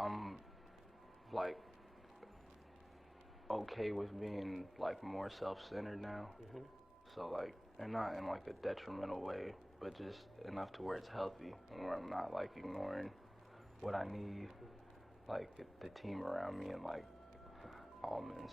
I'm like okay with being like more self-centered now. So like, and not in like a detrimental way, but just enough to where it's healthy, and where I'm not like ignoring what I need, like the team around me and like almonds.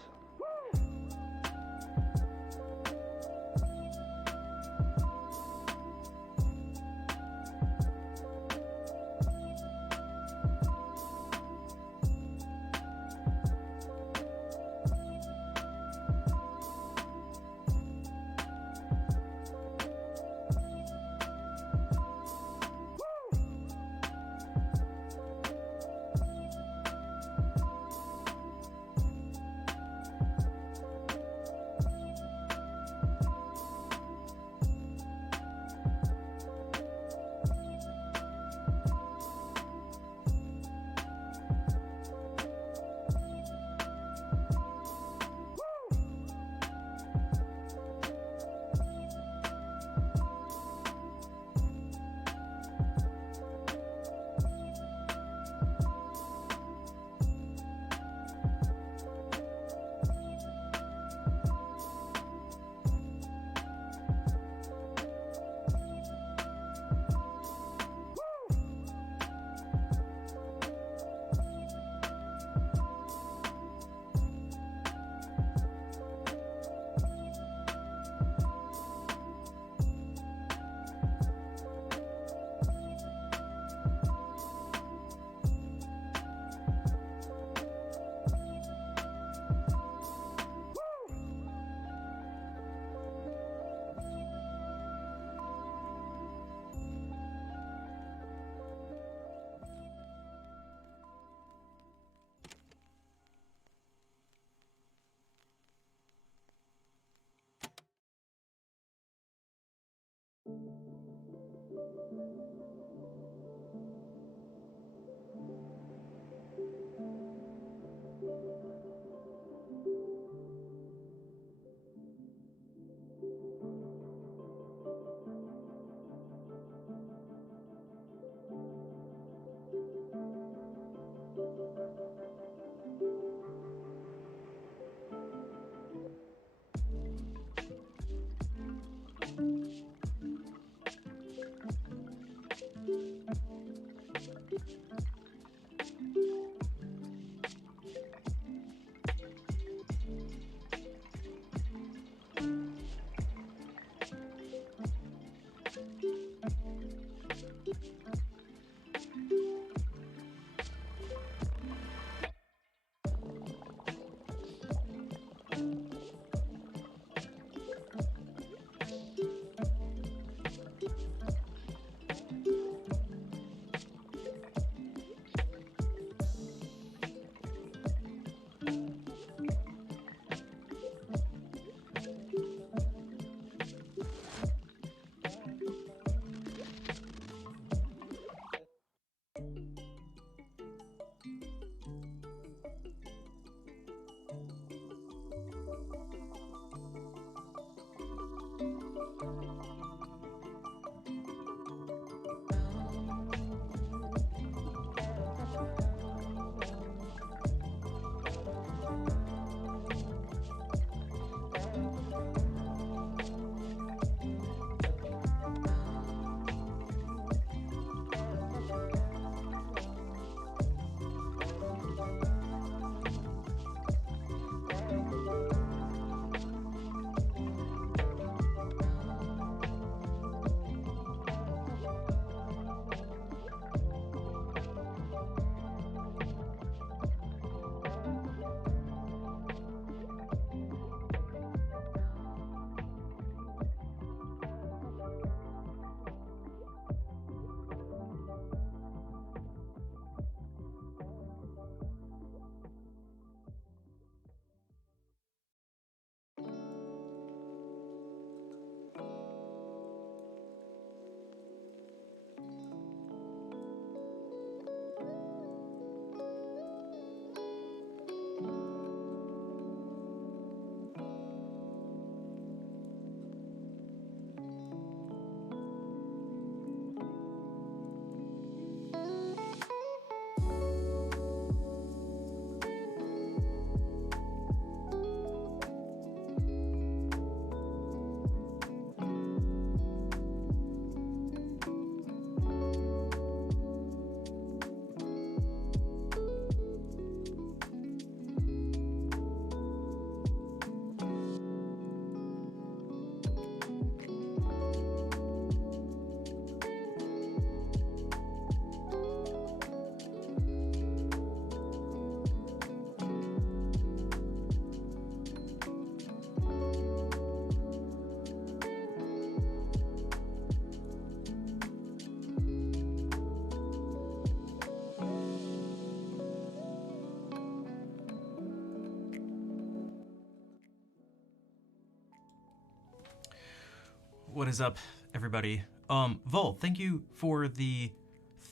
What is up, everybody? Vol, thank you for the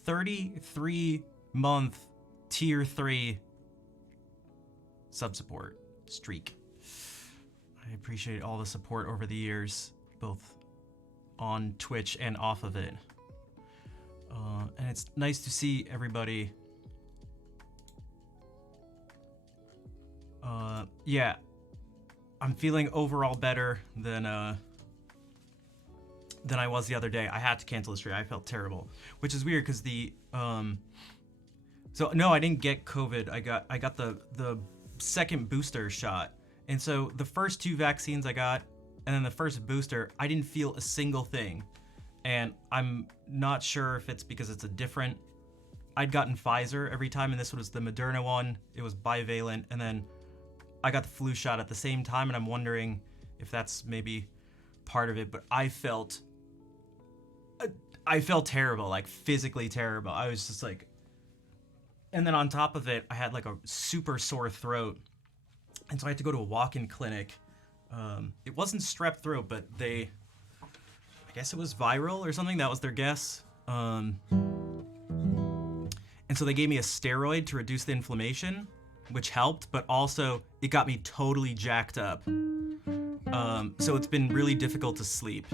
33-month tier 3 sub support streak. I appreciate all the support over the years, both on Twitch and off of it. And it's nice to see everybody. Yeah, I'm feeling overall better than I was the other day. I had to cancel the stream. I felt terrible, which is weird because so no, I didn't get COVID. I got the second booster shot, and so the first 2 vaccines I got, and then the first booster, I didn't feel a single thing, and I'm not sure if it's because it's a different. I'd gotten Pfizer every time, and this was the Moderna one. It was bivalent, and then I got the flu shot at the same time, and I'm wondering if that's maybe part of it. But I felt terrible, like physically terrible. I was just like, and then on top of it, I had like a super sore throat, and so I had to go to a walk-in clinic. It wasn't strep throat, but I guess it was viral or something. That was their guess. And so they gave me a steroid to reduce the inflammation, which helped, but also it got me totally jacked up. So it's been really difficult to sleep.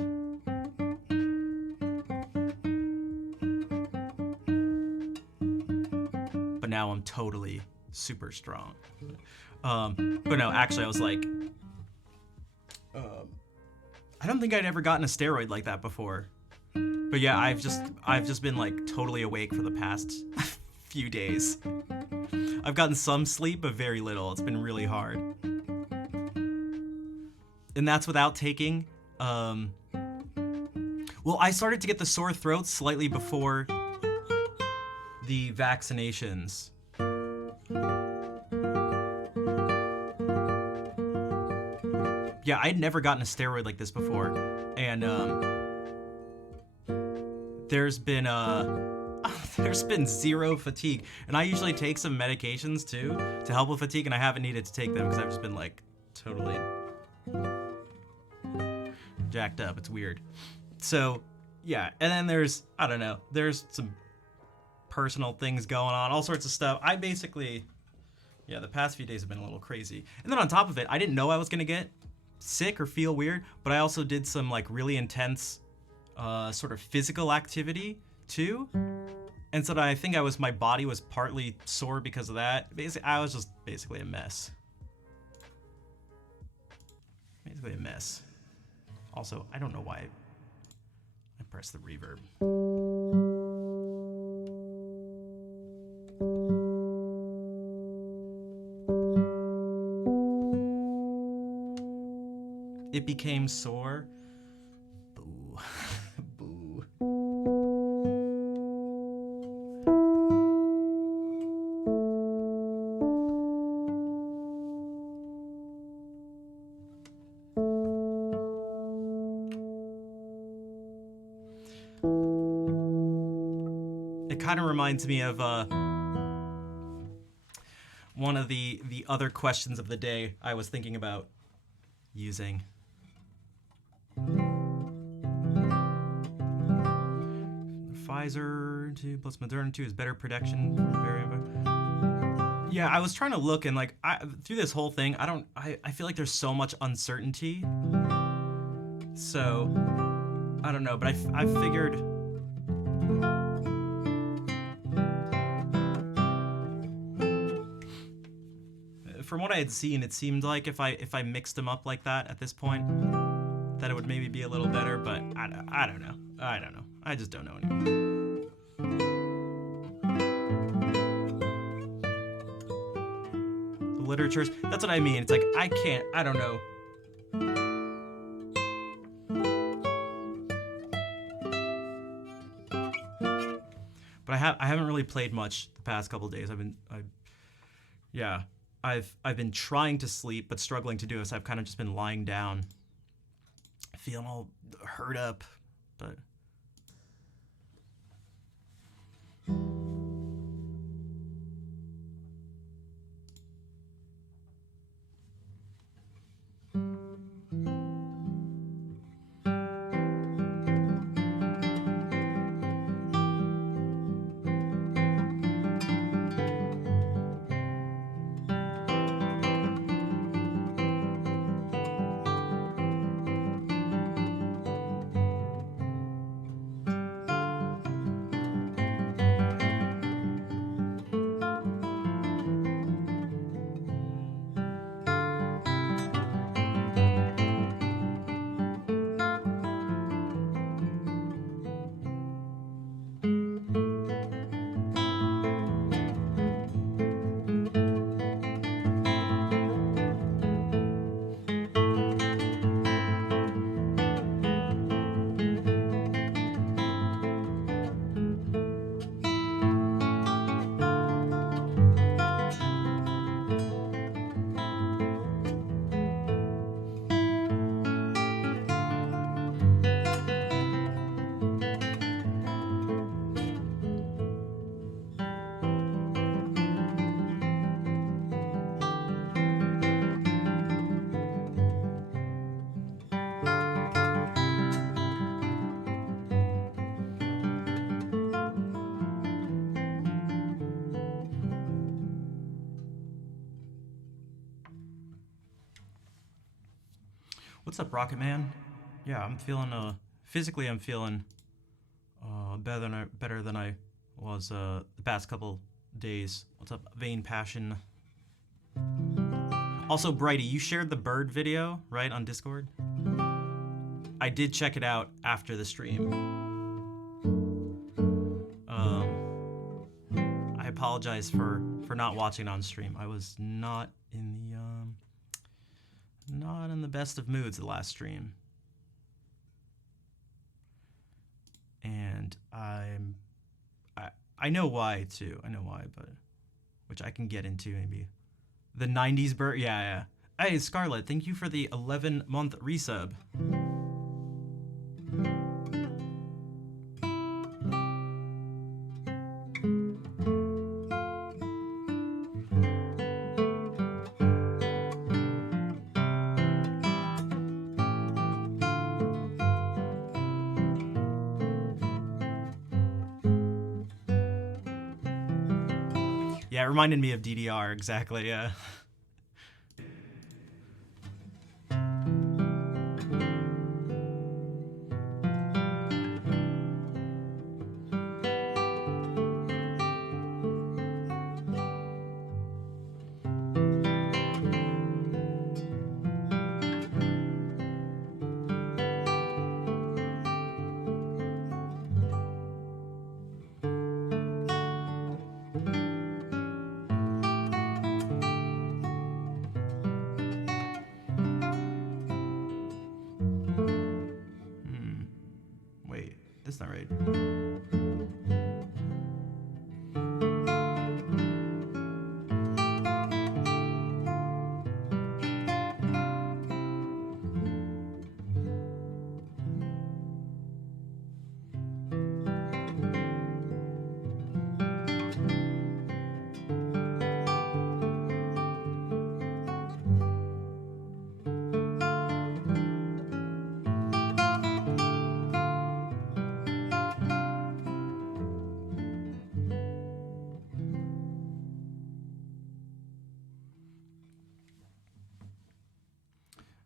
But now I'm totally super strong. But no, actually I was like, I don't think I'd ever gotten a steroid like that before. But yeah, I've just been like totally awake for the past few days. I've gotten some sleep, but very little. It's been really hard. And that's without taking, well, I started to get the sore throat slightly before the vaccinations. Yeah, I'd never gotten a steroid like this before. And, there's been zero fatigue, and I usually take some medications too to help with fatigue, and I haven't needed to take them because I've just been like totally jacked up. It's weird. So yeah, and then there's, I don't know, there's some personal things going on, all sorts of stuff. I basically, yeah, the past few days have been a little crazy. And then on top of it, I didn't know I was gonna get sick or feel weird, but I also did some like really intense sort of physical activity too. And so I think my body was partly sore because of that. Basically, I was just basically a mess. Basically a mess. Also, I don't know why I pressed the reverb. It became sore. Boo. Boo. It kind of reminds me of one of the other questions of the day I was thinking about using. Pfizer 2 plus Moderna 2 is better protection from variant. Yeah, I was trying to look, and like through this whole thing, I feel like there's so much uncertainty. So I don't know, but I figured from what I had seen, it seemed like if I mixed them up like that at this point, that it would maybe be a little better, but I don't know. I don't know. I just don't know anymore. The literatures, that's what I mean. It's like, I don't know. But I haven't really played much the past couple of days. I've been trying to sleep, but struggling to do it, so I've kind of just been lying down, feeling all hurt up, but What's up, Rocket Man? Yeah, I'm feeling physically I'm feeling better than I was the past couple days. What's up, Vain Passion? Also, Brighty, you shared the bird video, right, on Discord? I did check it out after the stream. I apologize for not watching on stream. I was not in the best of moods the last stream. And I know why too. I know why, but which I can get into maybe. The 90s bird, yeah. Hey, Scarlett, thank you for the 11-month resub. Yeah, it reminded me of DDR, exactly, yeah. Wait, that's not right.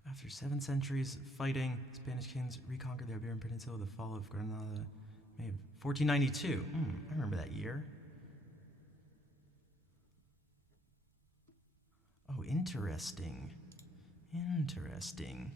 After 7 centuries fighting, Spanish kings reconquered the Iberian Peninsula with the fall of Granada, May of 1492. I remember that year. Oh, interesting. Interesting.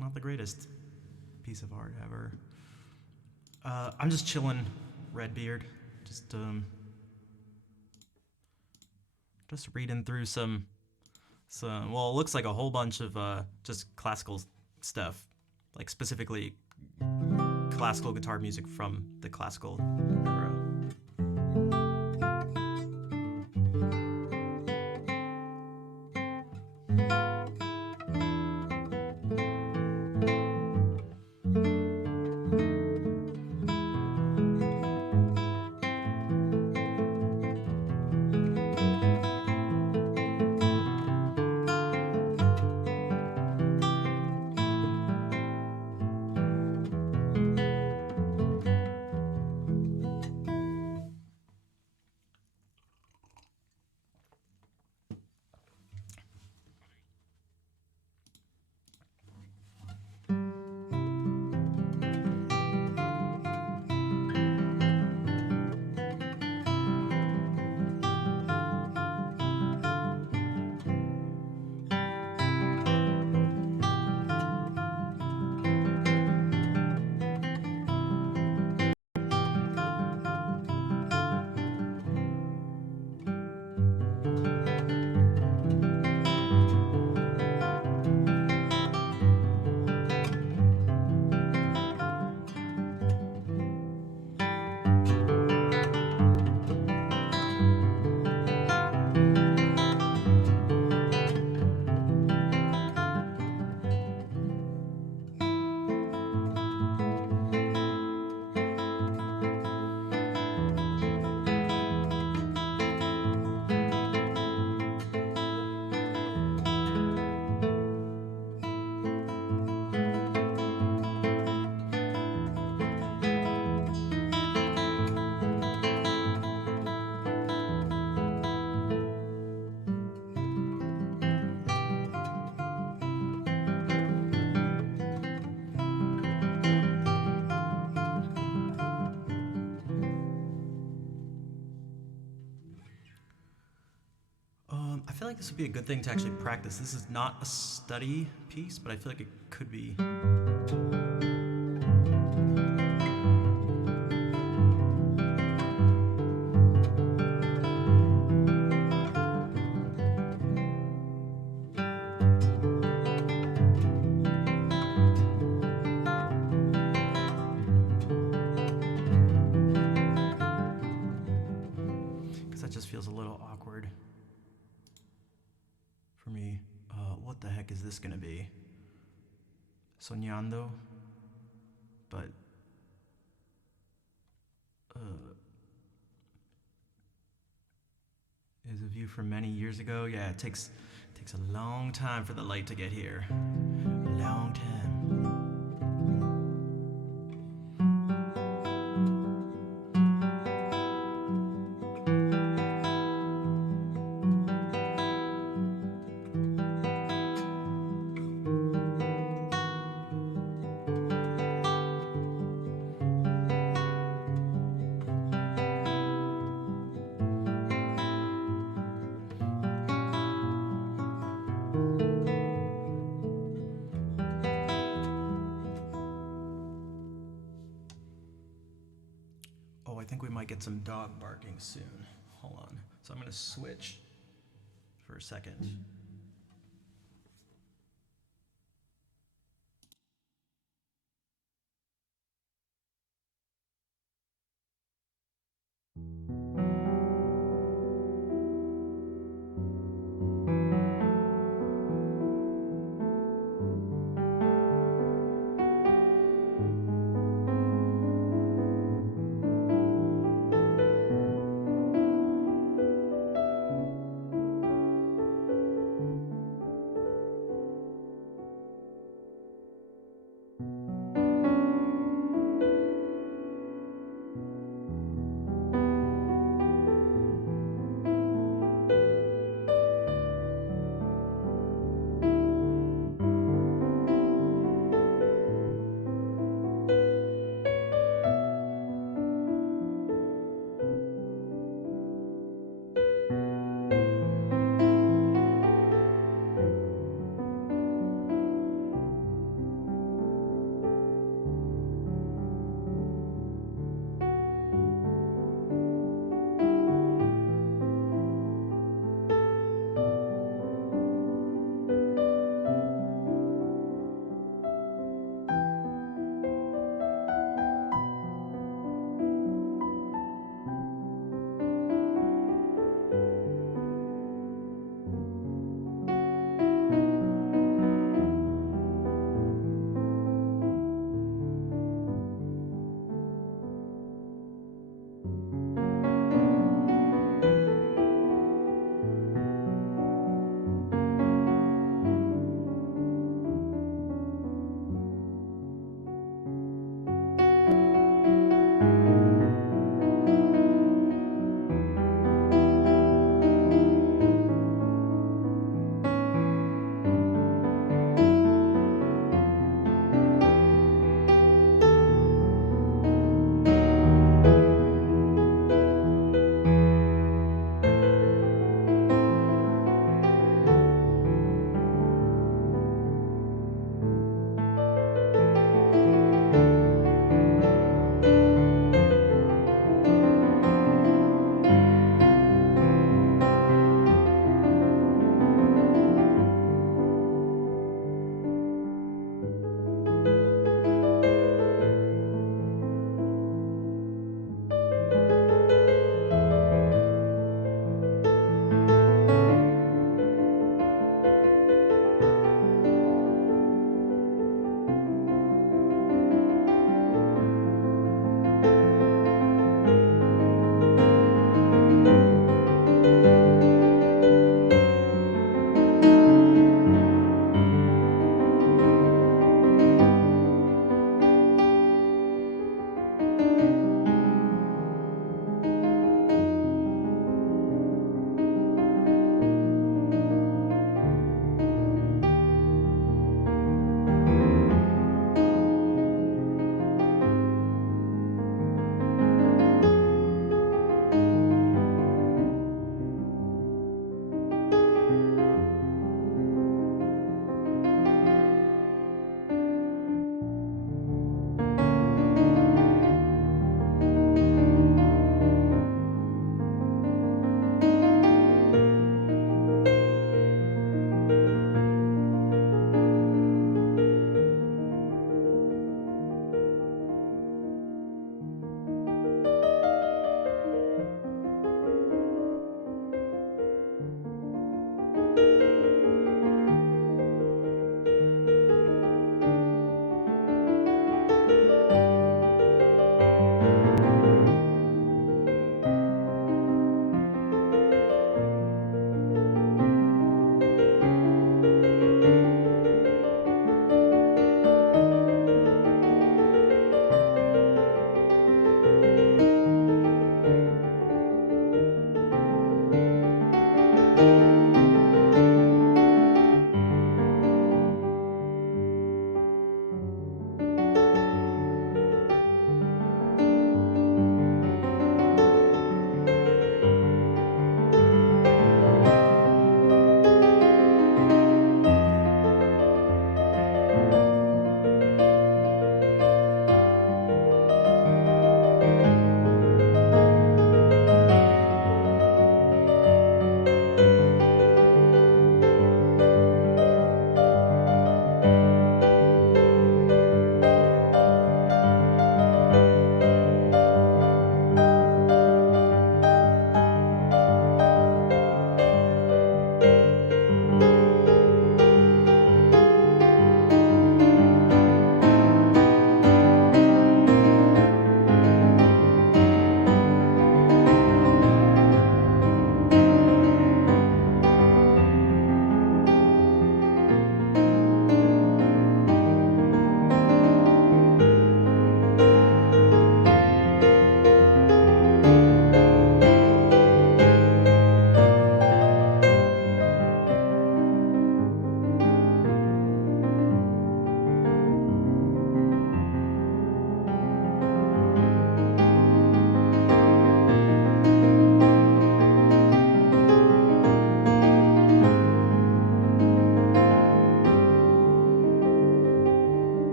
Not the greatest piece of art ever. I'm just chilling, Redbeard. Just reading through some. Well, it looks like a whole bunch of just classical stuff, like specifically classical guitar music from the classical era. feel like this would be a good thing to actually practice. This is not a study piece, but I feel like it could be. Because that just feels a little awkward for me. What the heck is this gonna be? Soñando? But is a view from many years ago. Yeah, it takes a long time for the light to get here. A long time. Oh, I think we might get some dog barking soon. Hold on. So I'm gonna switch for a second.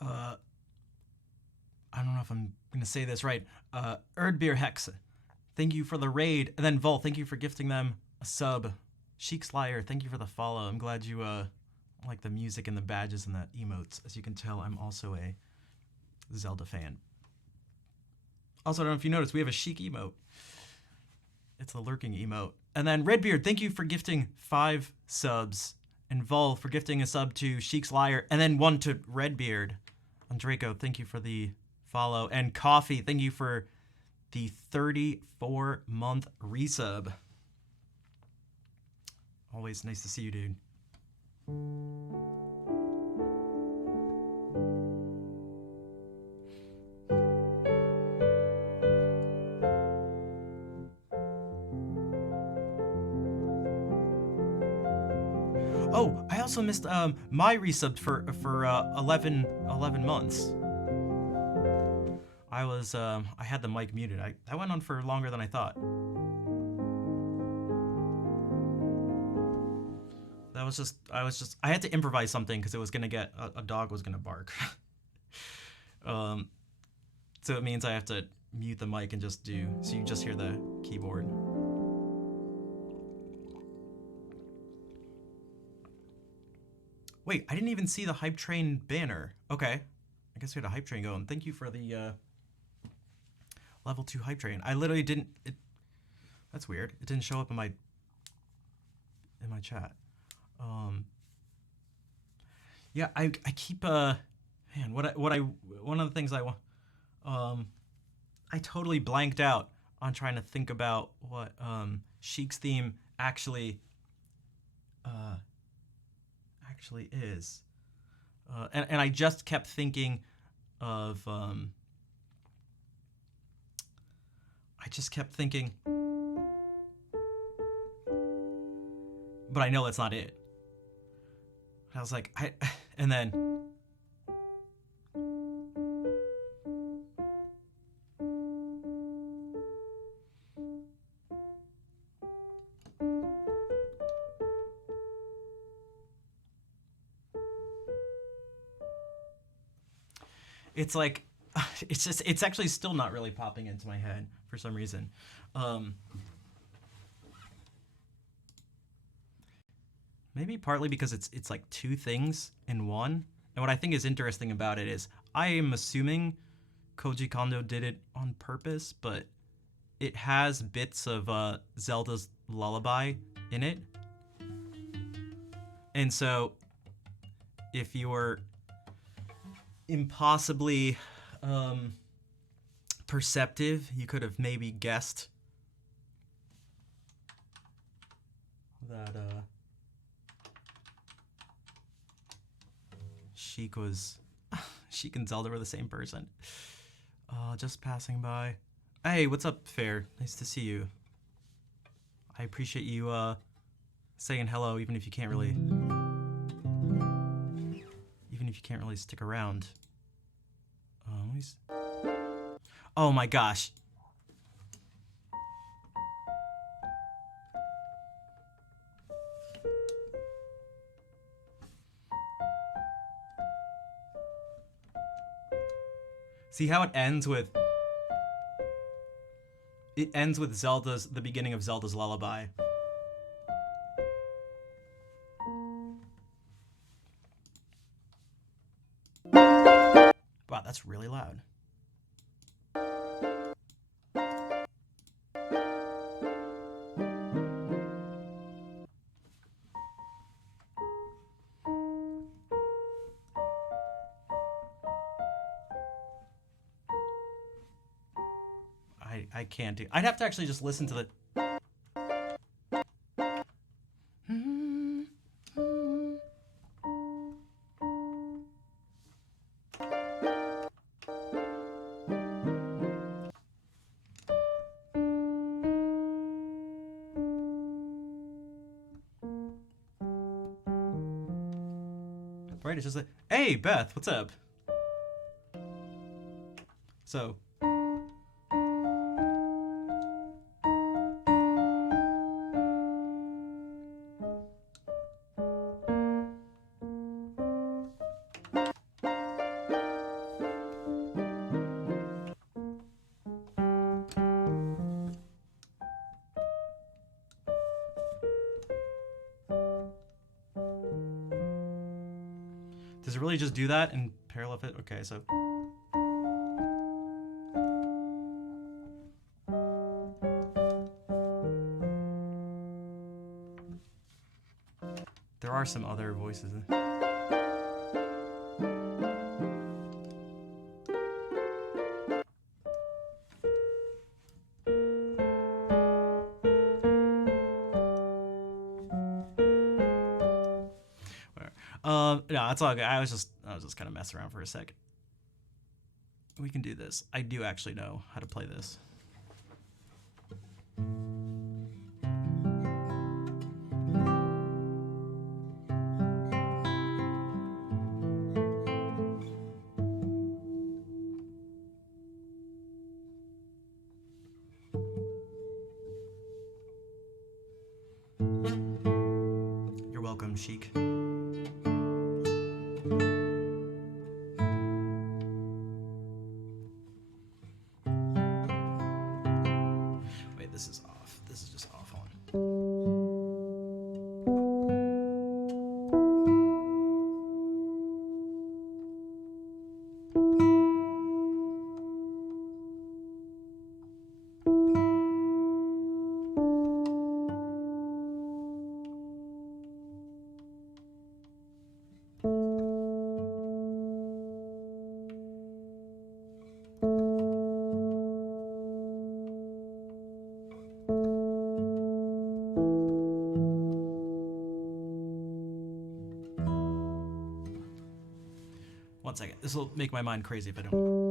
I don't know if I'm gonna say this right. Erdbeer Hex, thank you for the raid. And then Vol, thank you for gifting them a sub. Chic Slayer, thank you for the follow. I'm glad you like the music and the badges and the emotes. As you can tell, I'm also a Zelda fan. Also, I don't know if you noticed, we have a Chic emote. It's a lurking emote. And then Redbeard, thank you for gifting 5 subs. And Vol for gifting a sub to Chic's Liar. And then 1 to Redbeard. And Draco, thank you for the follow. And Coffee, thank you for the 34-month resub. Always nice to see you, dude. Oh, I also missed my resub for 11 months. I had the mic muted. That went on for longer than I thought. I had to improvise something because it was gonna get a dog was gonna bark. So it means I have to mute the mic and just do, so you just hear the keyboard. Wait, I didn't even see the Hype Train banner. Okay, I guess we had a Hype Train going. Thank you for the level 2 Hype Train. I literally didn't. That's weird. It didn't show up in my chat. Yeah, I keep man, one of the things I totally blanked out on trying to think about what Chic's theme actually is. And I just kept thinking of but I know that's not it. I was like, and then it's like, it's actually still not really popping into my head for some reason. Maybe partly because it's like 2 things in one. And what I think is interesting about it is I am assuming Koji Kondo did it on purpose, but it has bits of Zelda's Lullaby in it. And so if you're impossibly perceptive, you could have maybe guessed that Sheik and Zelda were the same person. Just passing by. Hey, what's up, Fair? Nice to see you. I appreciate you saying hello, even if you can't really stick around. Oh my gosh. See how it ends with... It ends with the beginning of Zelda's Lullaby. Wow, that's really loud. I can't do... I'd have to actually just listen to the... Right, it's just like, hey, Beth, what's up? So... Does it really just do that in parallel fifth? Okay, so. There are some other voices. No, it's all good. I was just kind of messing around for a second. We can do this. I do actually know how to play this. You're welcome, Sheik. This is off. This is just off on. One second. This will make my mind crazy if I don't.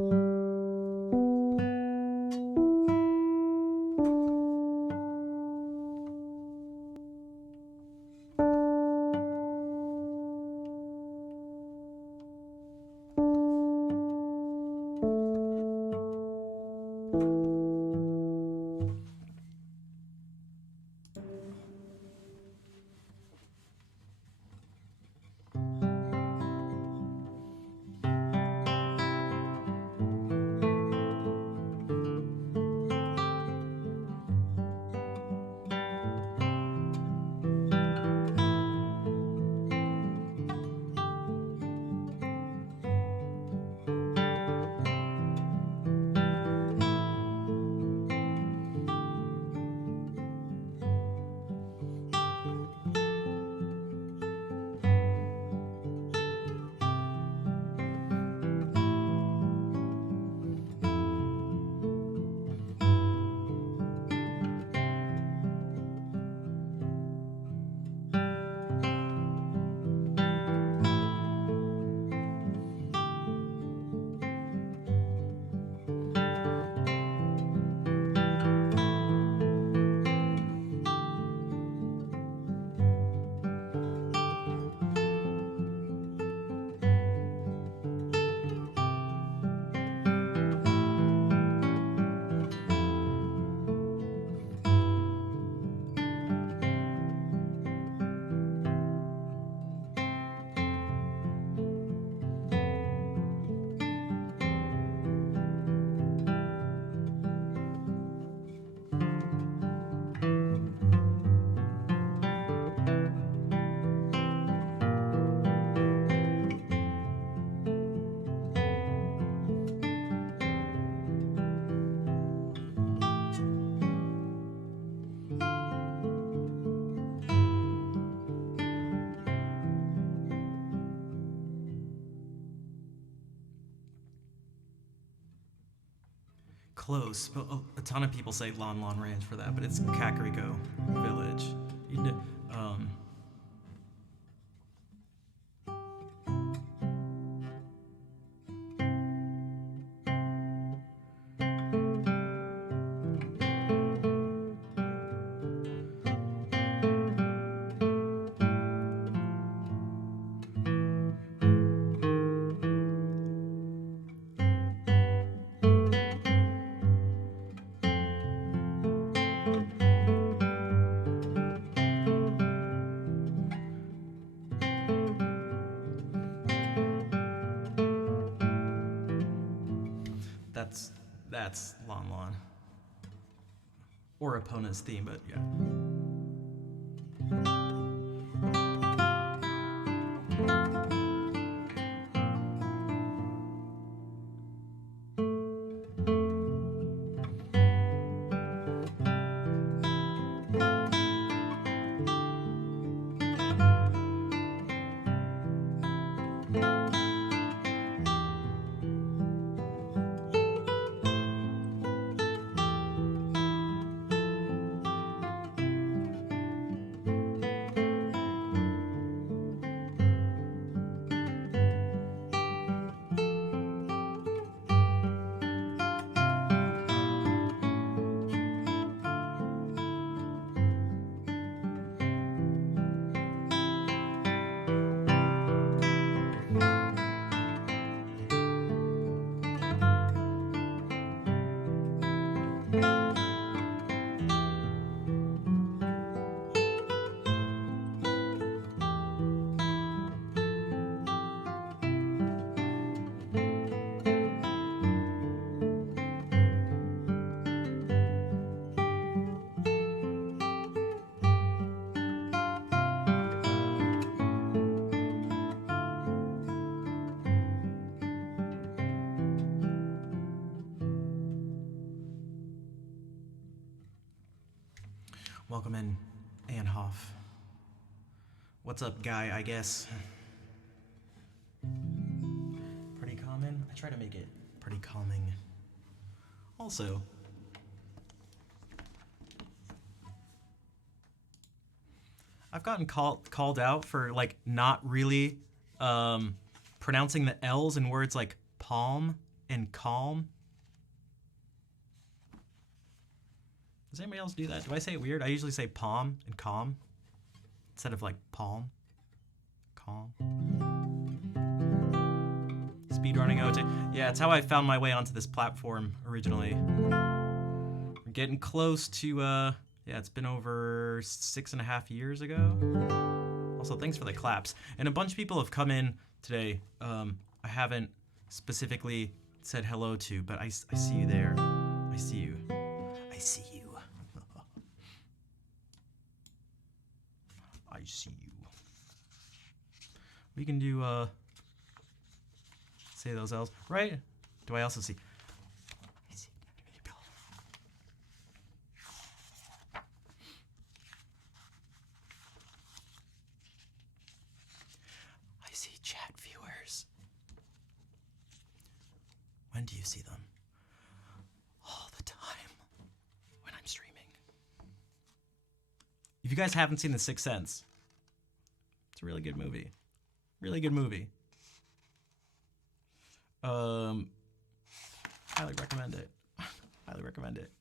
Close, but a ton of people say Lon Lon Ranch for that, but it's Kakariko Village. You know, that's Lon Lon. Or Epona's theme, but yeah. Welcome in, Anhoff. What's up, guy, I guess? Pretty common? I try to make it pretty calming. Also, I've gotten called out for, like, not really pronouncing the L's in words like palm and calm. Does anybody else do that? Do I say it weird? I usually say palm and calm instead of like palm. Calm. Speedrunning OT. Yeah, it's how I found my way onto this platform originally. We're getting close to, yeah, it's been over 6.5 years ago. Also, thanks for the claps. And a bunch of people have come in today. I haven't specifically said hello to, but I see you there. I see you. I see you. I see you. We can do, say those L's, right? Do I also see? I see. I see chat viewers. When do you see them? All the time. When I'm streaming. If you guys haven't seen The Sixth Sense, it's a really good movie. Really good movie. Highly recommend it. Highly recommend it.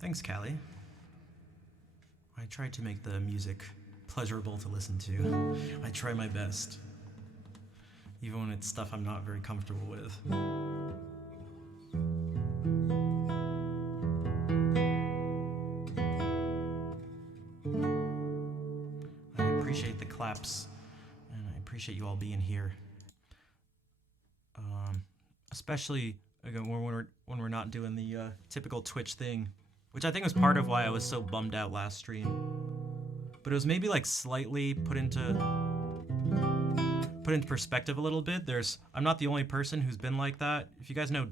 Thanks, Callie. I try to make the music pleasurable to listen to. I try my best, even when it's stuff I'm not very comfortable with. I appreciate the claps, and I appreciate you all being here. Especially again when we're not doing the typical Twitch thing, which I think was part of why I was so bummed out last stream. But it was maybe like slightly put into perspective a little bit. I'm not the only person who's been like that. If you guys know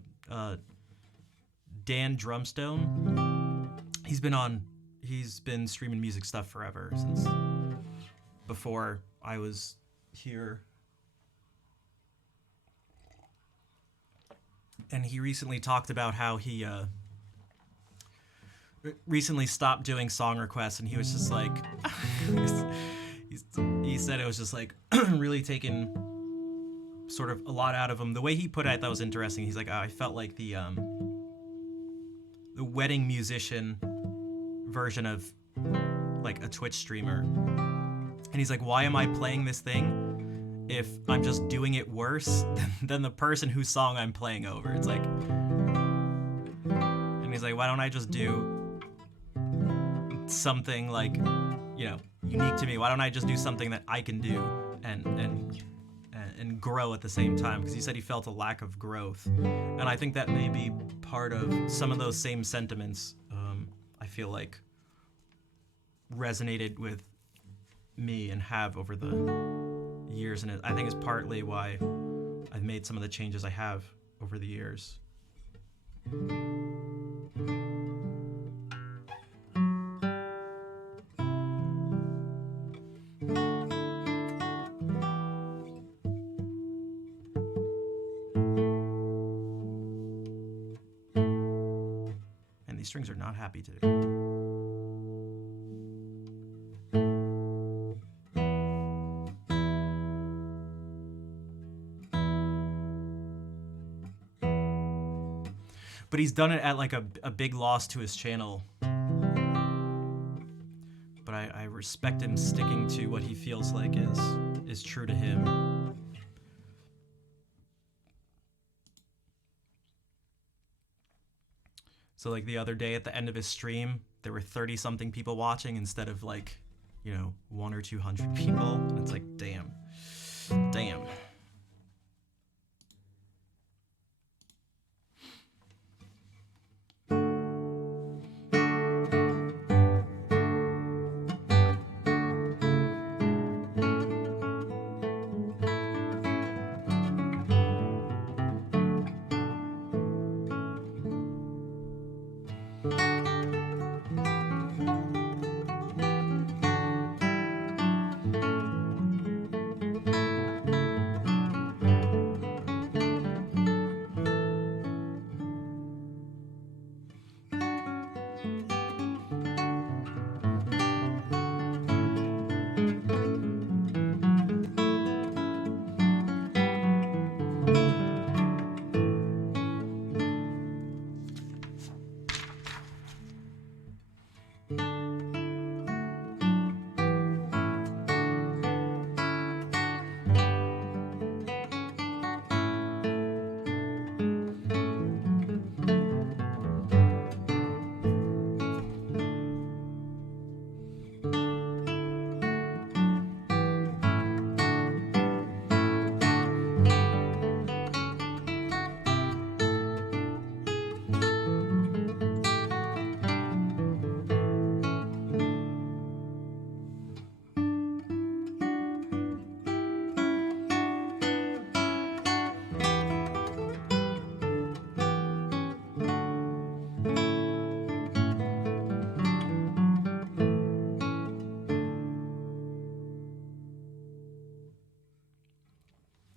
Dan Drumstone, he's been streaming music stuff forever, since before I was here. And he recently talked about how he recently stopped doing song requests, and he was just like, he said it was just like really taking sort of a lot out of him. The way he put it, I thought was interesting. He's like, I felt like the wedding musician version of like a Twitch streamer, and he's like, why am I playing this thing if I'm just doing it worse than the person whose song I'm playing over? It's like, and he's like, why don't I just do something like, you know, unique to me? Why don't I just do something that I can do and grow at the same time? Because he said he felt a lack of growth, and I think that may be part of some of those same sentiments. I feel like resonated with me and have over the years, and I think it's partly why I've made some of the changes I have over the years. And these strings are not happy today. But he's done it at like a big loss to his channel. But I respect him sticking to what he feels like is true to him. So like the other day at the end of his stream, there were 30-something people watching instead of like, you know, 100 or 200 people. And it's like, damn. Damn.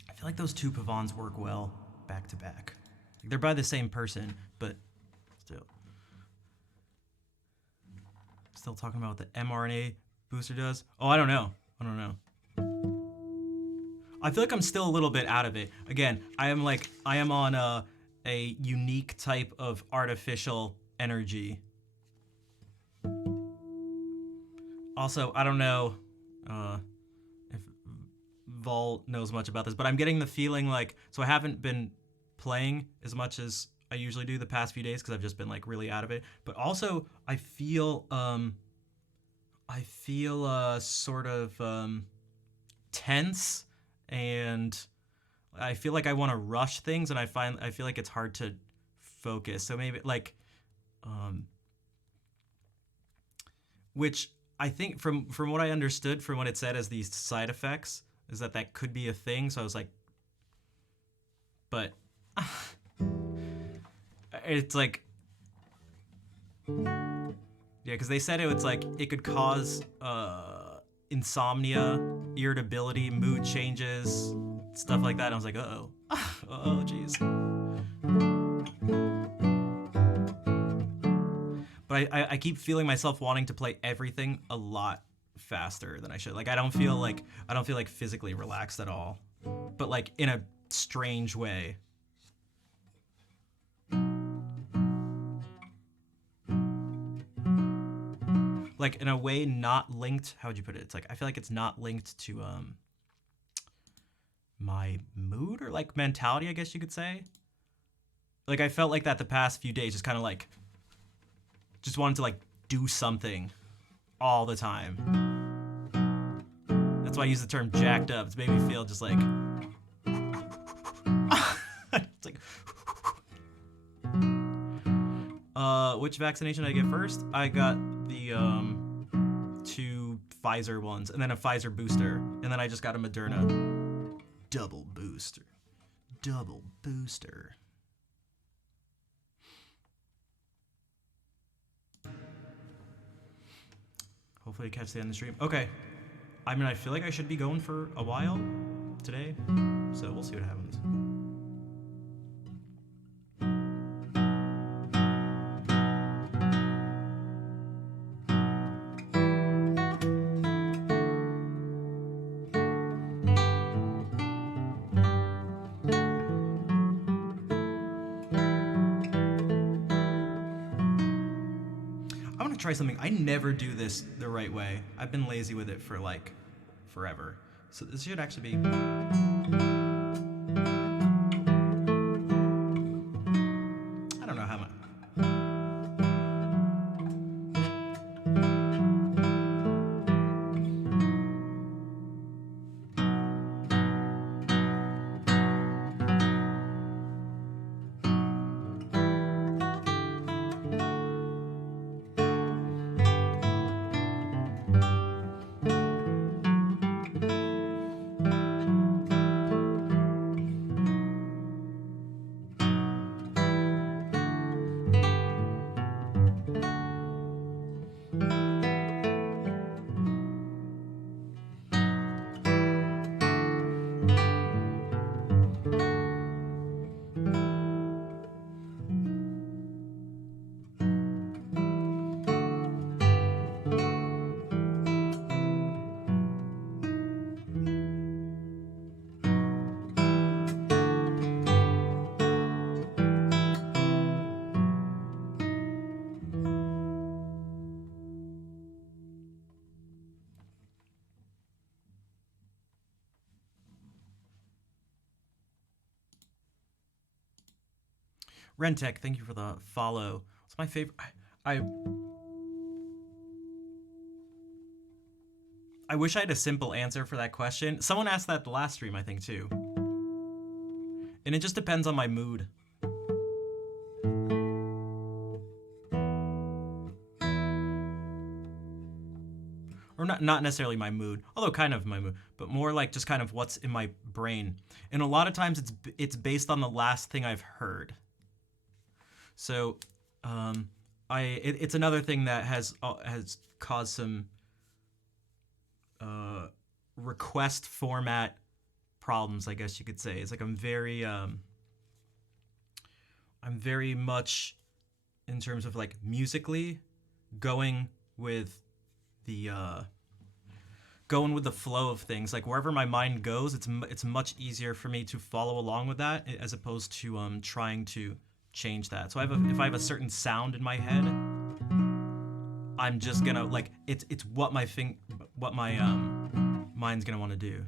I feel like those two pavans work well back to back. They're by the same person, but still talking about what the mRNA booster does. Oh, I don't know. I feel like I'm still a little bit out of it. Again, I am on a unique type of artificial energy. Also, I don't know if Vol knows much about this, but I'm getting the feeling like, so I haven't been playing as much as I usually do the past few days because I've just been like really out of it. But also, I feel sort of tense, and I feel like I want to rush things, and I feel like it's hard to focus. So maybe like, which I think from what I understood from what it said as these side effects is that could be a thing. So I was like, but it's like, yeah, because they said it's like it could cause insomnia, irritability, mood changes, stuff like that. And I was like, uh-oh, geez. But I keep feeling myself wanting to play everything a lot faster than I should. Like I don't feel like physically relaxed at all, but like in a strange way. like in a way not linked. How would you put it? It's like I feel like it's not linked to my mood or like mentality, I guess you could say. Like I felt like that the past few days, just kind of like just wanted to like do something all the time. That's why I use the term jacked up. It's made me feel just like it's like which vaccination did I get first? I got the 2 Pfizer ones and then a Pfizer booster, and then I just got a Moderna double booster. Double booster. Hopefully catch the end of the stream. Okay. I mean, I feel like I should be going for a while today, so we'll see what happens. I want to try something. I never do this the right way. I've been lazy with it for like forever. So this should actually be... I don't know how much... Rentech, thank you for the follow. What's my favorite? I wish I had a simple answer for that question. Someone asked that the last stream, I think, too. And it just depends on my mood. Or not necessarily my mood, although kind of my mood, but more like just kind of what's in my brain. And a lot of times it's based on the last thing I've heard. So, it's another thing that has caused some request format problems, I guess you could say. It's like I'm very much, in terms of like musically, going with the flow of things. Like wherever my mind goes, it's much easier for me to follow along with that as opposed to trying to change that. So if I have a certain sound in my head, I'm just gonna like it's what my mind's gonna want to do.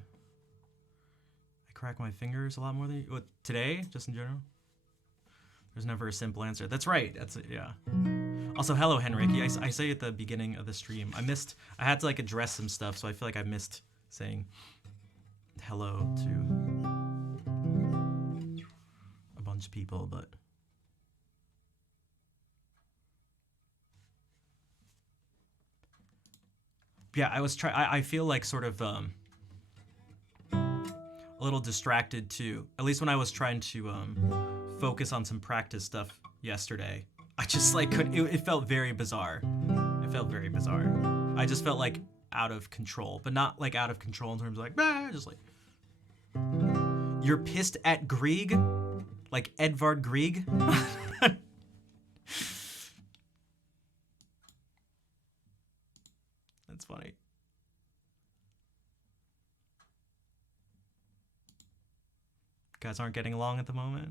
I crack my fingers a lot more than today, just in general. There's never a simple answer. That's right. That's it. Yeah. Also, hello, Henrique. I say at the beginning of the stream. I had to like address some stuff, so I feel like I missed saying hello to a bunch of people, but. Yeah, I feel like sort of a little distracted too. At least when I was trying to focus on some practice stuff yesterday, I just like it felt very bizarre. It felt very bizarre. I just felt like out of control, but not like out of control in terms of like just like you're pissed at Grieg, like Edvard Grieg. That's funny. Guys aren't getting along at the moment.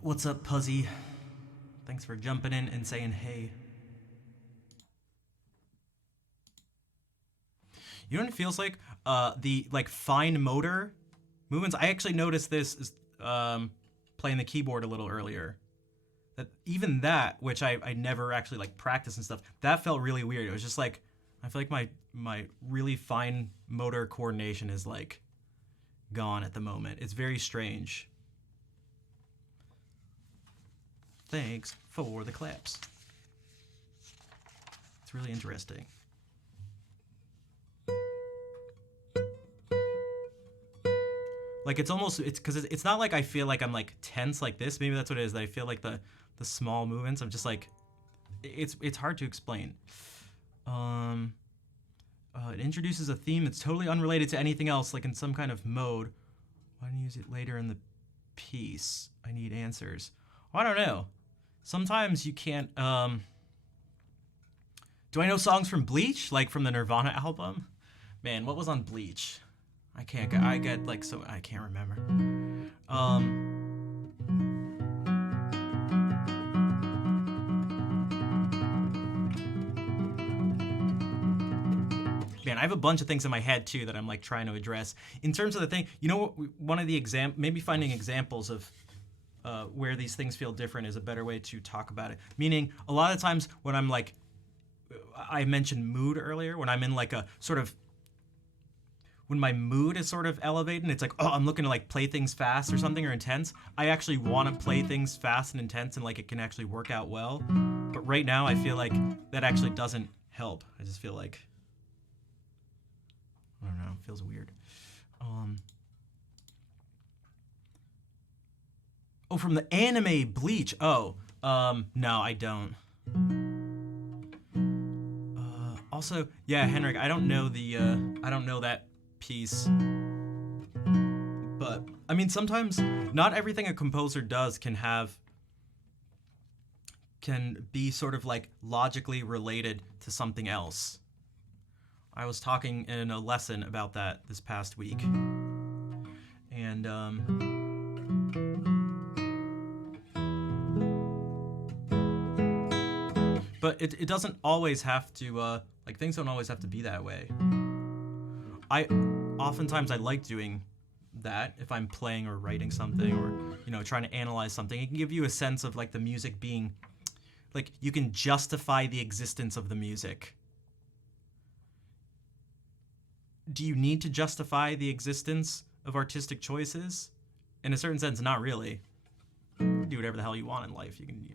What's up, Puzzy? Thanks for jumping in and saying hey. You know what it feels like? The like fine motor movements. I actually noticed this playing the keyboard a little earlier. That even that, which I never actually like practiced and stuff, that felt really weird. It was just like I feel like my really fine motor coordination is like gone at the moment. It's very strange. Thanks for the claps. It's really interesting. Like it's because it's not like I feel like I'm like tense like this. Maybe that's what it is. That I feel like the small movements. I'm just like, it's hard to explain. It introduces a theme that's totally unrelated to anything else, like in some kind of mode. Why don't you use it later in the piece? I need answers. I don't know. Sometimes you can't. Do I know songs from Bleach, like from the Nirvana album? Man, what was on Bleach? I can't remember. Man, I have a bunch of things in my head too that I'm like trying to address. In terms of the thing, you know, one of the maybe finding examples of where these things feel different is a better way to talk about it. Meaning, a lot of times when I'm like, I mentioned mood earlier, when I'm in like a sort of, when my mood is sort of elevated, it's like, oh, I'm looking to like play things fast or something or intense. I actually want to play things fast and intense and like it can actually work out well. But right now, I feel like that actually doesn't help. I just feel like, I don't know, it feels weird. Oh, from the anime Bleach. Oh, no, I don't. Also, yeah, Henrik, I don't know that piece. But I mean, sometimes not everything a composer does can be sort of like logically related to something else. I was talking in a lesson about that this past week. And but it doesn't always have to, like, things don't always have to be that way. Oftentimes I like doing that if I'm playing or writing something or, you know, trying to analyze something. It can give you a sense of, like, the music being, like, you can justify the existence of the music. Do you need to justify the existence of artistic choices? In a certain sense, not really. You can do whatever the hell you want in life. You can,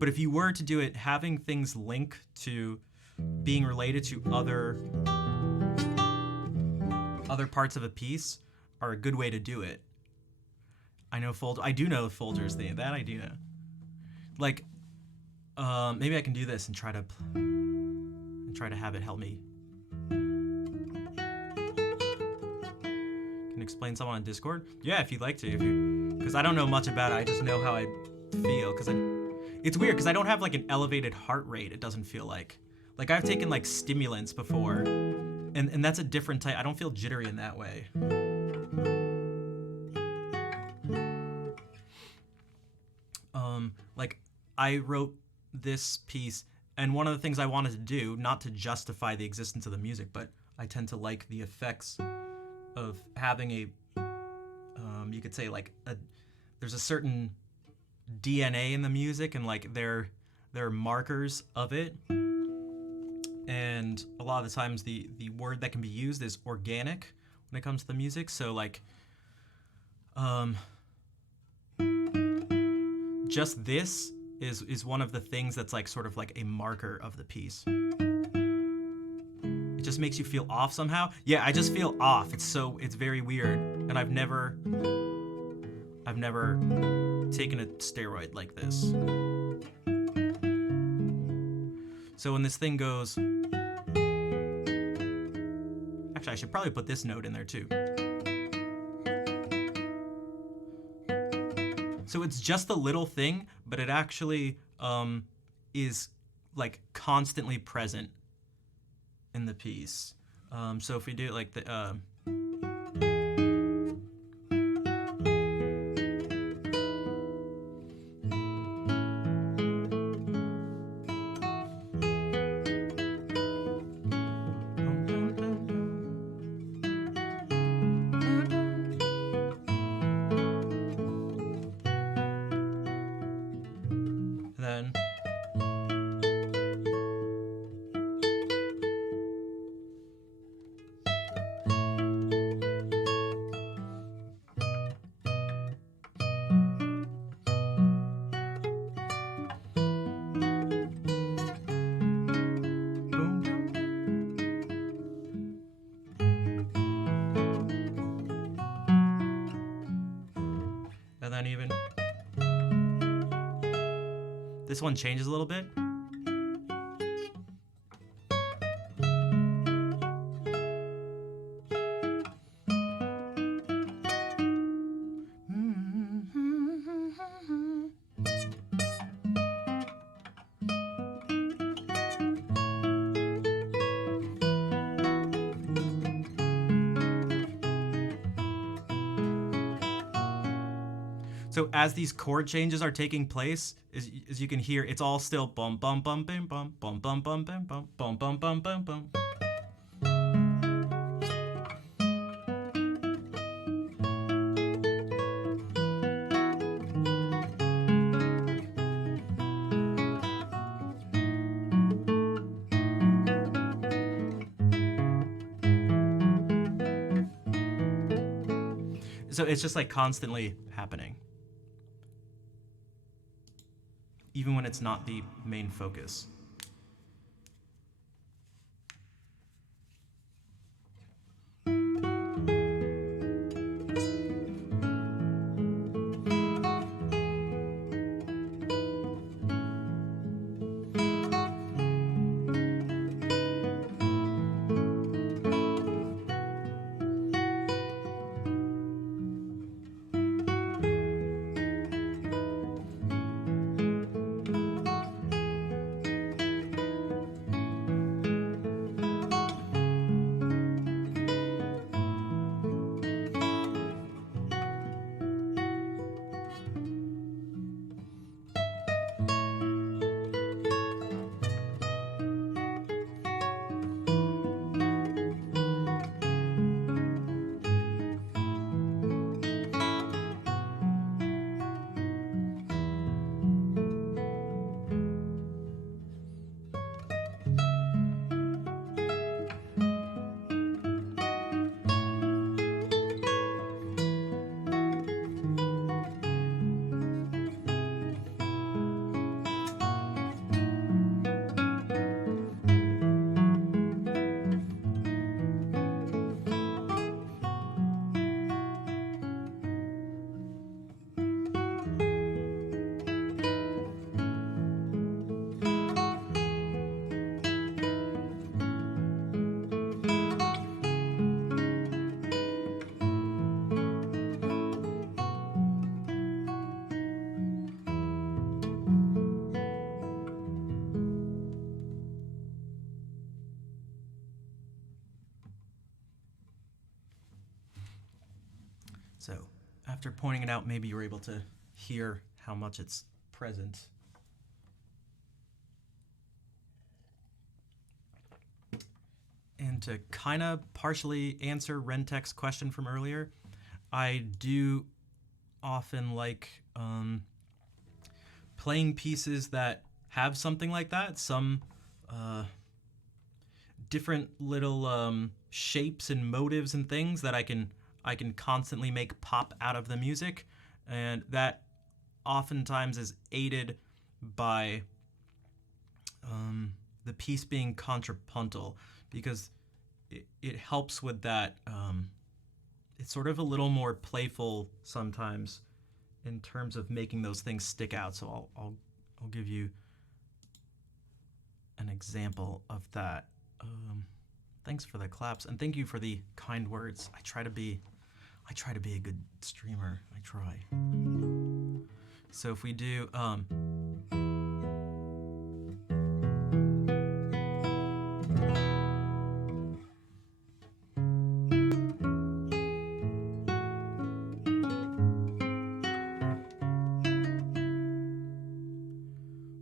but if you were to do it, having things link to being related to other parts of a piece are a good way to do it. I do know Folger's thing. That I do know. Like, maybe I can do this and try to have it help me. Can explain something on Discord? Yeah, if you'd like to. Because I don't know much about it. I just know how I feel. It's weird because I don't have like an elevated heart rate. It doesn't feel like I've taken like stimulants before, and that's a different type. I don't feel jittery in that way. Like I wrote this piece, and one of the things I wanted to do, not to justify the existence of the music, but I tend to like the effects of having a, you could say like there's a certain DNA in the music, and like there are markers of it. And a lot of the times the word that can be used is organic when it comes to the music. So like, just this is one of the things that's like sort of like a marker of the piece. It just makes you feel off somehow. Yeah, I just feel off. It's very weird. And I've never taken a steroid like this. So when this thing goes, actually I should probably put this note in there too. So it's just a little thing, but it actually is like constantly present in the piece. So if we do it like the then even this one changes a little bit. So as these chord changes are taking place, as you can hear, it's all still bum bum bum bim bum bum bum bum bim bum bum bum bum bum bum. So it's just like constantly happening, even when it's not the main focus. So after pointing it out, maybe you were able to hear how much it's present. And to kind of partially answer Rentek's question from earlier, I do often like playing pieces that have something like that, some different little shapes and motives and things that I can constantly make pop out of the music, and that oftentimes is aided by the piece being contrapuntal, because it helps with that. It's sort of a little more playful sometimes in terms of making those things stick out. So I'll give you an example of that. Thanks for the claps, and thank you for the kind words. I try to be a good streamer. I try. So if we do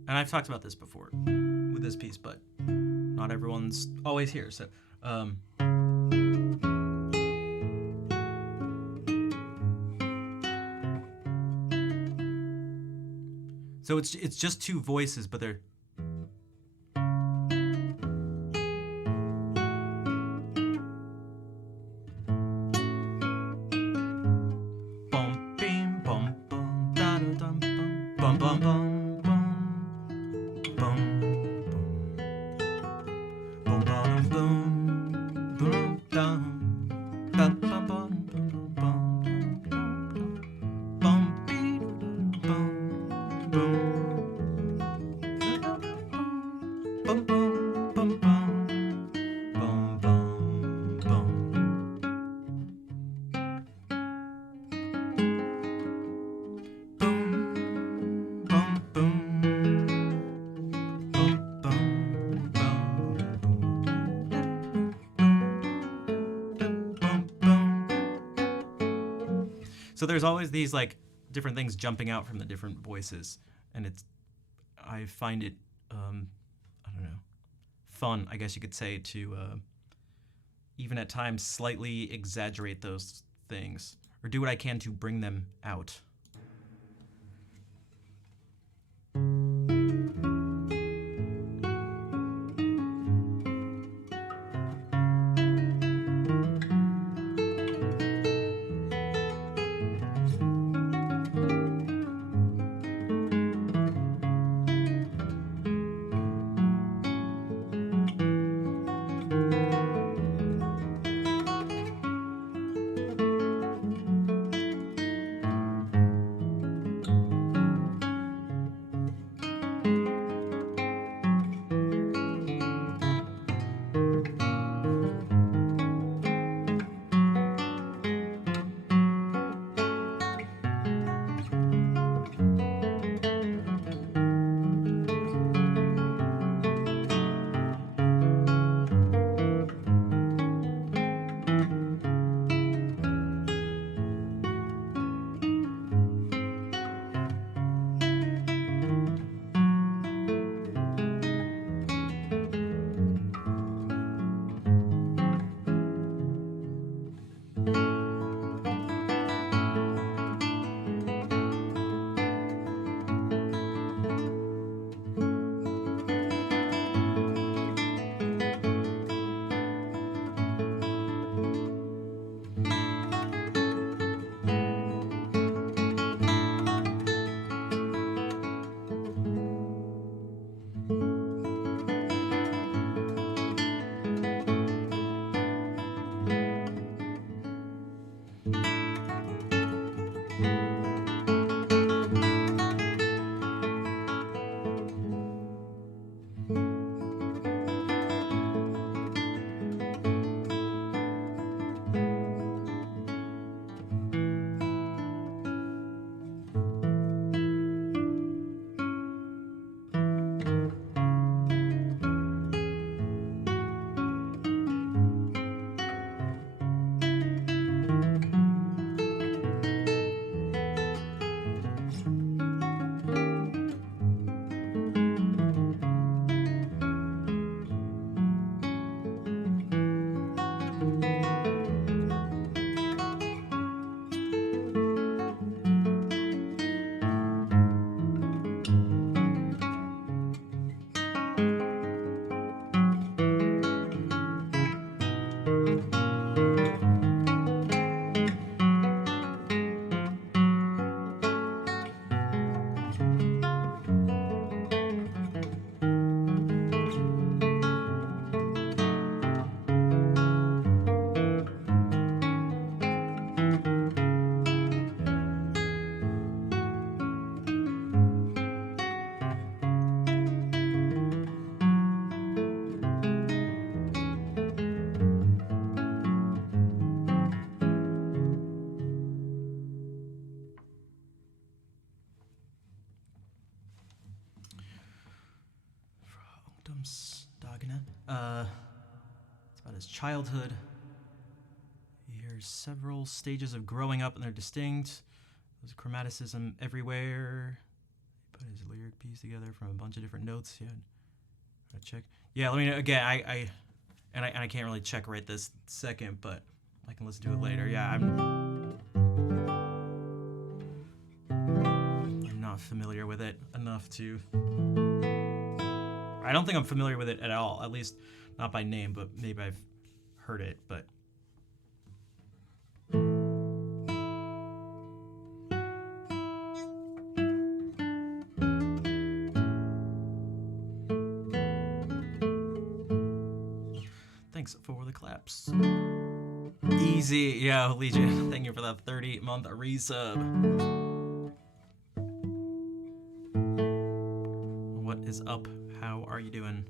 and I've talked about this before with this piece, but not everyone's always here. So so it's just two voices, but they're bum bim bum bum da da dum bum bum bum bum bum bum bum bum bum dum bum bum bum bum bum bum bum bum. Bum, bum, bum, bum. Bum, bum, bum. Boom, bum, boom. Bum, bum, bum, bum. So there's always these like different things jumping out from the different voices, and I find it I don't know, fun, I guess you could say, to even at times slightly exaggerate those things, or do what I can to bring them out. Dagenham. It's about his childhood. He hears several stages of growing up, and they're distinct. There's chromaticism everywhere. He put his lyric piece together from a bunch of different notes. Yeah, I check. Yeah, let me know again. I can't really check right this second, but I can listen to it later. Yeah, I'm not familiar with it enough to. I don't think I'm familiar with it at all. At least not by name, but maybe I've heard it. But thanks for the claps. Easy, yeah, Legion. Thank you for that 30-month resub. What is up? How are you doing?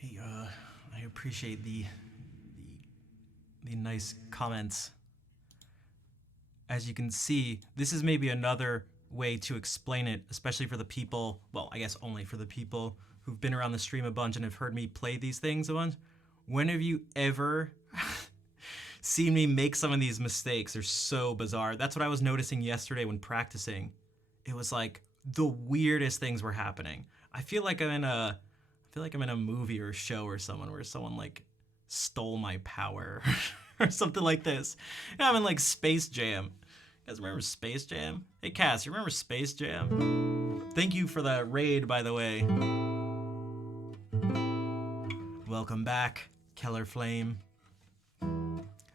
Hey, I appreciate the nice comments. As you can see, this is maybe another way to explain it, especially for the people, well, I guess only for the people who've been around the stream a bunch and have heard me play these things a bunch. When have you ever seen me make some of these mistakes? They're so bizarre. That's what I was noticing yesterday when practicing. It was like the weirdest things were happening. I feel like I'm in a movie or show or someone where someone like stole my power or something like this. And I'm in like Space Jam. You guys remember Space Jam? Hey Cass, you remember Space Jam? Thank you for the raid, by the way. Welcome back, Keller Flame.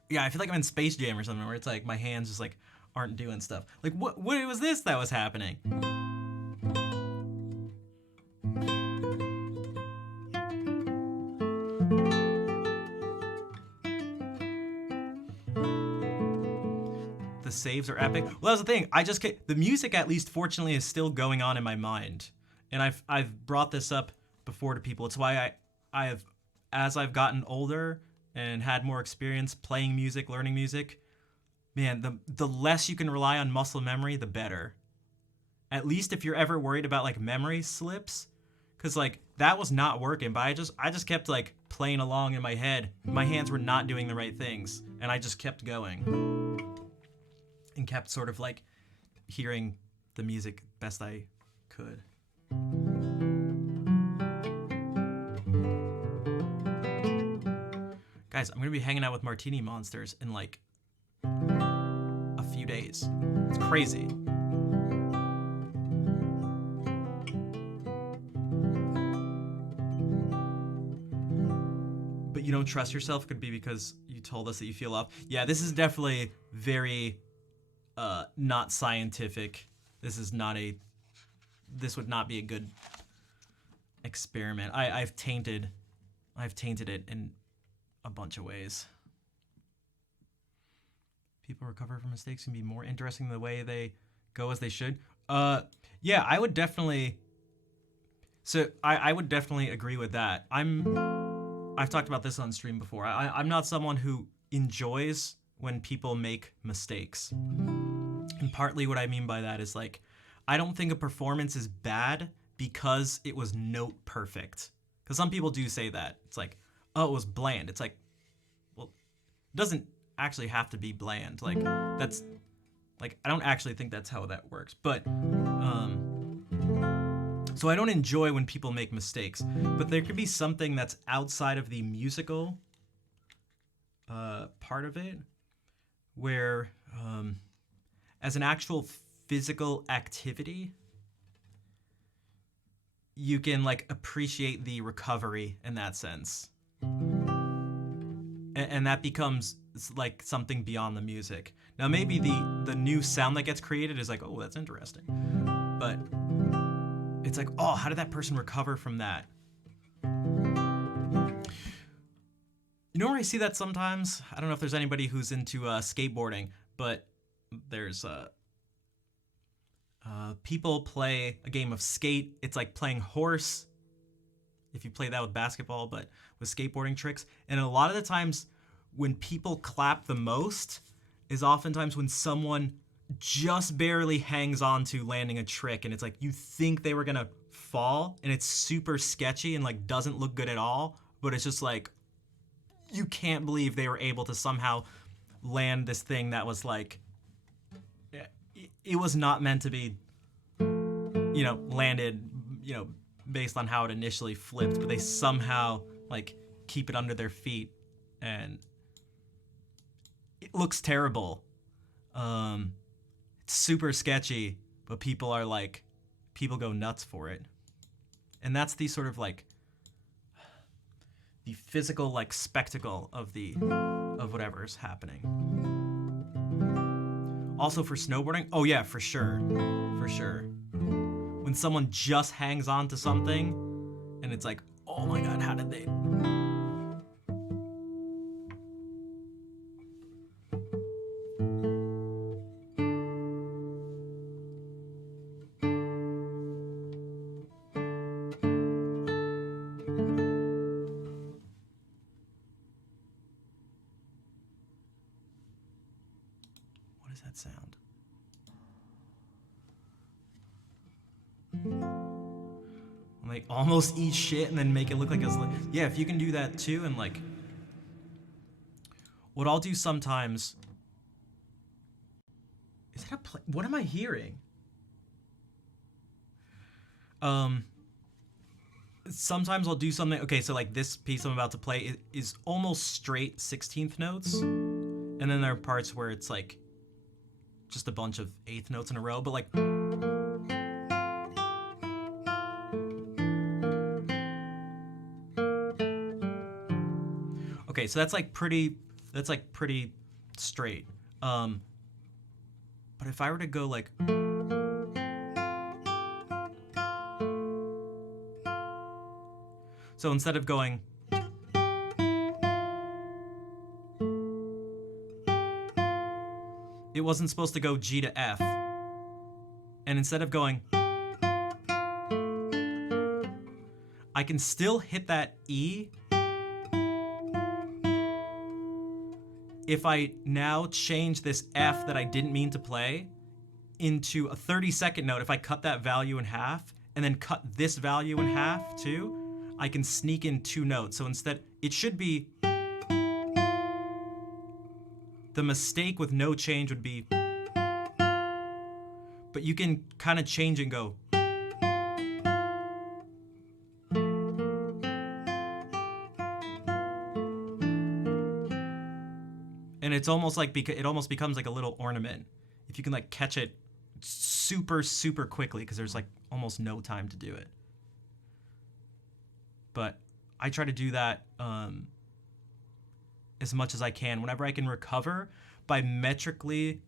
Yeah, I feel like I'm in Space Jam or something where it's like my hands just like aren't doing stuff. Like what was this that was happening? The saves are epic. Well, that's the thing. The music, at least, fortunately, is still going on in my mind, and I've brought this up before to people. It's why as I've gotten older and had more experience playing music, learning music, man, the less you can rely on muscle memory, the better. At least if you're ever worried about like memory slips, because like that was not working, but I just kept like playing along in my head. My hands were not doing the right things, and I just kept going. And kept sort of like hearing the music best I could. Guys, I'm gonna be hanging out with Martini Monsters in like a few days. It's crazy. But you don't trust yourself could be because you told us that you feel off. Yeah, this is definitely very not scientific. This would not be a good experiment. I've tainted it in a bunch of ways. People recover from mistakes can be more interesting the way they go as they should. Yeah, I would definitely. So I would definitely agree with that. I've talked about this on stream before. I'm not someone who enjoys when people make mistakes. And partly what I mean by that is like, I don't think a performance is bad because it was note perfect. Because some people do say that. It's like, oh, it was bland. It's like, well, it doesn't actually have to be bland. Like, that's, like, I don't actually think that's how that works. But, so I don't enjoy when people make mistakes. But there could be something that's outside of the musical part of it, where as an actual physical activity, you can like appreciate the recovery in that sense, and that becomes like something beyond the music. Now maybe the new sound that gets created is like, oh, that's interesting, but it's like, oh, how did that person recover from that? You know where I see that sometimes? I don't know if there's anybody who's into skateboarding, but there's people play a game of skate. It's like playing horse, if you play that with basketball, but with skateboarding tricks. And a lot of the times when people clap the most is oftentimes when someone just barely hangs on to landing a trick, and it's like you think they were gonna fall, and it's super sketchy and like doesn't look good at all, but it's just like, you can't believe they were able to somehow land this thing that was like, it was not meant to be, landed, based on how it initially flipped, but they somehow like keep it under their feet, and it looks terrible. It's super sketchy, but people go nuts for it. And that's the sort of like the physical like spectacle of whatever's happening. Also for snowboarding, oh yeah, for sure. When someone just hangs on to something and it's like, oh my god, how did they? that sound. Like almost eat shit and then make it look like a yeah, if you can do that too. And like what I'll do sometimes is that what am I hearing? Sometimes I'll do something. Okay, so like this piece I'm about to play is almost straight 16th notes, and then there are parts where it's like just a bunch of 8th notes in a row, but like okay, so that's like pretty straight. But if I were to go like so instead of going it wasn't supposed to go G to F. And instead of going I can still hit that E if I now change this F that I didn't mean to play into a 30-second note. If I cut that value in half and then cut this value in half too, I can sneak in 2 notes. So instead, it should be, the mistake with no change would be, but you can kind of change and go. And it's almost like, it almost becomes like a little ornament. If you can like catch it super, super quickly, because there's like almost no time to do it. But I try to do that as much as I can. Whenever I can recover by metrically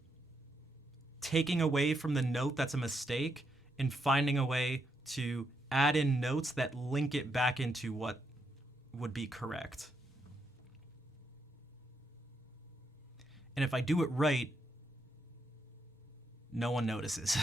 taking away from the note that's a mistake and finding a way to add in notes that link it back into what would be correct. And if I do it right, no one notices.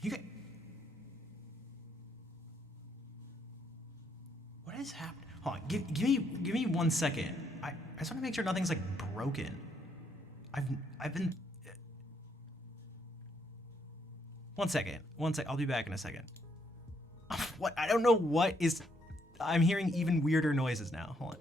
You get... What is happening? Hold on, give me 1 second. I just want to make sure nothing's like broken. I've been... 1 second. I'll be back in a second. What? I don't know what is... I'm hearing even weirder noises now. Hold on.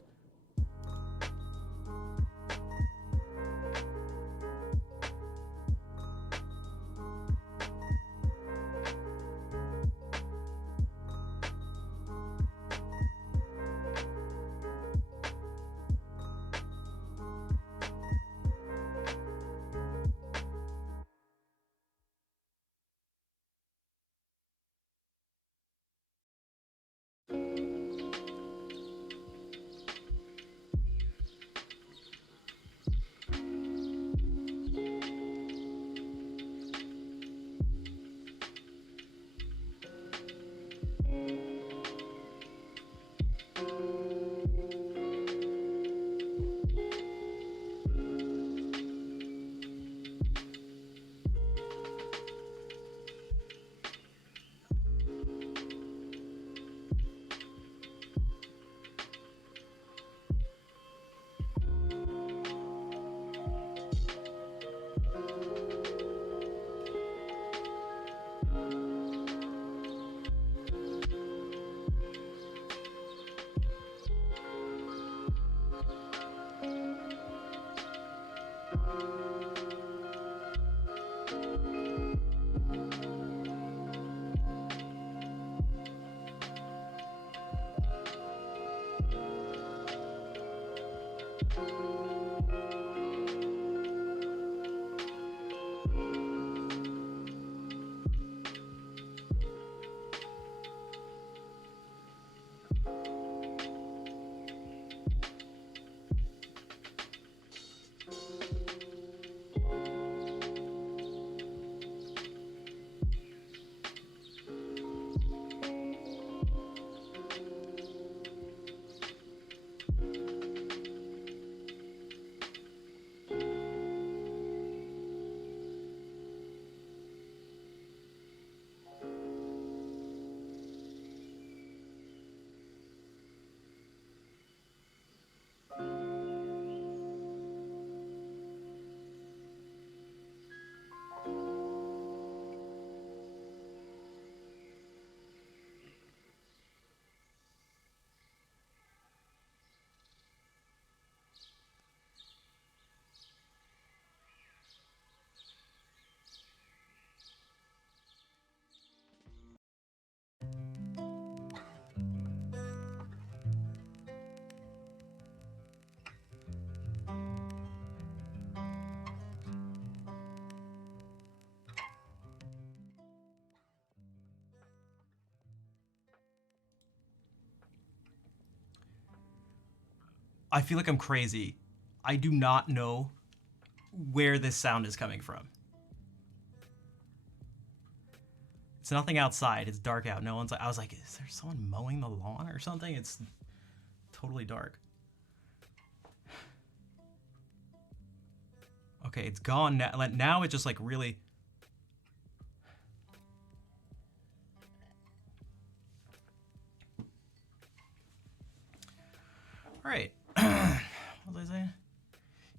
I feel like I'm crazy. I do not know where this sound is coming from. It's nothing outside. It's dark out. No one's like, I was like, is there someone mowing the lawn or something? It's totally dark. Okay, it's gone now. Now it just like really. All right. What was I saying?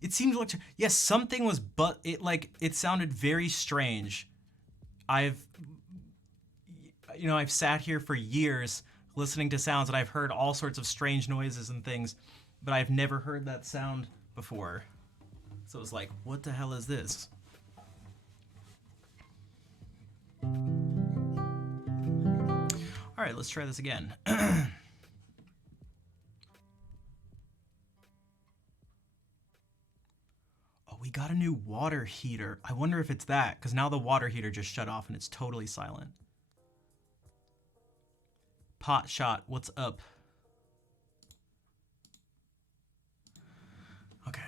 It seemed like, yes, something was, but it sounded very strange. I've sat here for years listening to sounds, and I've heard all sorts of strange noises and things, but I've never heard that sound before. So it was like, what the hell is this? All right, let's try this again. We got a new water heater. I wonder if it's that, because now the water heater just shut off and it's totally silent. Pot shot, what's up? Okay.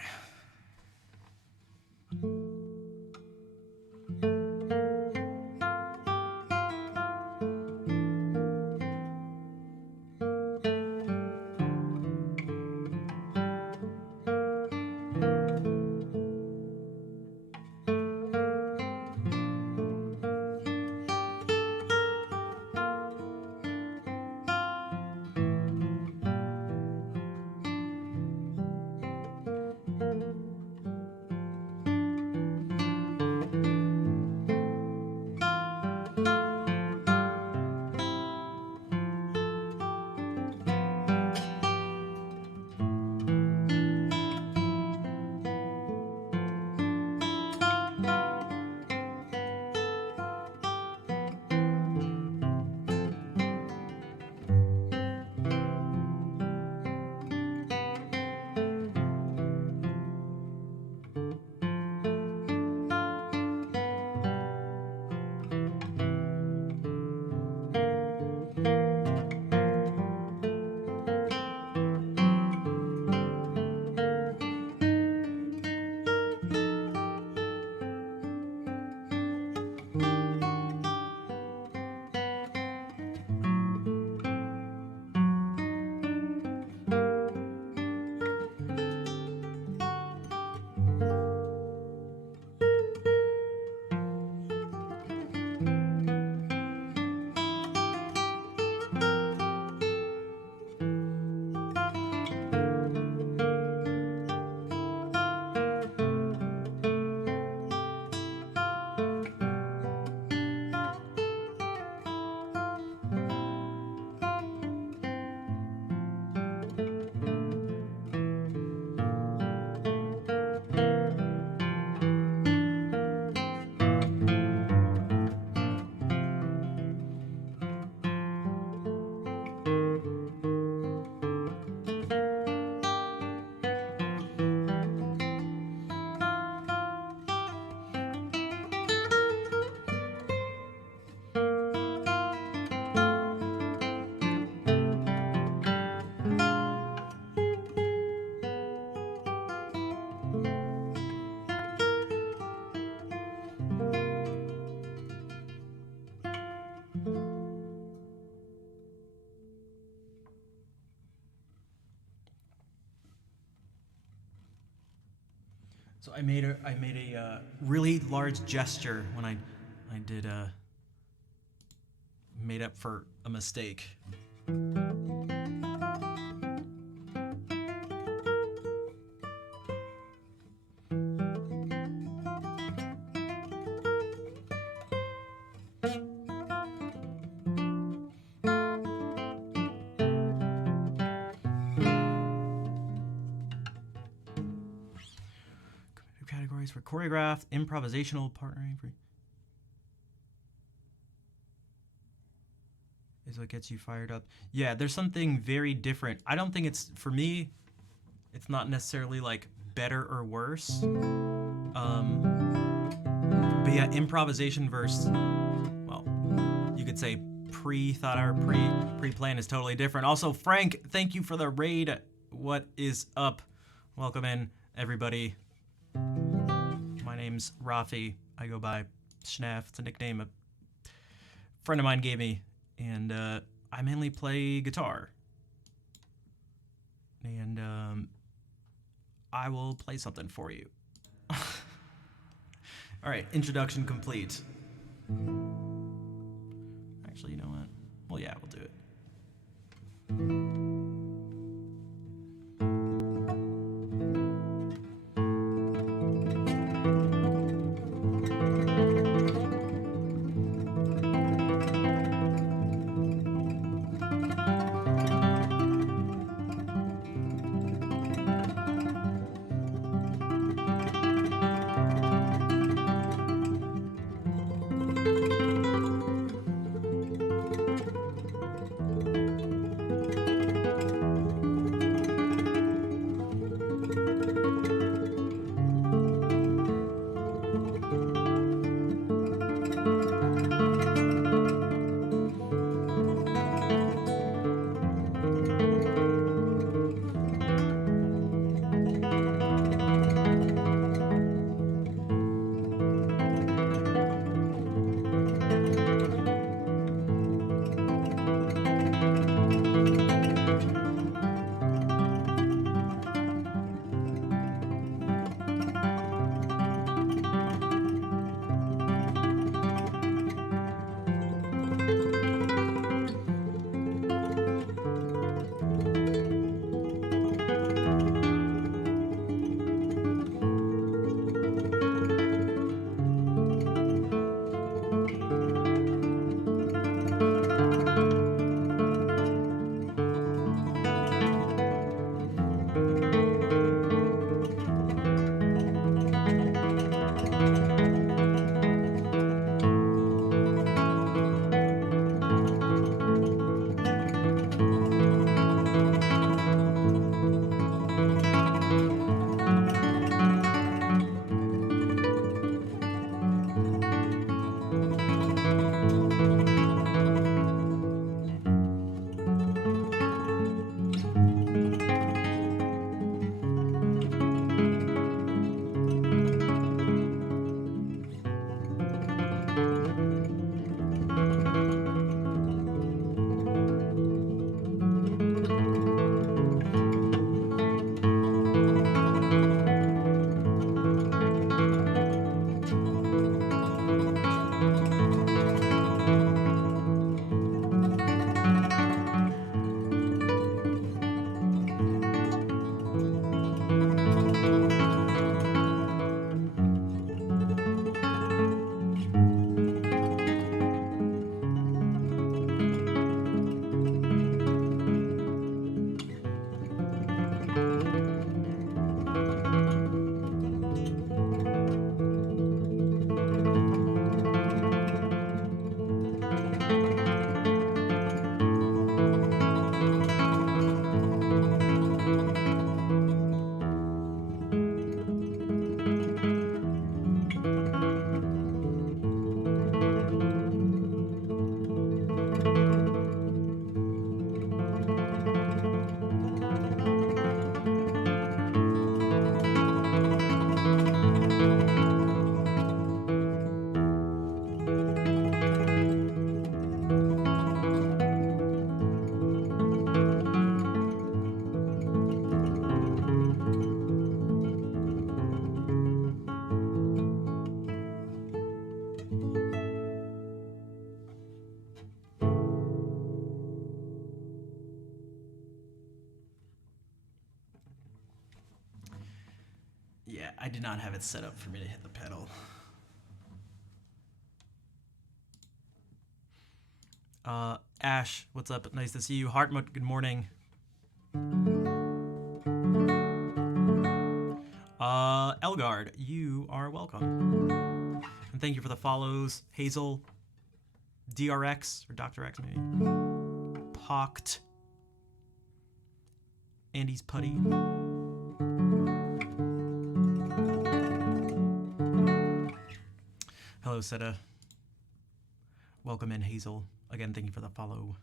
So I made a really large gesture when I did made up for a mistake. Categories for choreographed, improvisational, partnering for is what gets you fired up. Yeah, there's something very different. I don't think it's, for me, it's not necessarily like better or worse. But yeah, improvisation versus, well, you could say pre-thought or pre-plan is totally different. Also, Frank, thank you for the raid. What is up? Welcome in, everybody. My name's Rafi. I go by Schnaff. It's a nickname a friend of mine gave me. And I mainly play guitar. And I will play something for you. All right, introduction complete. Actually, you know what? Well, yeah, we'll do it. Yeah, I did not have it set up for me to hit the pedal. Ash, what's up? Nice to see you. Hartmut, good morning. Elgard, you are welcome. And thank you for the follows. Hazel, DRX, or Dr. X maybe. Pocked. Andy's Putty. Hello, Seta. Welcome in, Hazel. Again, thank you for the follow.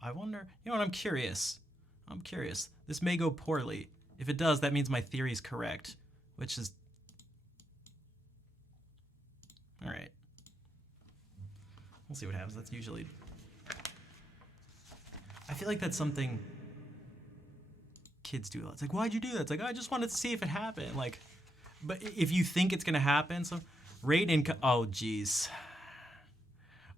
I wonder, you know what, I'm curious. This may go poorly. If it does, that means my theory is correct, which is... All right. We'll see what happens. That's usually... I feel like that's something kids do a lot. It's like, why'd you do that? It's like, I just wanted to see if it happened. Like, but if you think it's gonna happen, so rate income. Oh, jeez.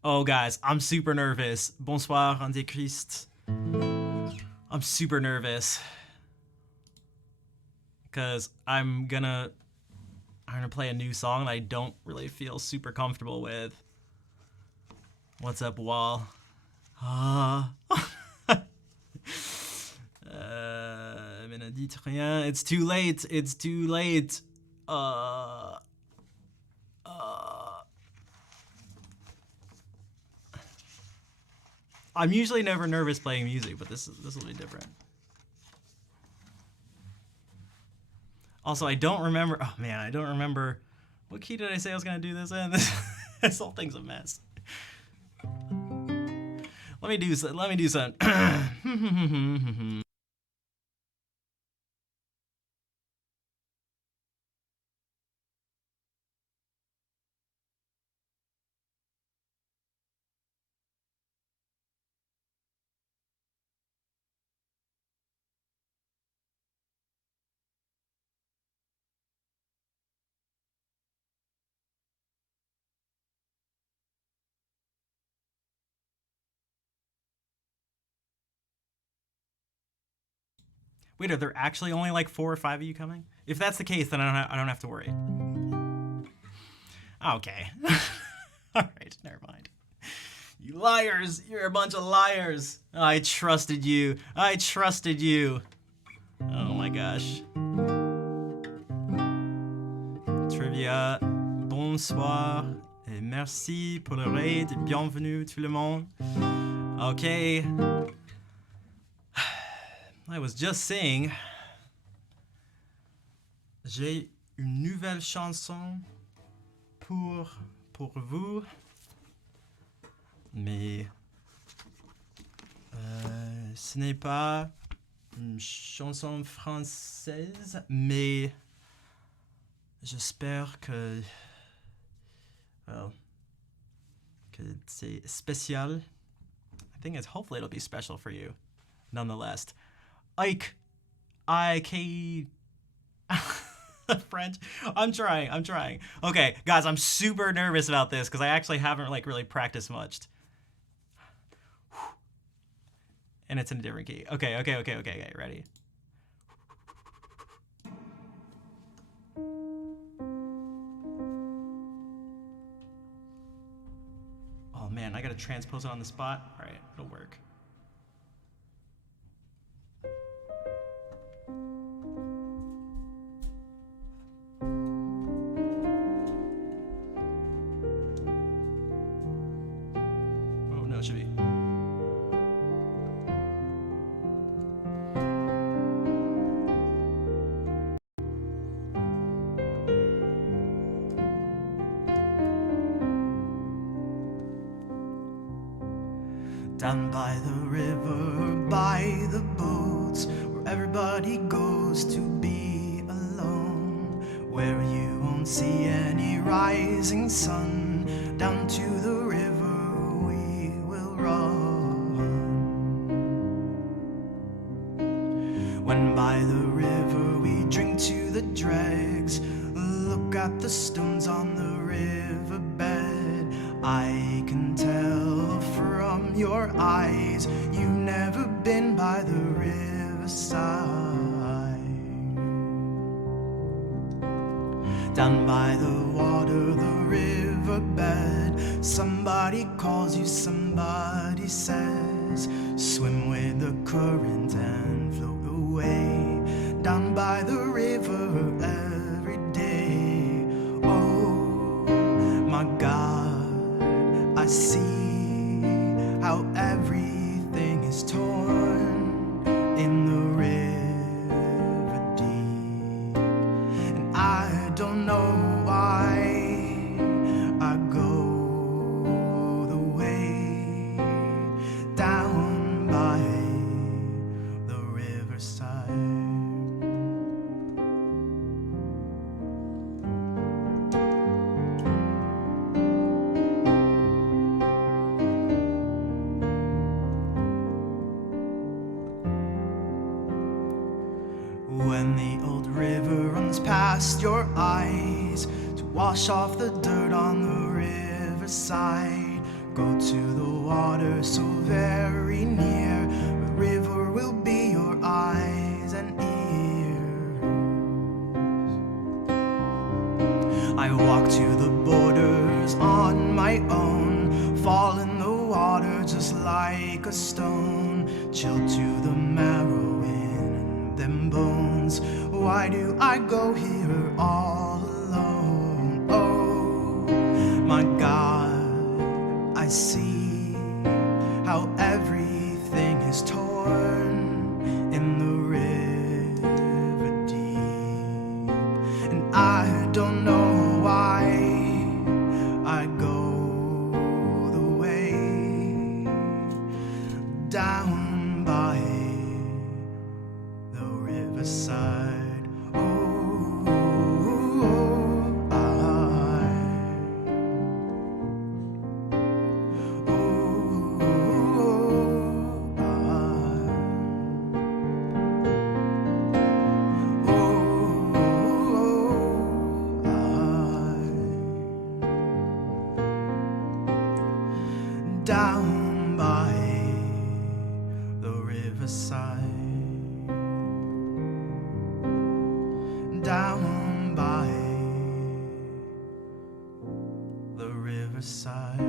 Oh, guys, I'm super nervous. Bonsoir, Antichrist. I'm super nervous because I'm gonna play a new song that I don't really feel super comfortable with. What's up, Wall? Mais ne dites rien. It's too late. It's too late. I'm usually never nervous playing music, but this will be different. Also, I don't remember. Oh man, I don't remember. What key did I say I was gonna do this in? This whole thing's a mess. Let me do some. Wait, are there actually only like 4 or 5 of you coming? If that's the case, then I don't have to worry. Okay. All right, never mind. You liars! You're a bunch of liars! I trusted you. I trusted you. Oh my gosh. Trivia. Bonsoir. Et merci pour le raid. Bienvenue tout le monde. Okay. I was just saying, j'ai une nouvelle chanson pour vous, mais ce n'est pas une chanson française, mais j'espère que c'est spécial. I think hopefully it'll be special for you, nonetheless. Ike, French. I'm trying. Okay, guys, I'm super nervous about this because I actually haven't like really practiced much. And it's in a different key. Okay, ready? Oh man, I gotta transpose it on the spot. All right, it'll work. It should be. Down by the river, by the boats, where everybody goes to be alone, where you won't see any rising sun, down to the river when by the river we drink to the dregs, look at the stones on the riverbed. I can tell from your eyes you've never been by the riverside. Down by the water, the riverbed, somebody calls you, somebody says, swim with the current and float away. Down by the river every day. Oh my God, I see how everything is torn in the river deep. And I don't know why I go the way down by the riverside. When the old river runs past your eyes to wash off the dirt on the riverside, go to the water so very near. The river will be your eyes and ears. I walk to the borders on my own, fall in the water just like a stone, chilled to the marrow in them bones. Why do I go here all alone? Oh my God, I see how everything is torn in the river deep. And I don't know why I go the way down by the riverside. Down by the riverside, down by the riverside.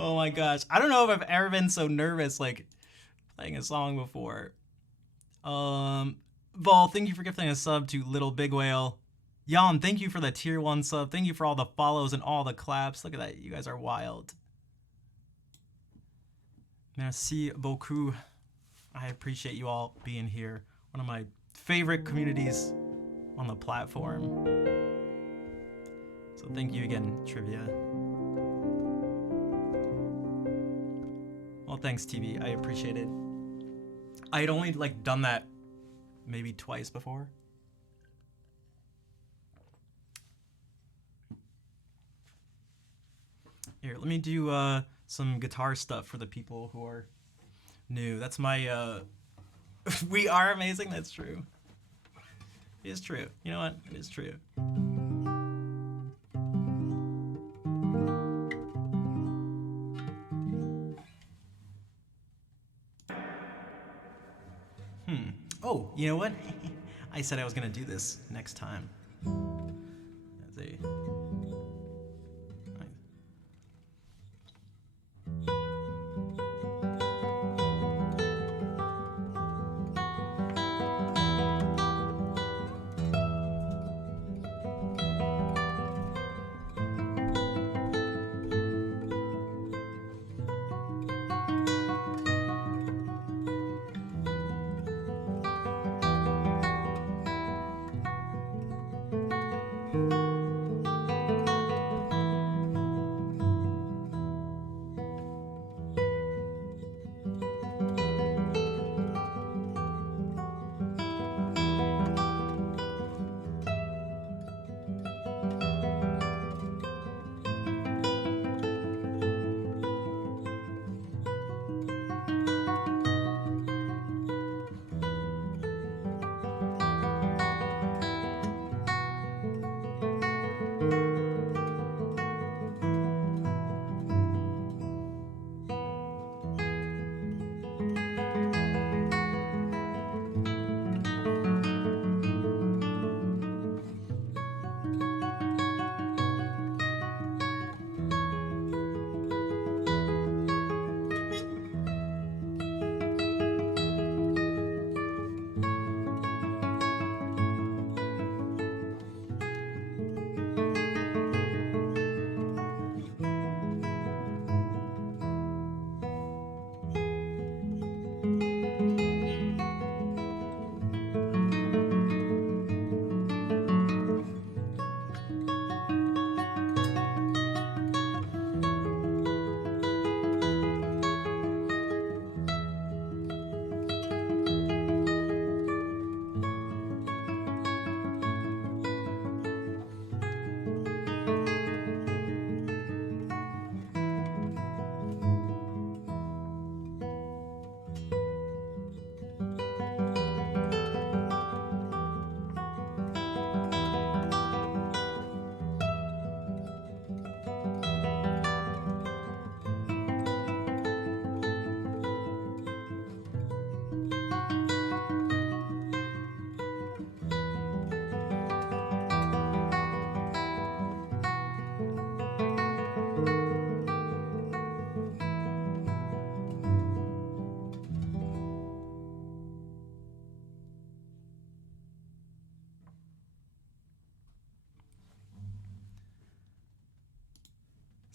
Oh my gosh. I don't know if I've ever been so nervous like playing a song before. Vol, thank you for gifting a sub to Little Big Whale. Jan, thank you for the tier 1 sub. Thank you for all the follows and all the claps. Look at that. You guys are wild. Merci beaucoup. I appreciate you all being here. One of my favorite communities on the platform. So thank you again, Trivia. Well, thanks, TV. I appreciate it. I had only done that maybe twice before. Here, let me do some guitar stuff for the people who are new. That's my we are amazing. That's true. It is true. You know what? It is true. Oh, you know what? I said I was gonna do this next time. As a...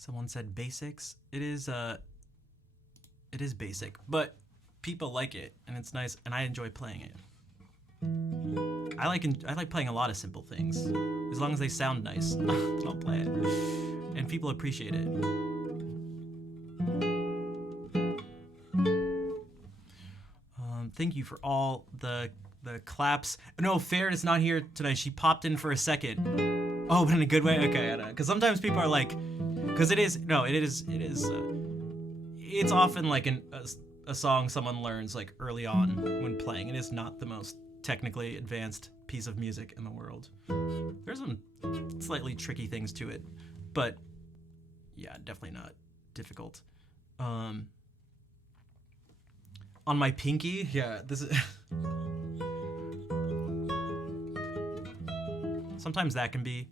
Someone said basics. It is basic, but people like it, and it's nice, and I enjoy playing it. I like playing a lot of simple things, as long as they sound nice. I'll play it, and people appreciate it. Thank you for all the claps. No, Farrah is not here tonight. She popped in for a second. Oh, but in a good way. Okay, I know. Because sometimes people are like, because it's often like a song someone learns like early on when playing. It is not the most technically advanced piece of music in the world. There's some slightly tricky things to it, but yeah, definitely not difficult. On my pinky, yeah, this is. Sometimes that can be.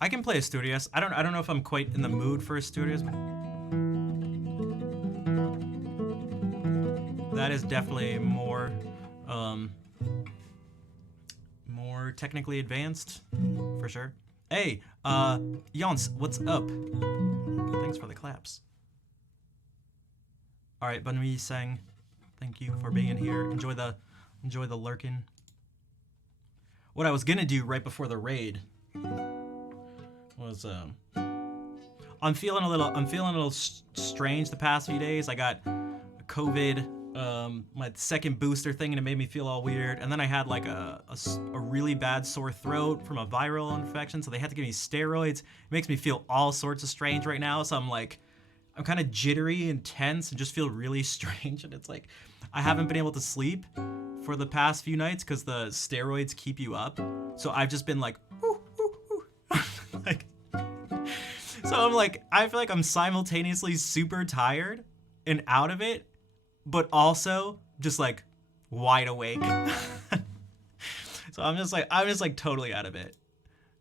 I can play Asturias. I don't know if I'm quite in the mood for Asturias. That is definitely more technically advanced, for sure. Hey, Jans, what's up? Thanks for the claps. All right, Banui Sang, thank you for being here. Enjoy the lurkin. What I was gonna do right before the raid was I'm feeling a little strange the past few days. I got COVID, my second booster thing, and it made me feel all weird. And then I had like a really bad sore throat from a viral infection, so they had to give me steroids. It makes me feel all sorts of strange right now. So I'm kind of jittery and tense and just feel really strange. And it's like, I haven't been able to sleep for the past few nights because the steroids keep you up. So I've just been like, ooh, ooh, ooh. Like, so I'm like, I feel like I'm simultaneously super tired and out of it, but also just like wide awake. So I'm just like totally out of it.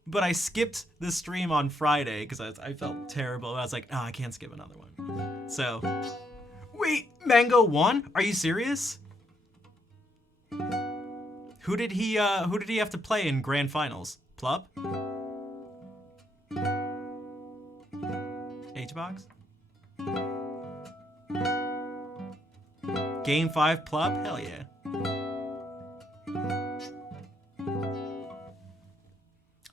But I skipped the stream on Friday because I felt terrible. I was like, I can't skip another one. So, wait, Mango won? Are you serious? Who did he have to play in grand finals? Plub? H-Box? Game 5 Plub? Hell yeah.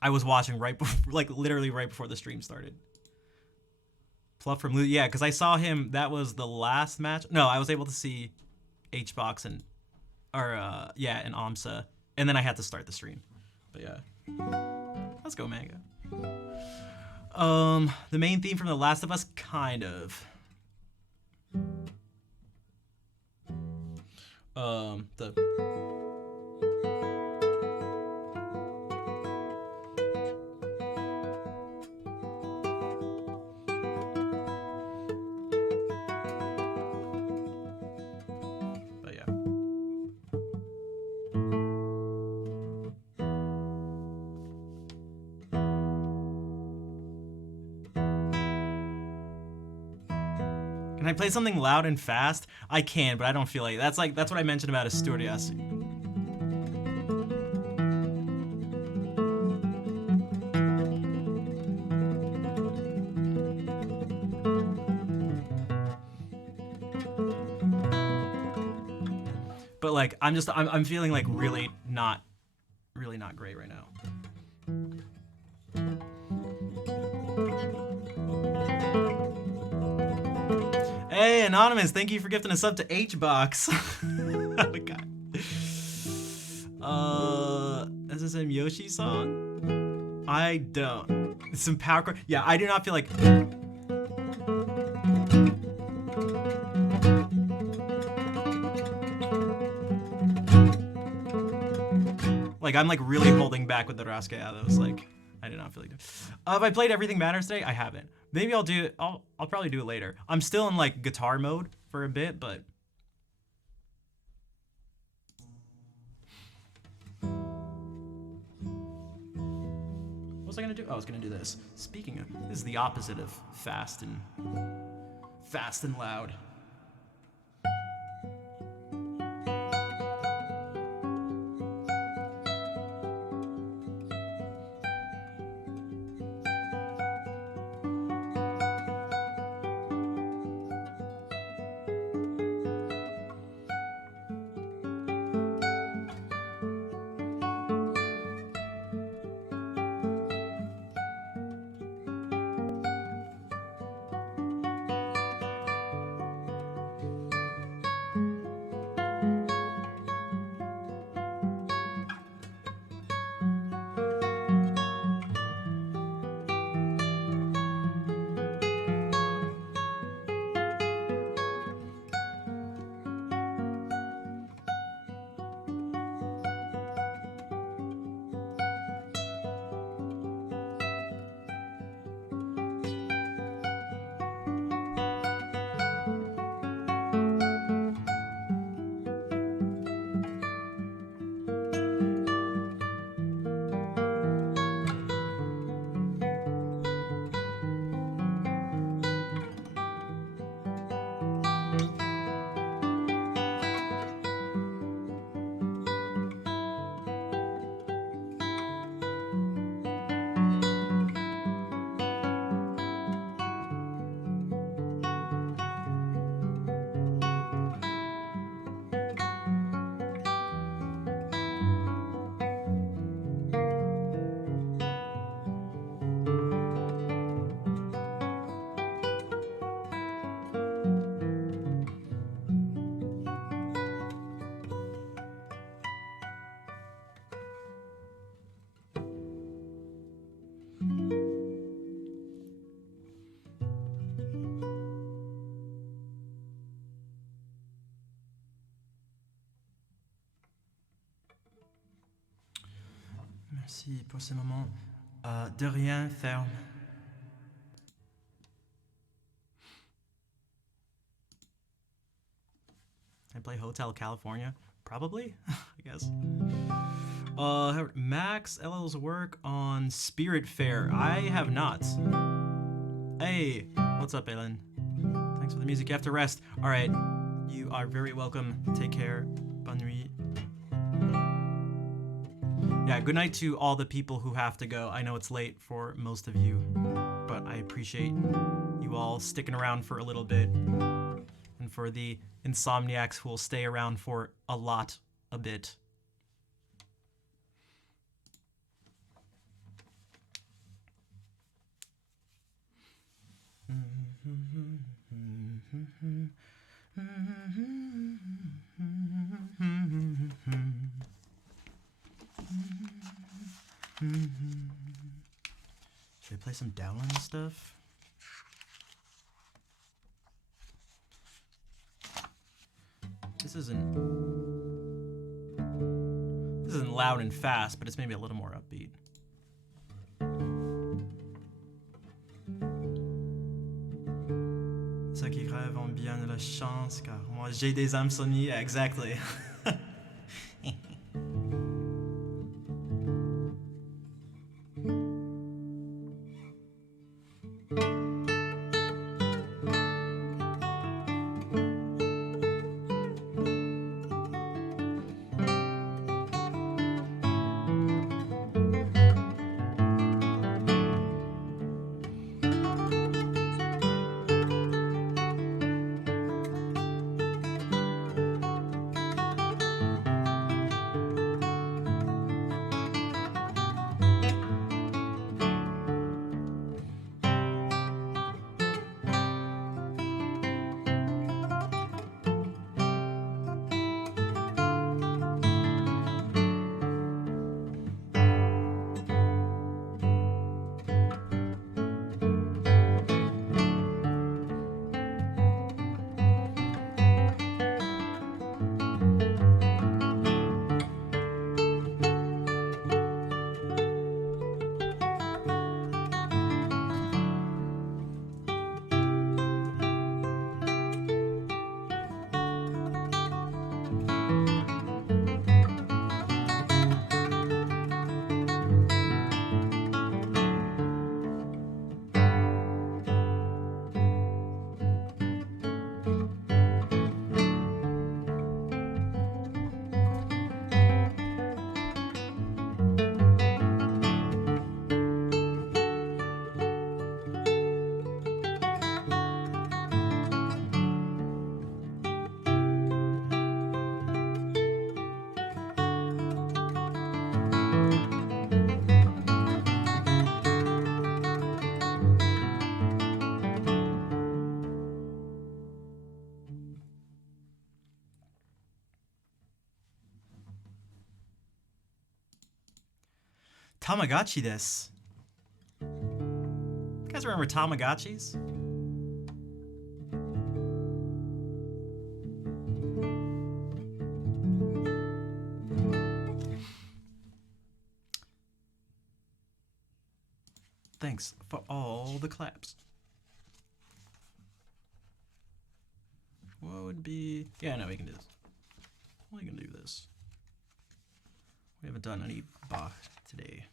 I was watching right before, like literally right before the stream started. Pluff from Loot, yeah, because I saw him. That was the last match. No, I was able to see H-Box and Amsa, and then I had to start the stream. But yeah, let's go, Mango. The main theme from The Last of Us, kind of. Can I play something loud and fast? I can, but I don't feel like it. That's what I mentioned about Asturias. But like I'm feeling like really not great right now. Hey, Anonymous, thank you for gifting us up to H-Box. Oh my god. Is this a Yoshi song? I don't. It's some power chord. Yeah, I do not feel like... Like, I'm like really holding back with the Rasca. Yeah, that was like... I did not feel like it. Have I played Everything Matters today? I haven't. Maybe I'll do it. I'll probably do it later. I'm still in like guitar mode for a bit, but what was I gonna do? Oh, I was gonna do this. Speaking of, this is the opposite of fast and loud. Merci pour ce moment. De rien, ferme. I play Hotel California? Probably, I guess. Max LL's work on Spiritfarer. I have not. Hey, what's up, Aylin? Thanks for the music. You have to rest. All right, you are very welcome. Take care. Bonne nuit. Yeah, good night to all the people who have to go. I know it's late for most of you, but I appreciate you all sticking around for a little bit. And for the insomniacs who will stay around for a bit. Should I play some download stuff? This isn't loud and fast, but it's maybe a little more upbeat. Ceux qui rêvent ont bien de la chance, car moi j'ai des insomnies. Yeah, exactly. Tamagotchi this. You guys remember Tamagotchis? Thanks for all the claps. What would be... Yeah, no, we can do this. We can do this. We haven't done any Bach today.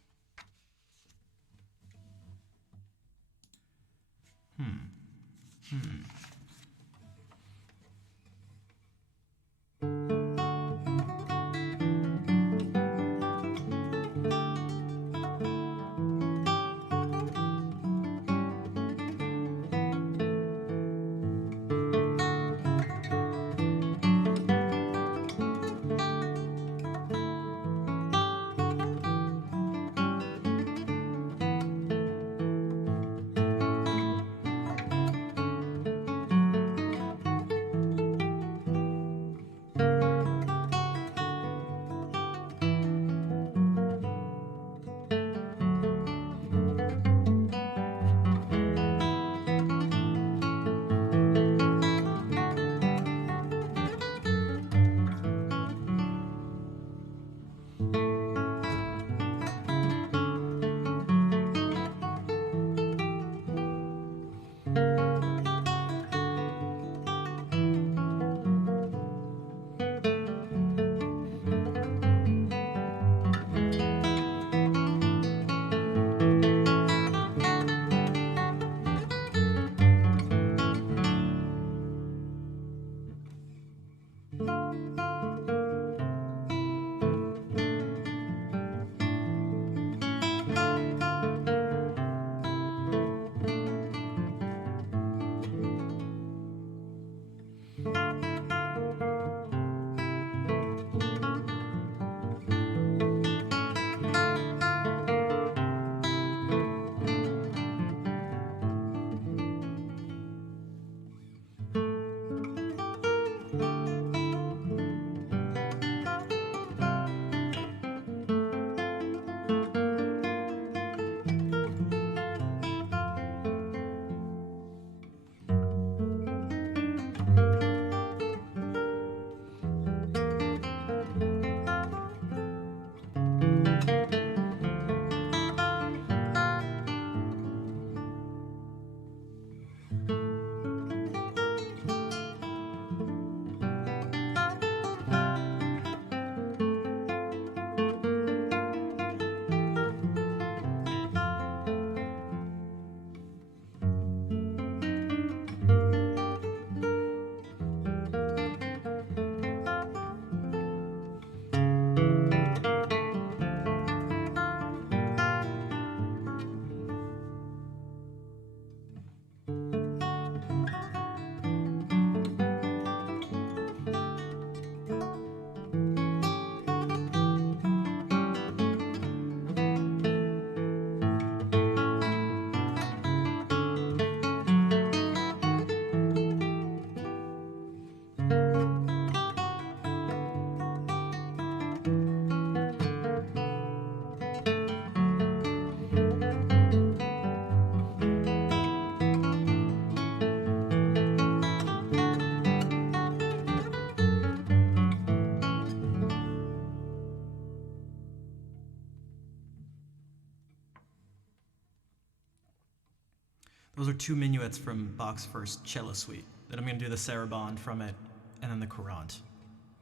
Those are two minuets from Bach's first cello suite. Then I'm going to do the Sarabande from it, and then the Courante.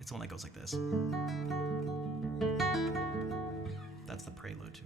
It's the one that goes like this. That's the prelude too.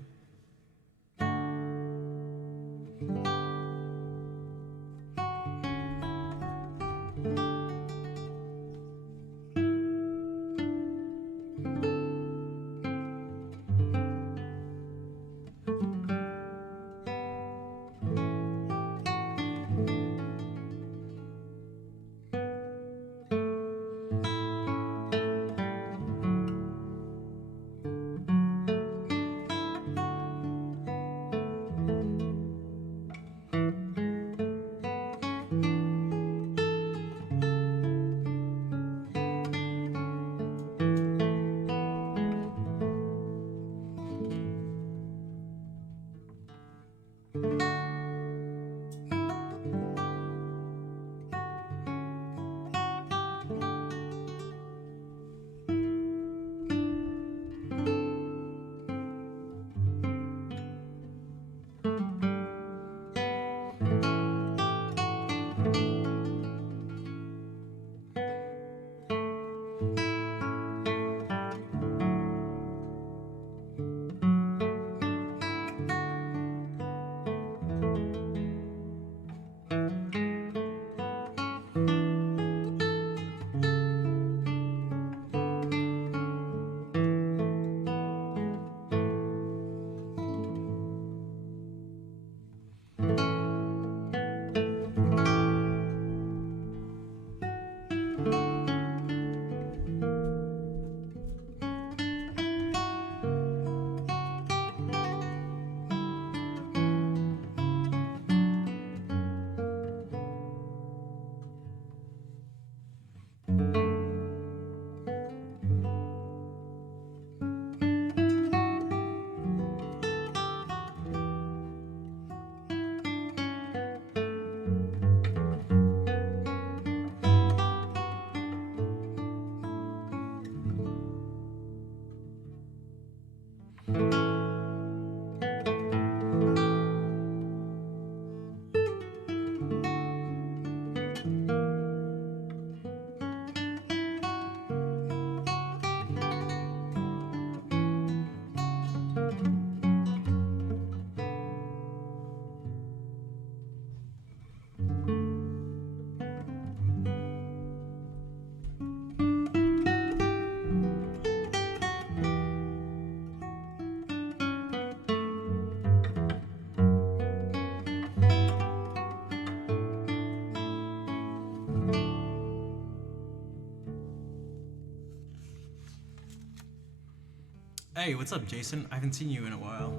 Hey, what's up, Jason? I haven't seen you in a while.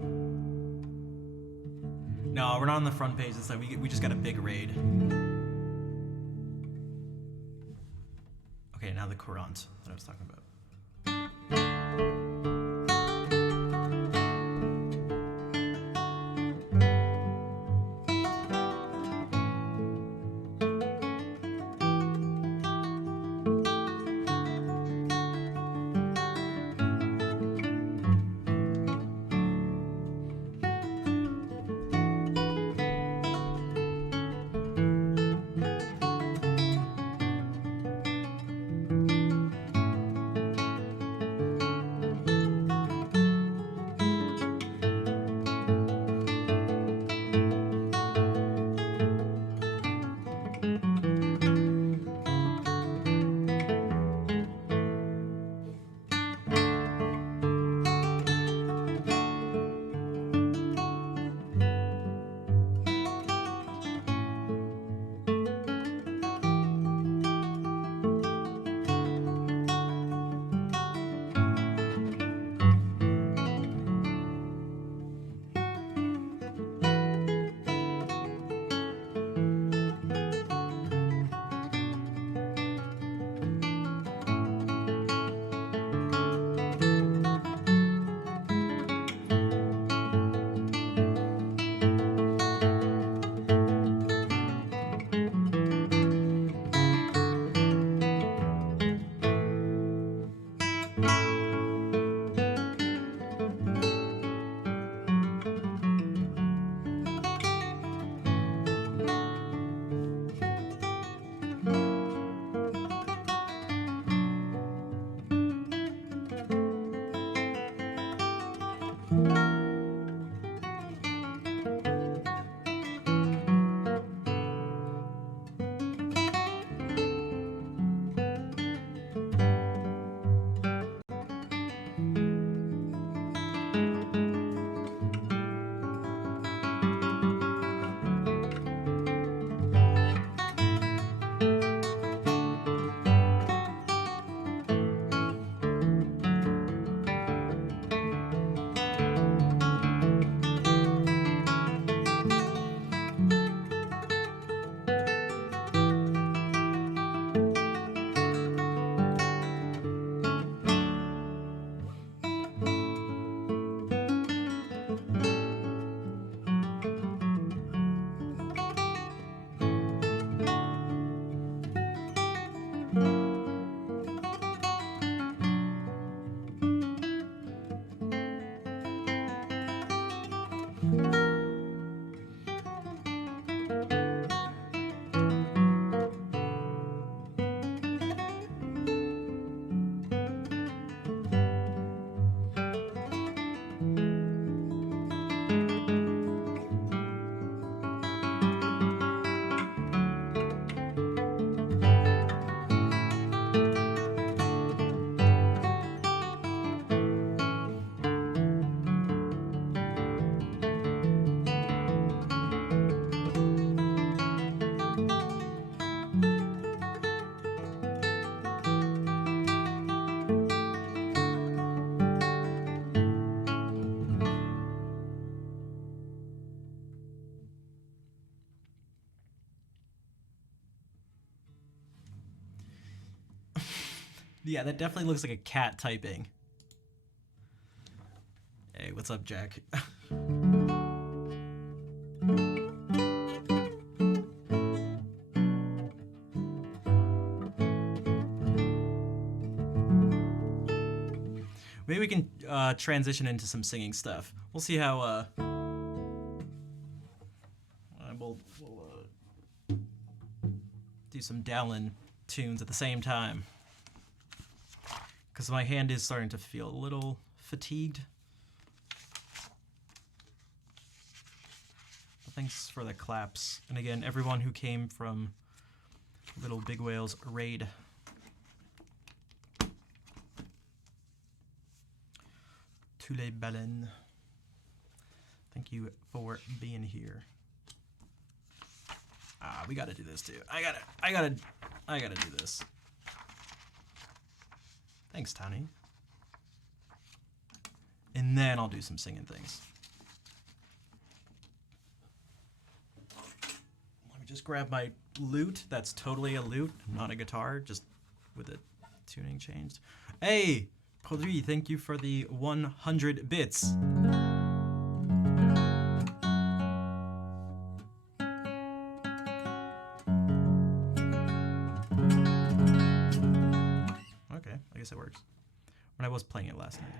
No, we're not on the front page this time. We just got a big raid. Okay, now the Courante that I was talking about. Yeah, that definitely looks like a cat typing. Hey, what's up, Jack? Maybe we can transition into some singing stuff. We'll see how. We'll do some Dowlin tunes at the same time. Because my hand is starting to feel a little fatigued. But thanks for the claps. And again, everyone who came from Little Big Whale's raid. Tous les baleines. Thank you for being here. We gotta do this too. I gotta do this. Thanks, Tony. And then I'll do some singing things. Let me just grab my lute. That's totally a lute, not a guitar, just with it tuning changed. Hey, Produit, thank you for the 100 bits. Okay, I guess it works. When I was playing it last night.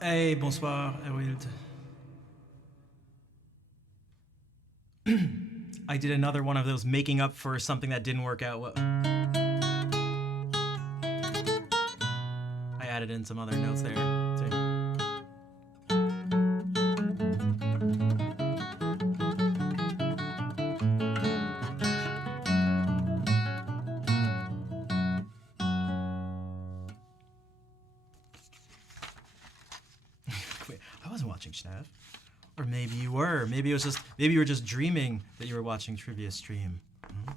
Hey, bonsoir, Erwild. I did another one of those making up for something that didn't work out well. added in some other notes there too. Wait, I wasn't watching Schnev. Or maybe you were. Maybe you were just dreaming that you were watching Trivia Stream. Hmm?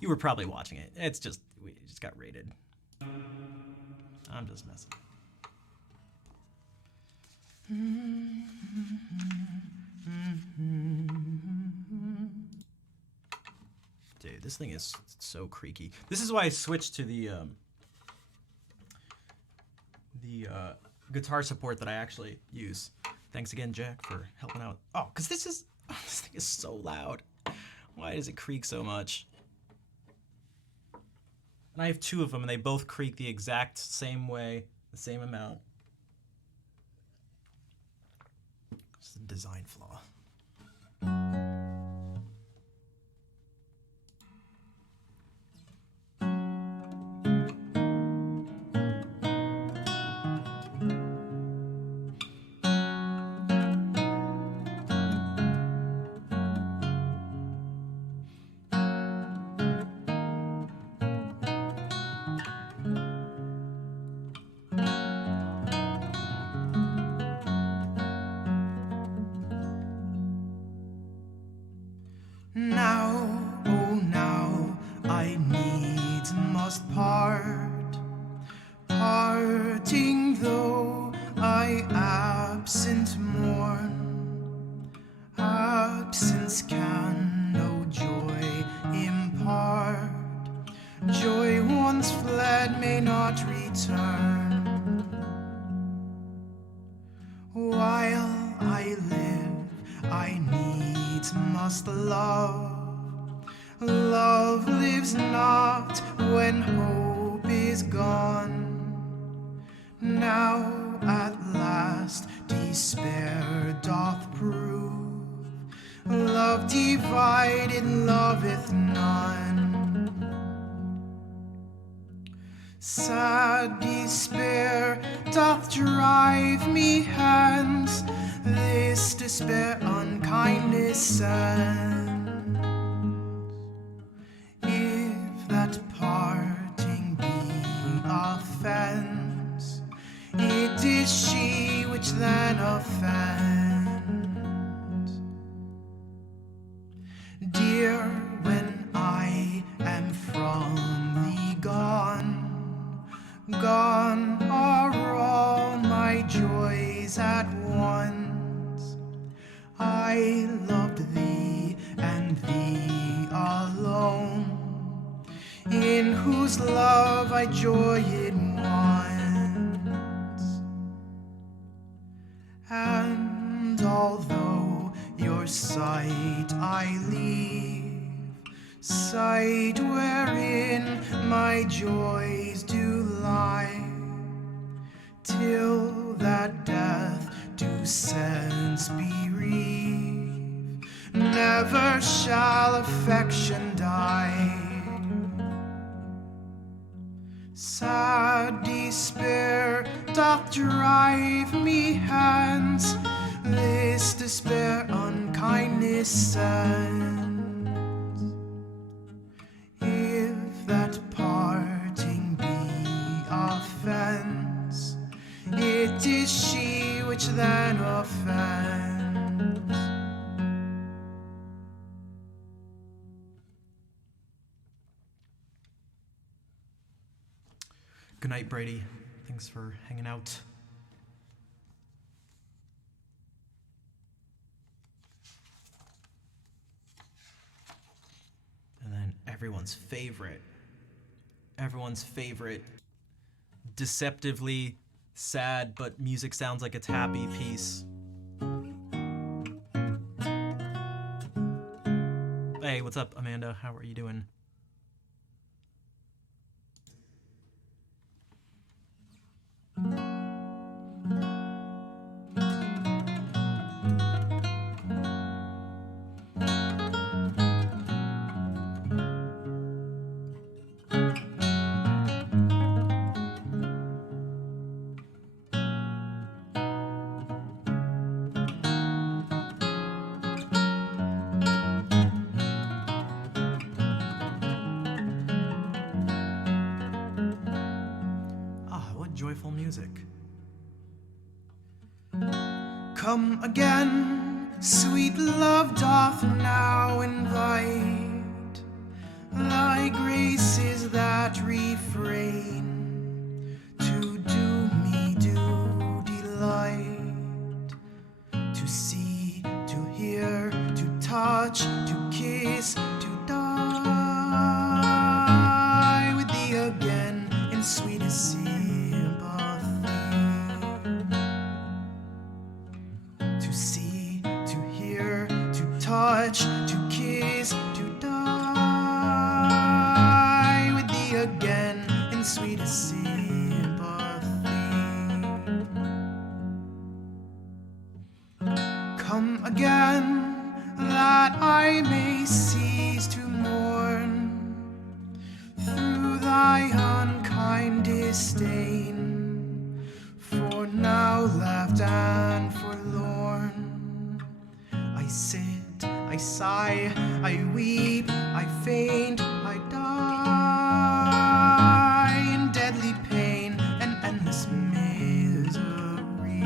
You were probably watching it. It's just, we just got rated. I'm just messing. Dude, this thing is so creaky. This is why I switched to the guitar support that I actually use. Thanks again, Jack, for helping out. Oh, because this thing is so loud. Why does it creak so much? And I have two of them, and they both creak the exact same way, the same amount. It's a design flaw. Now, oh now, I needs must part. Parting though I absent mourn. Absence can no joy impart. Joy once fled may not return. While I live, I needs must love. Love lives not when hope is gone. Now at last despair doth prove. Love divided loveth none. Sad despair doth drive me hence. This despair unkindness sends. If that parting be offense, it is she which then offends. Dear, when I am from thee gone, gone are all my joys at once. I loved thee and thee alone, in whose love I joyed once. And although your sight I leave, sight wherein my joys do lie, till that death do sense bereave, never shall affection die. Sad despair doth drive me hence. This despair unkindness sends. If that parting be offense, it is she which then offends. Good night, Brady. Thanks for hanging out. And then everyone's favorite, deceptively sad, but music sounds like it's happy piece. Hey, what's up, Amanda? How are you doing? joyful music. Come again, sweet love doth now invite thy graces that refrain to do me due delight, to see, to hear, to touch, to kiss, to die with thee again in sweetest sympathy. To see, to hear, to touch, to kiss, to die with thee again in sweetest sympathy. Come again, that I may cease to mourn through thy unkind disdain, for now left and forlorn, I sit, I sigh, I weep, I faint, I die in deadly pain and endless misery.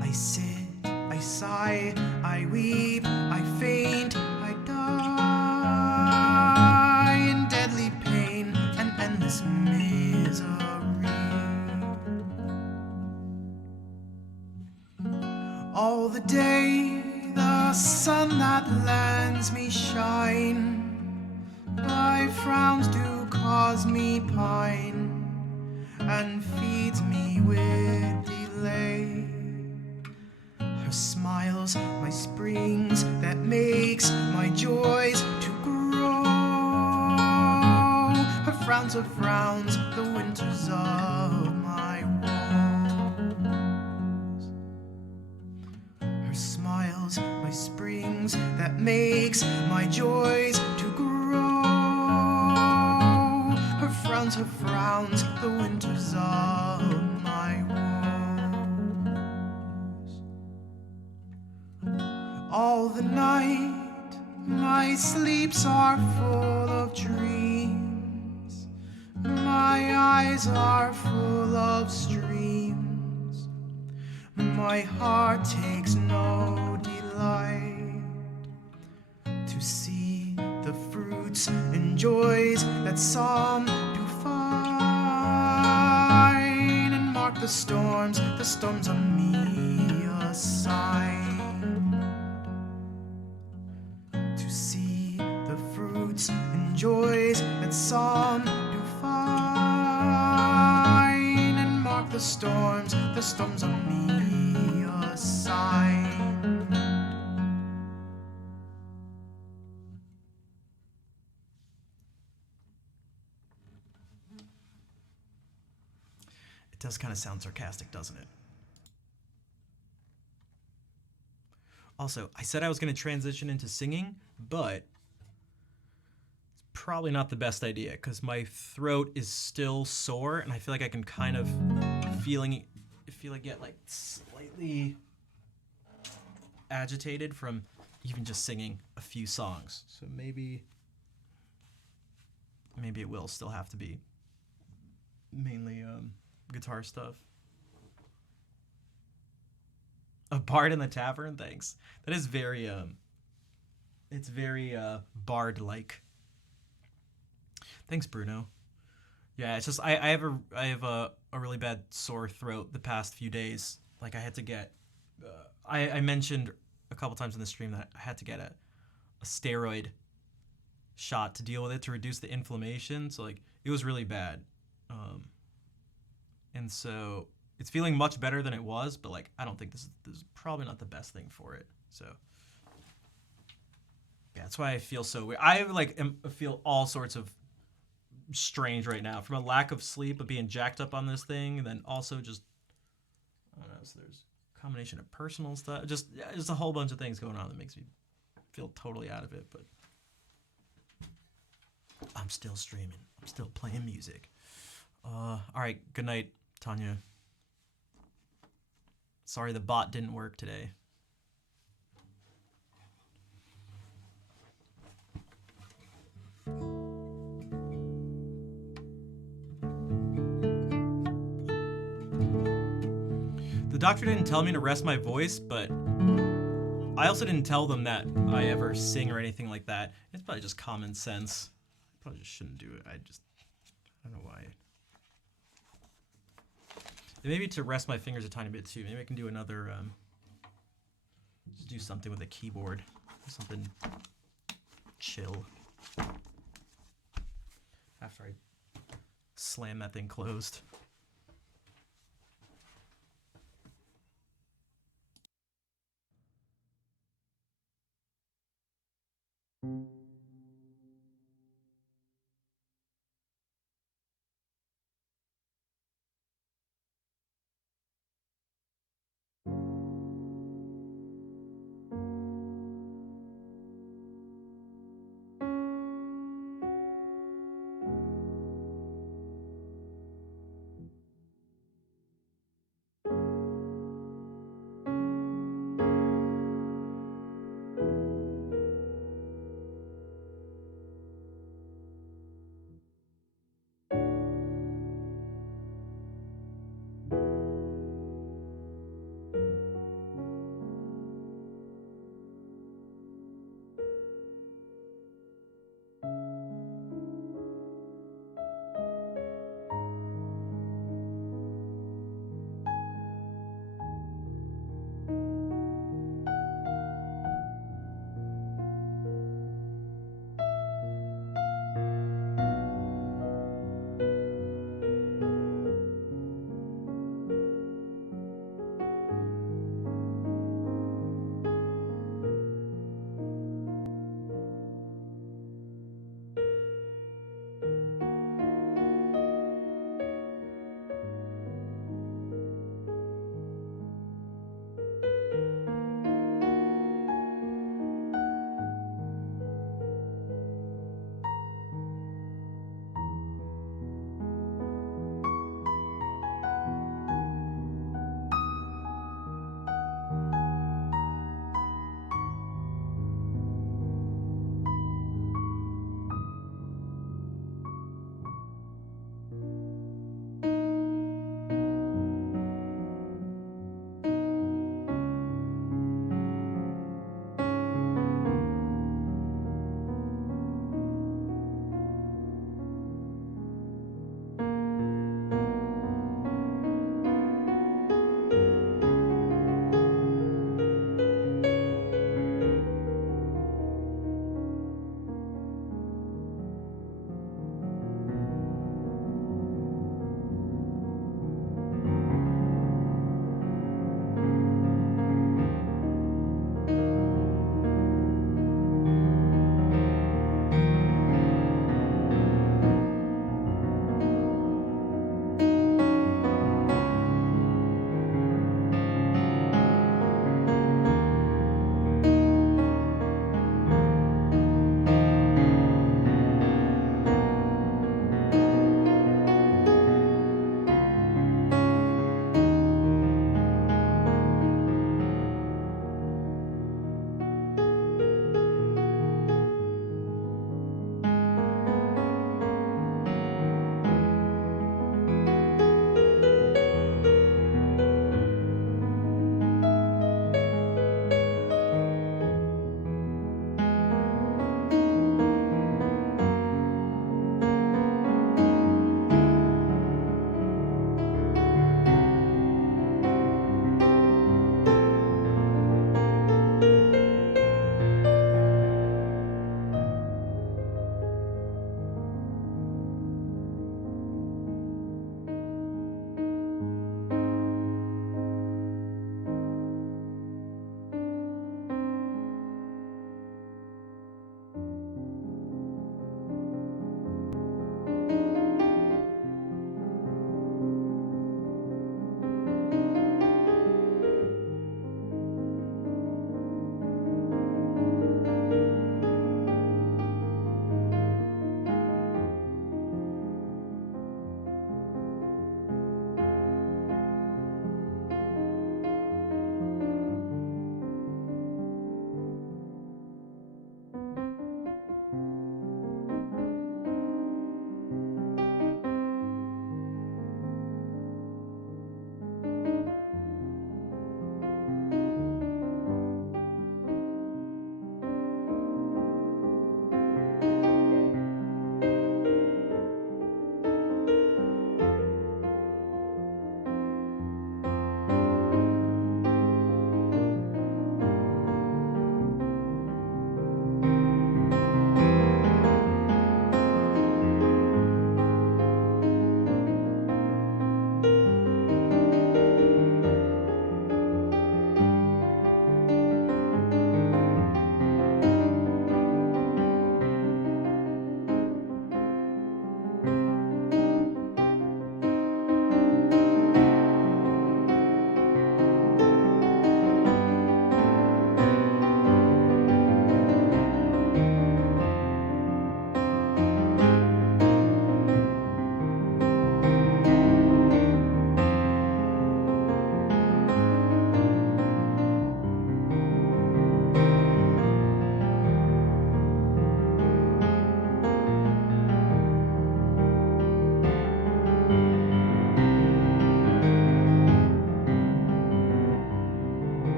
I sit, I sigh, I weep, I faint, I die in deadly pain and endless misery. All the day the sun that lends me shine, thy frowns do cause me pine, and feeds me with delay. Her smiles, my springs, that makes my joys to grow. Her frowns are frowns, the winters of my woes. Her smiles, my springs, that makes my joys to grow. Her frowns, the winters of my woes. All the night my sleeps are full of dreams, my eyes are full of streams, my heart takes no delight to see the fruits and joys that some do find, and mark the storms on me a sign to see the fruits and joys that some do find, and mark the storms on me a sign. It does kind of sound sarcastic, doesn't it? Also, I said I was going to transition into singing, but it's probably not the best idea because my throat is still sore, and I feel like I can kind of feel it get like slightly agitated from even just singing a few songs. So maybe it will still have to be mainly guitar stuff. A bard in the tavern, thanks. That is very it's very bard-like. Thanks, Bruno. Yeah, it's just I have a really bad sore throat the past few days. Like I had to get I mentioned a couple times in the stream that I had to get a steroid shot to deal with it to reduce the inflammation. So like it was really bad. And so it's feeling much better than it was, but like I don't think this is probably not the best thing for it. So yeah, that's why I feel so weird. I feel all sorts of strange right now from a lack of sleep, of being jacked up on this thing, and then also just I don't know. So there's a combination of personal stuff, just a whole bunch of things going on that makes me feel totally out of it. But I'm still streaming. I'm still playing music. All right. Good night, Tanya. Sorry the bot didn't work today. The doctor didn't tell me to rest my voice, but I also didn't tell them that I ever sing or anything like that. It's probably just common sense. I probably just shouldn't do it. I don't know why. And maybe to rest my fingers a tiny bit too. Maybe I can do another, just do something with a keyboard. Something chill. After I slam that thing closed.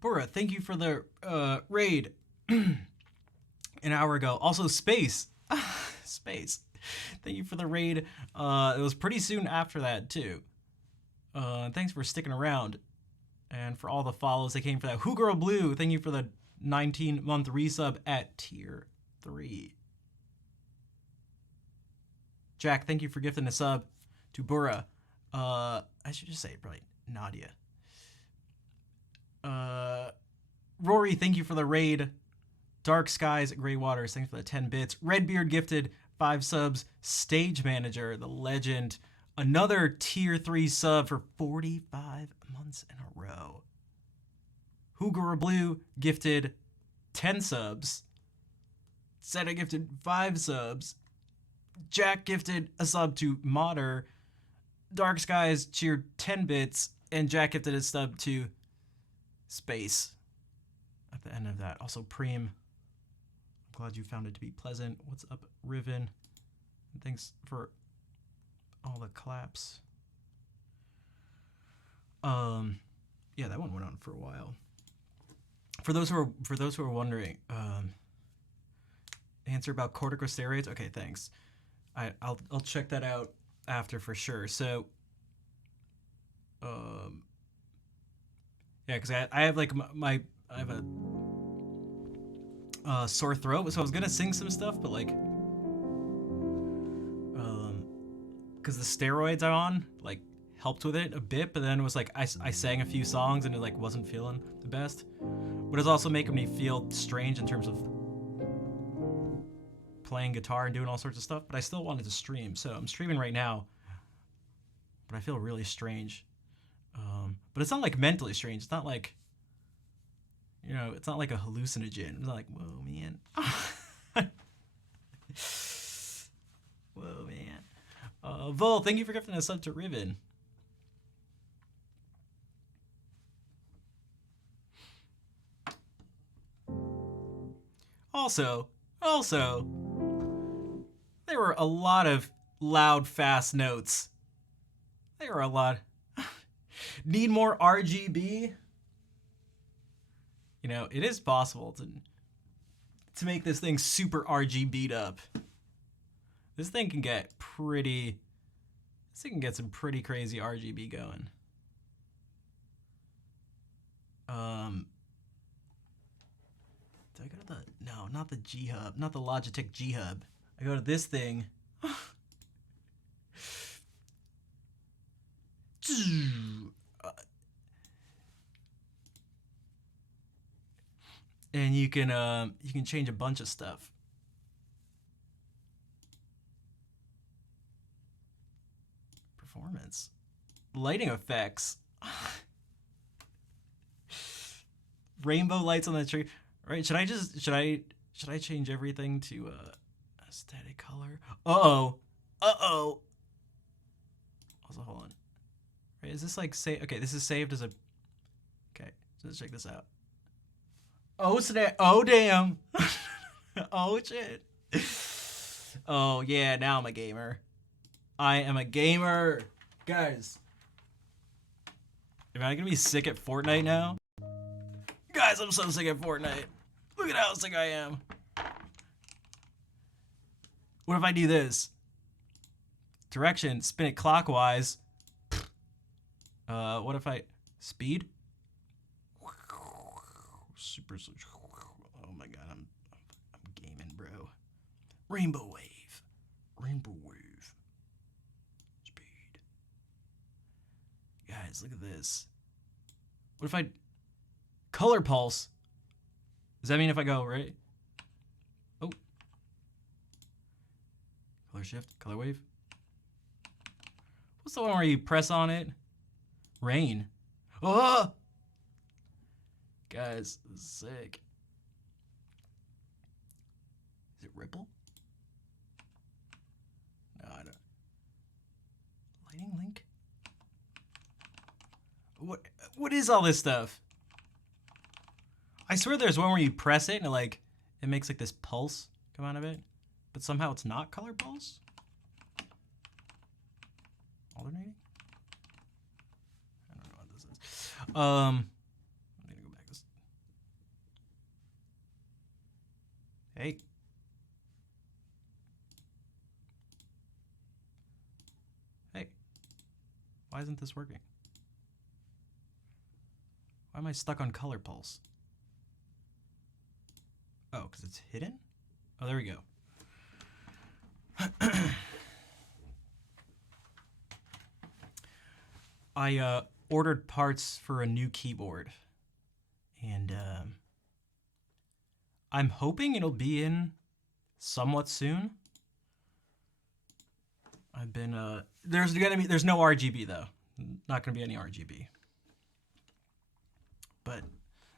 Bora, thank you for the raid an hour ago. Also, Space. Space. Thank you for the raid. It was pretty soon after that, too. Thanks for sticking around. And for all the follows that came for that. Who Girl Blue, thank you for the 19-month resub at tier 3. Jack, thank you for gifting a sub to Bura. I should just say probably Nadia. Rory, thank you for the raid. Dark Skies, Grey Waters, thanks for the 10 bits. Redbeard gifted 5 subs. Stage Manager, the legend, another tier 3 sub for 45 months in a row. Hugura Blue gifted 10 subs. Seta gifted 5 subs. Jack gifted a sub to Modder. Dark Skies cheered 10 bits. And Jack gifted a sub to Space at the end of that. Also, Preem, I'm glad you found it to be pleasant. What's up, Riven? And thanks for all the claps. Yeah, that one went on for a while. For those who are wondering, answer about corticosteroids. Okay, thanks. I'll check that out after for sure. So, yeah, because I have like I have a sore throat, so I was gonna sing some stuff, but like, because the steroids I'm on like helped with it a bit, but then it was like I sang a few songs and it like wasn't feeling the best, but it's also making me feel strange in terms of playing guitar and doing all sorts of stuff. But I still wanted to stream, so I'm streaming right now, but I feel really strange. But it's not like mentally strange. It's not like, you know, it's not like a hallucinogen. It's not like, whoa, man. Whoa, man. Vol, thank you for gifting a sub to Riven. Also, there were a lot of loud, fast notes. There were a lot. Need more RGB? You know, it is possible to make this thing super RGB'd up. This thing can get some pretty crazy RGB going. Do I go to no, not the G Hub, not the Logitech G Hub. I go to this thing. And you can change a bunch of stuff. Performance, lighting effects, rainbow lights on the tree. Right? Should I change everything to aesthetic color? Uh-oh. Also, hold on. Right, is this like okay, this is saved as a okay, so let's check this out. Oh snap. Oh damn. Oh shit. Oh yeah, now I'm a gamer. I am a gamer. Guys. Am I gonna be sick at Fortnite now? Guys, I'm so sick at Fortnite. Look at how sick I am. What if I do this? Direction, spin it clockwise. What if I speed? Super. Oh my god, I'm gaming, bro. Rainbow wave. Speed. Guys, look at this. What if I color pulse? Does that mean if I go right? Oh. Color shift, color wave. What's the one where you press on it? Rain. Oh! Guys, this is sick. Is it Ripple? No, I don't. Lighting link? What is all this stuff? I swear there's one where you press it and it makes like this pulse come out of it, but somehow it's not color pulse? Alternating? I don't know what this is. I'm gonna go back this. Hey. Hey. Why isn't this working? Why am I stuck on color pulse? Oh, because it's hidden? Oh, there we go. I ordered parts for a new keyboard. And I'm hoping it'll be in somewhat soon. I've been there's no RGB though. Not gonna be any RGB. But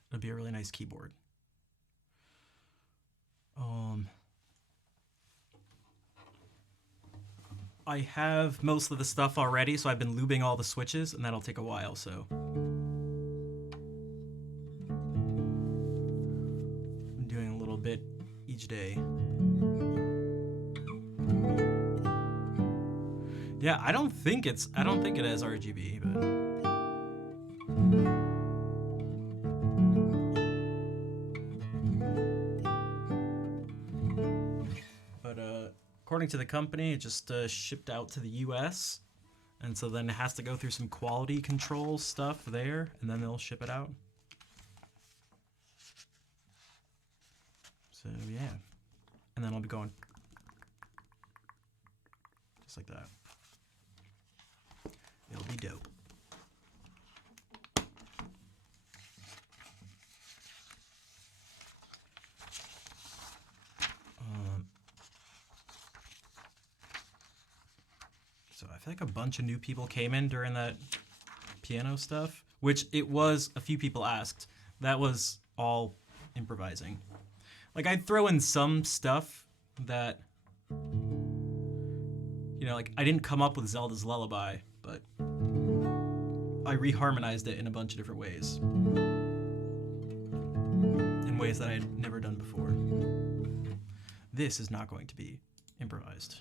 it'll be a really nice keyboard. I have most of the stuff already, so I've been lubing all the switches, and that'll take a while, so. I'm doing a little bit each day. Yeah, I don't think it has RGB, but according to the company, it just shipped out to the US, and so then it has to go through some quality control stuff there, and then they'll ship it out. So yeah, and then I'll be going just like that. It'll be dope. So I feel like a bunch of new people came in during that piano stuff, which it was a few people asked. That was all improvising. Like I'd throw in some stuff that, you know, like I didn't come up with Zelda's Lullaby, but I reharmonized it in a bunch of different ways. In ways that I had never done before. This is not going to be improvised.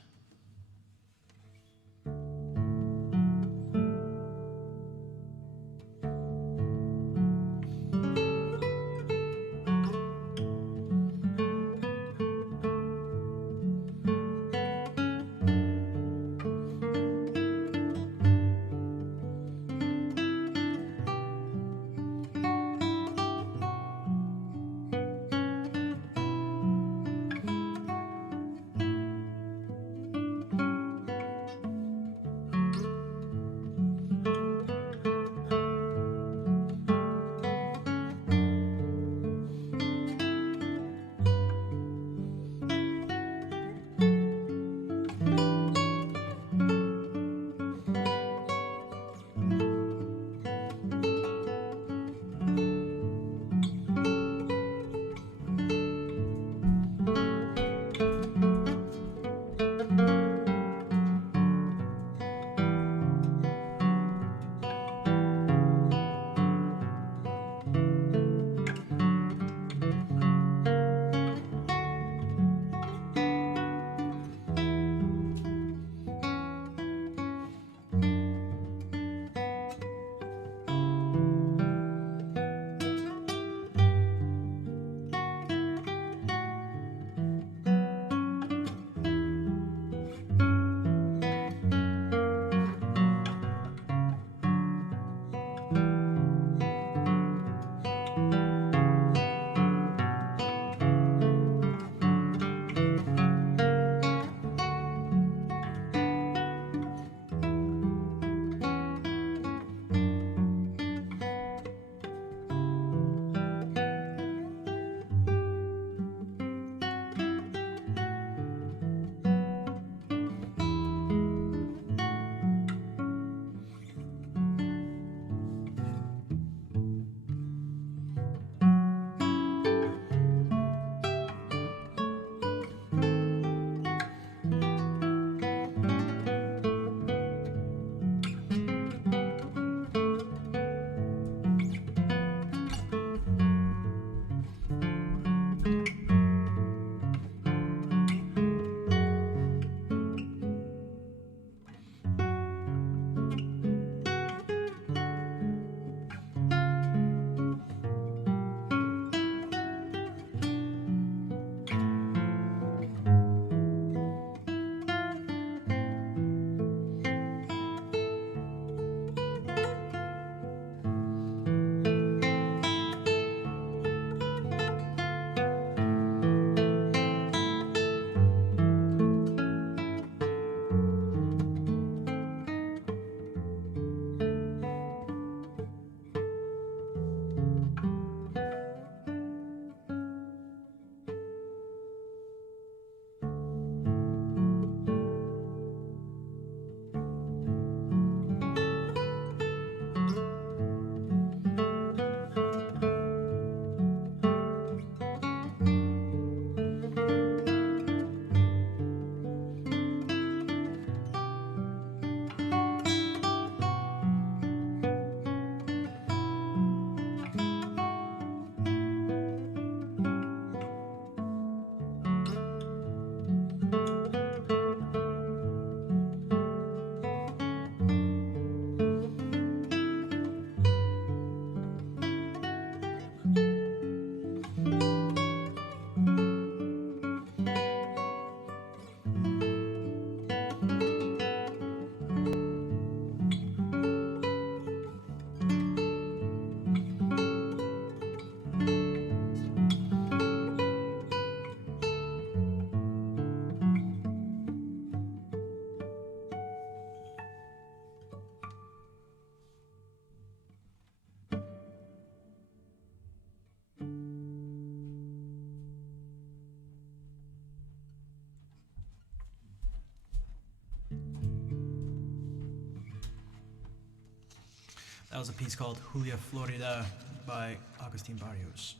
That was a piece called Julia Florida by Agustin Barrios.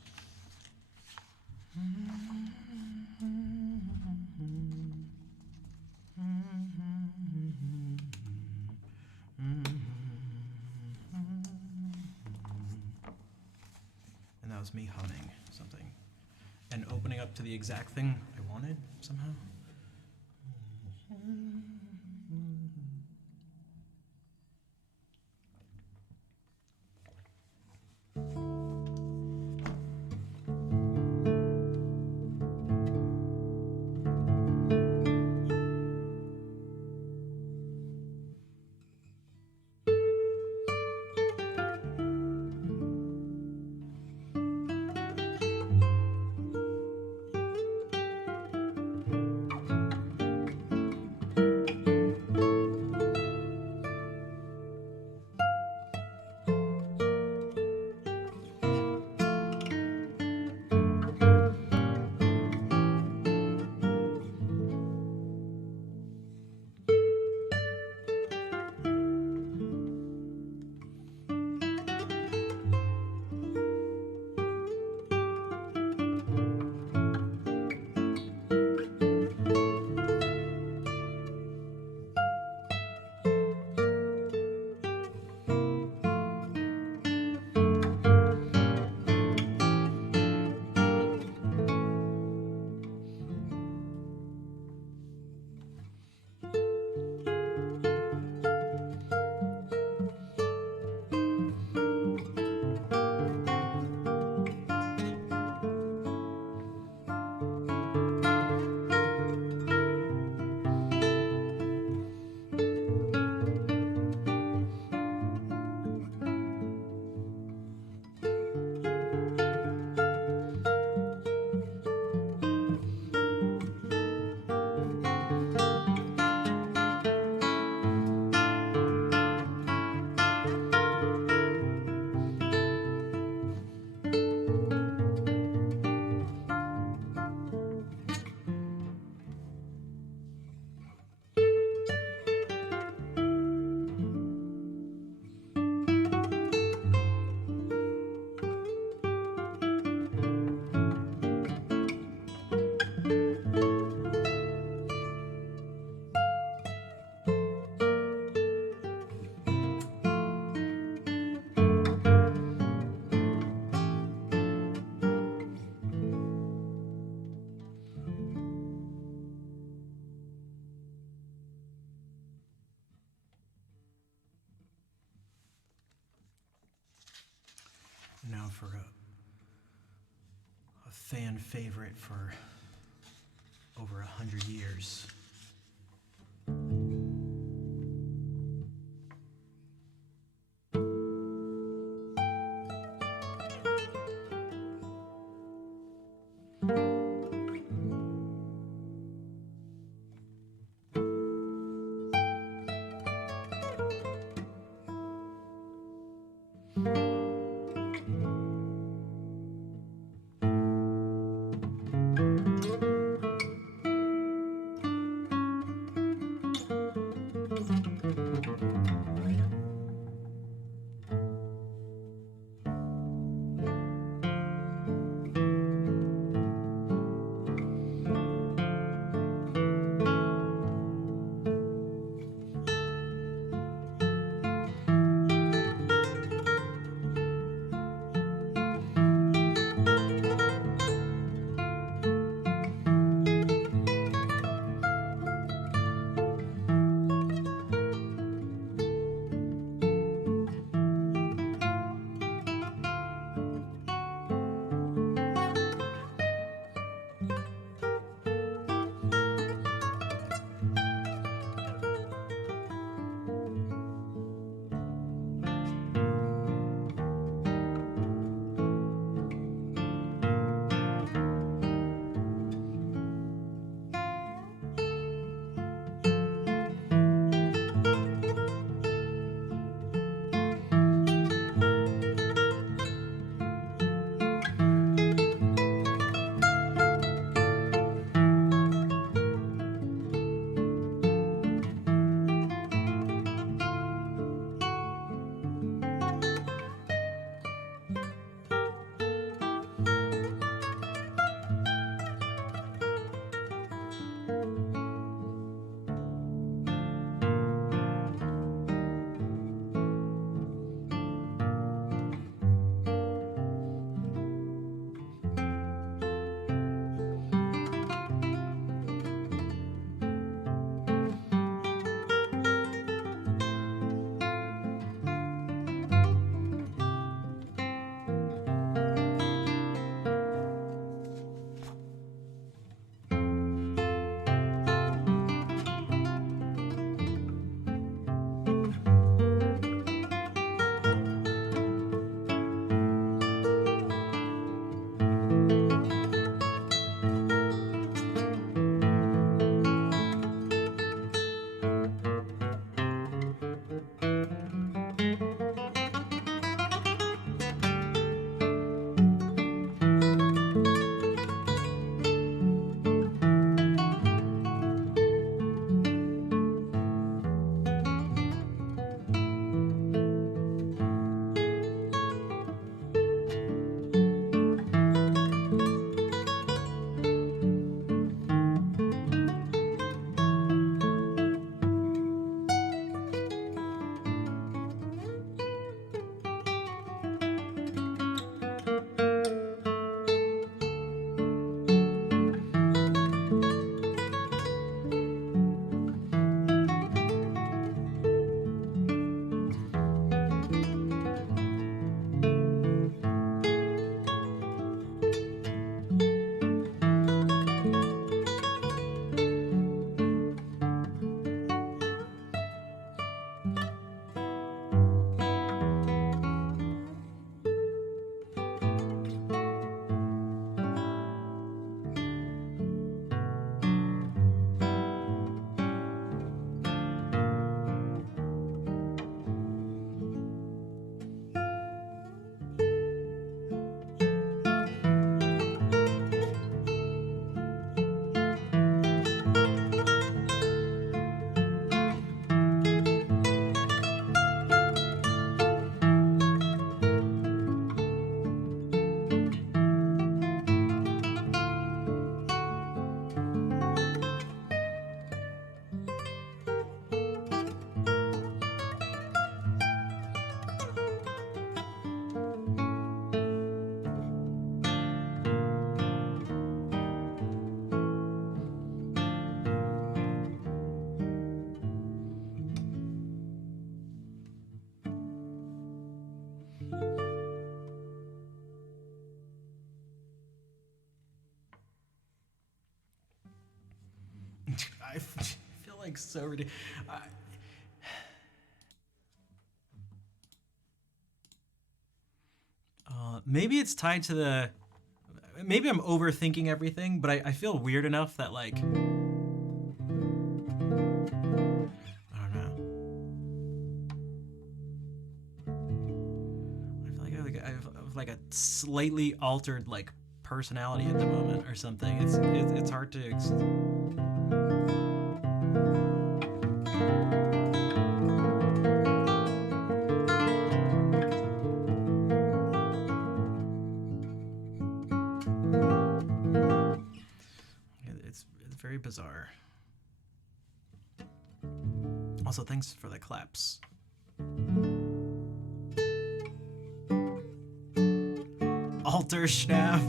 And that was me humming something and opening up to the exact thing I wanted somehow. Now for a fan favorite for over 100 years. I feel like so ridiculous. Maybe it's tied to the. Maybe I'm overthinking everything, but I feel weird enough that like. I don't know. I feel like I have like a slightly altered like personality at the moment or something. It's hard to. It's very bizarre. Also, thanks for the claps. Alter Schnapp.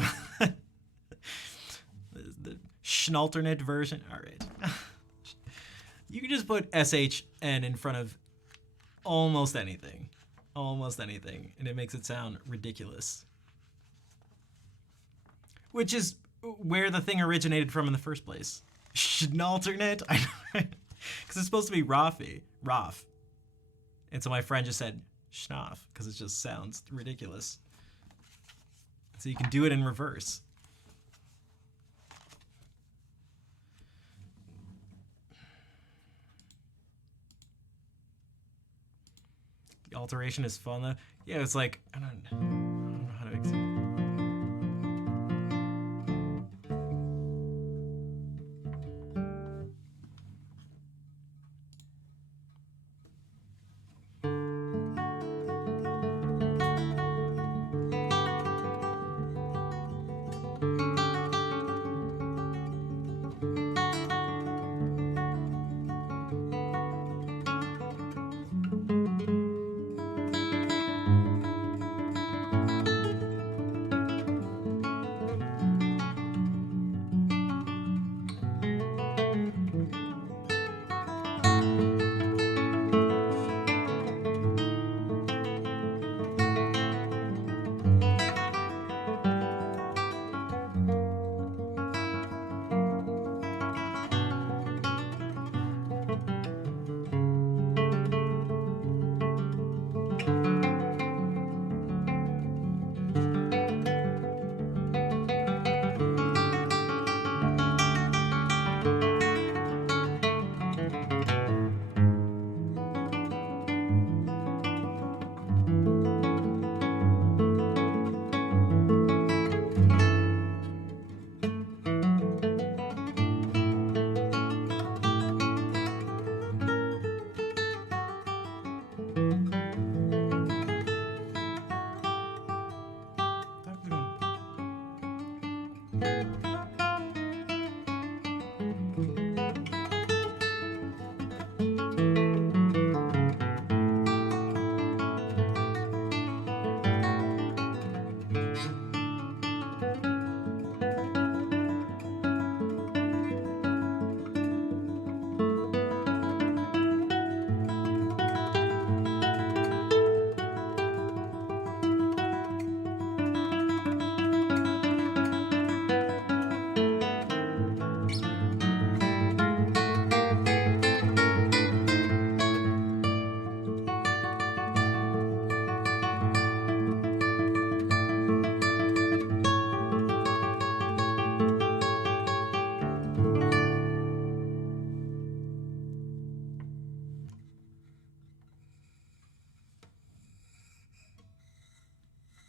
The Schnalternate version. All right. You can just put SHN in front of almost anything. Almost anything. And it makes it sound ridiculous. Which is where the thing originated from in the first place. Schnalternate? I know. Because it's supposed to be Rafi. Raf. And so my friend just said Schnaff because it just sounds ridiculous. So you can do it in reverse. The alteration is fun though. Yeah, it's like I don't know how to explain.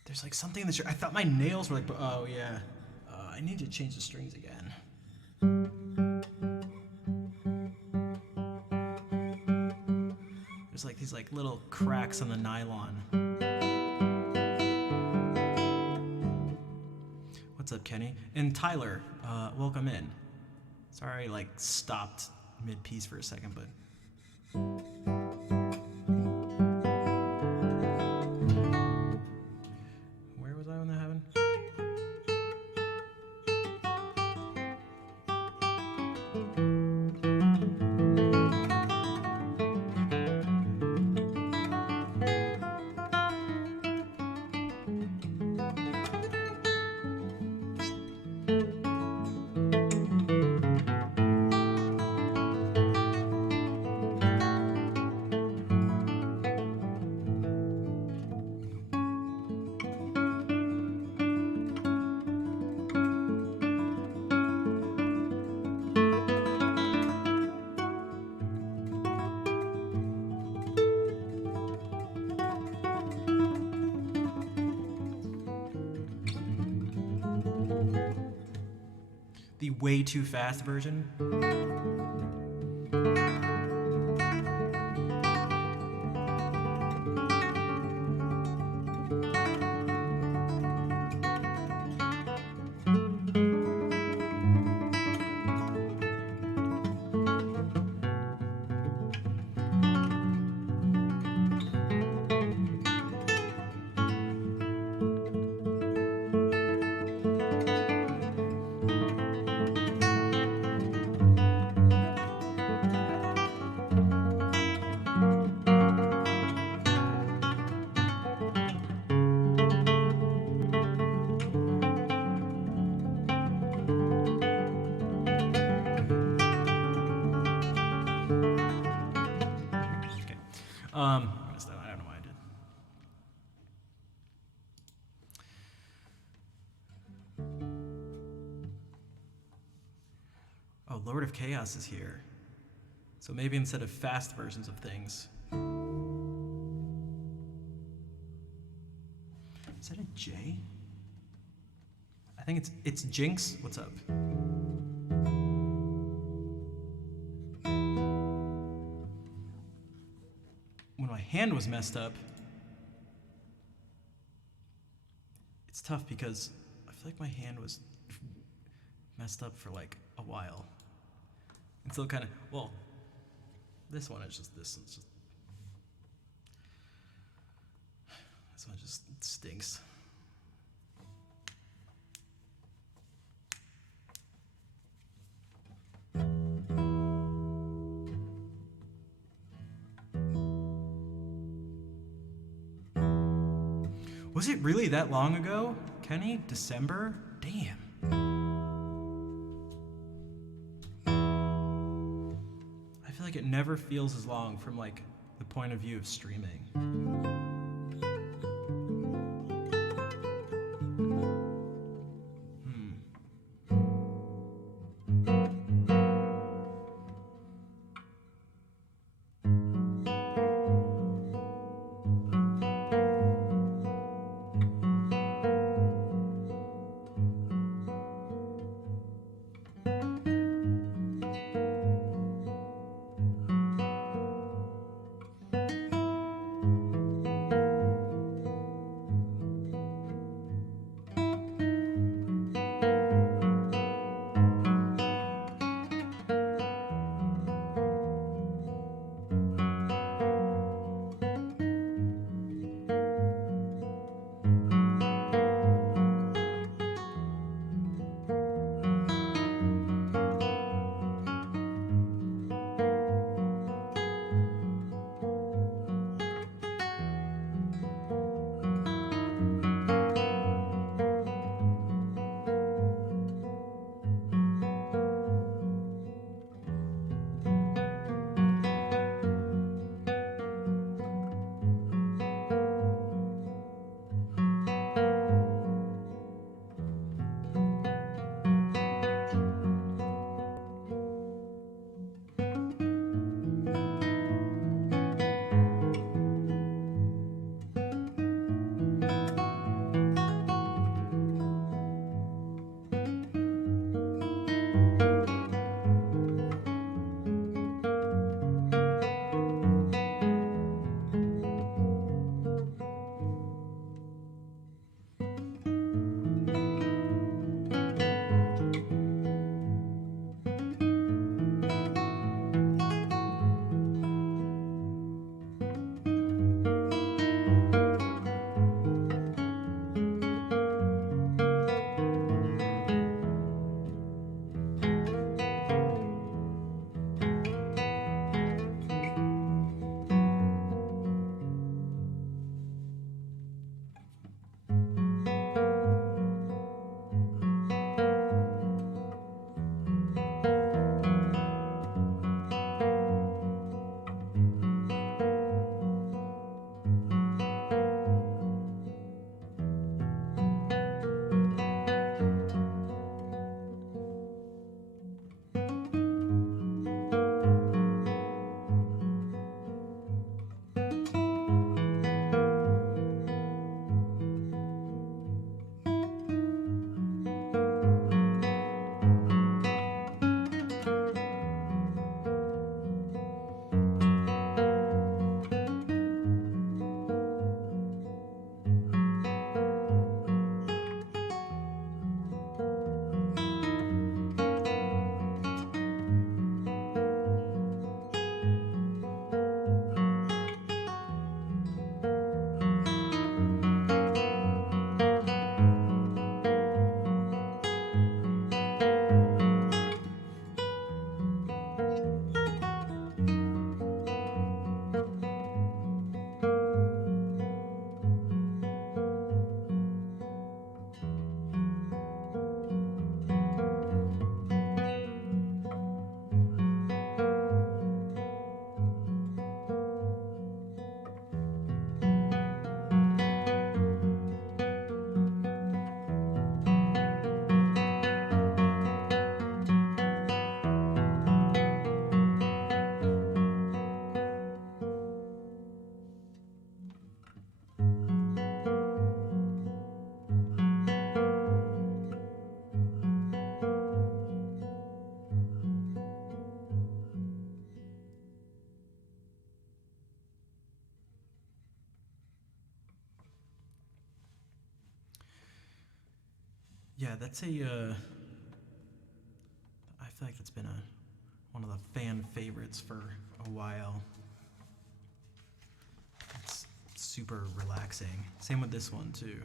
There's like something in the shirt. I thought my nails were like, oh yeah. I need to change the strings again. There's like these like little cracks on the nylon. What's up, Kenny? And Tyler, welcome in. Sorry, I like stopped mid-piece for a second, but... Where was I when that happened? the way too fast version. Okay. I missed that. I don't know why I did. Oh, Lord of Chaos is here. So maybe instead of fast versions of things. Is that a J? I think it's Jinx. What's up? When my hand was messed up, it's tough because I feel like my hand was messed up for like a while. And still kind of, well, this one is just, this one just stinks. Was it really that long ago, Kenny? December? Damn. I feel like it never feels as long from like the point of view of streaming. yeah, that's a. I feel like that's been one of the fan favorites for a while. It's super relaxing. Same with this one too.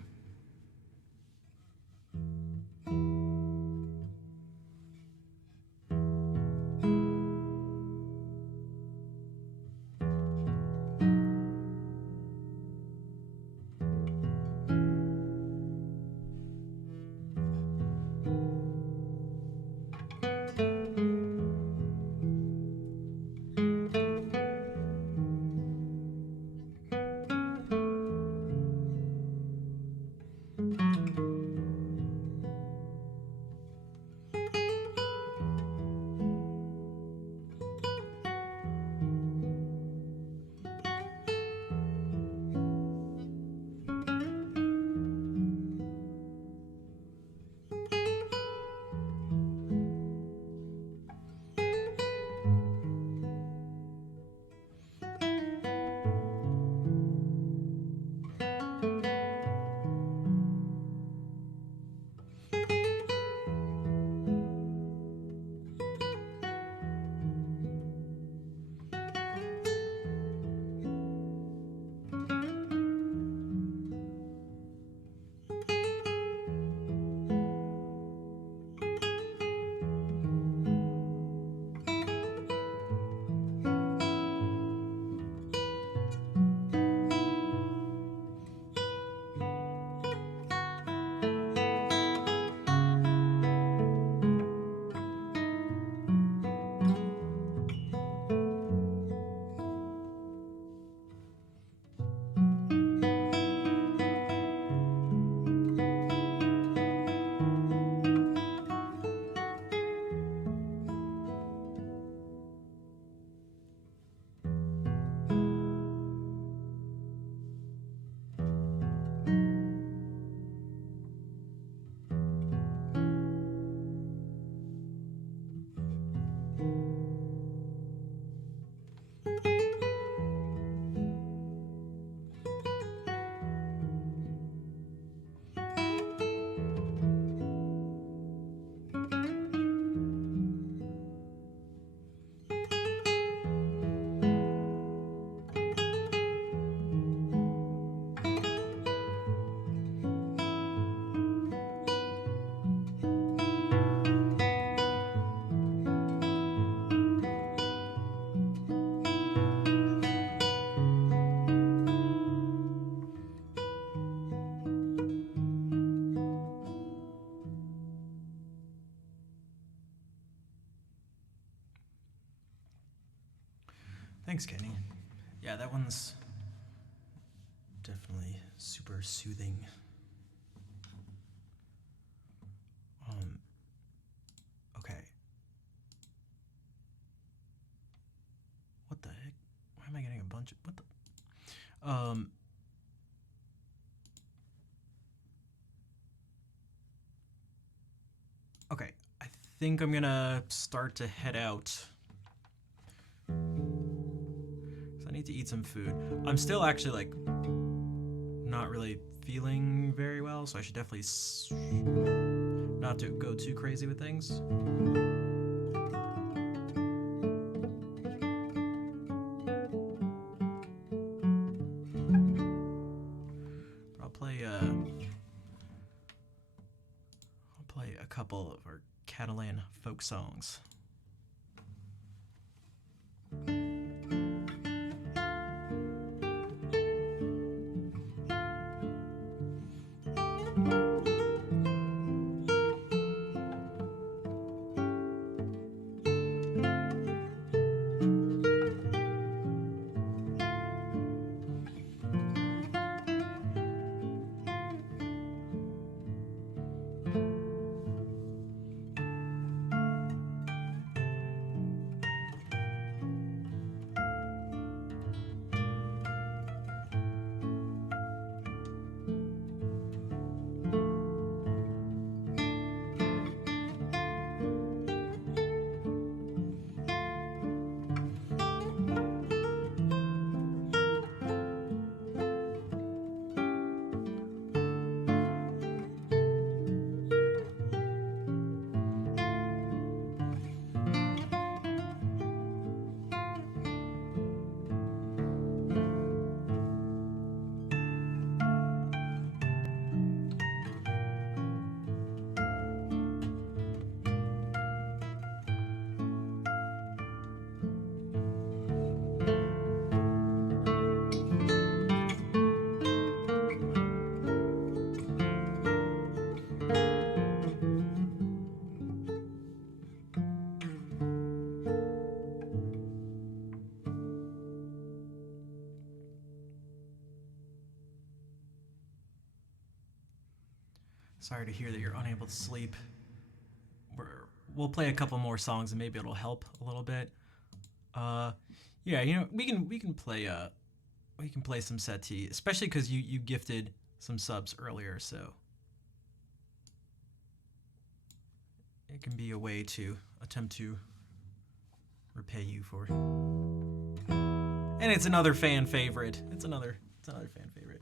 Thanks, Kenny. Yeah, that one's definitely super soothing. Okay. What the heck? Why am I getting a bunch of what the? Okay, I think I'm gonna start to head out. So I need to eat some food. I'm still actually like not really feeling very well, so I should definitely not to go too crazy with things. I'll play a couple of our Catalan folk songs. Sorry to hear that you're unable to sleep. We'll play a couple more songs and maybe it'll help a little bit. Yeah, you know, we can play some Seti, especially because you gifted some subs earlier, so it can be a way to attempt to repay you for. And it's another fan favorite. It's another fan favorite.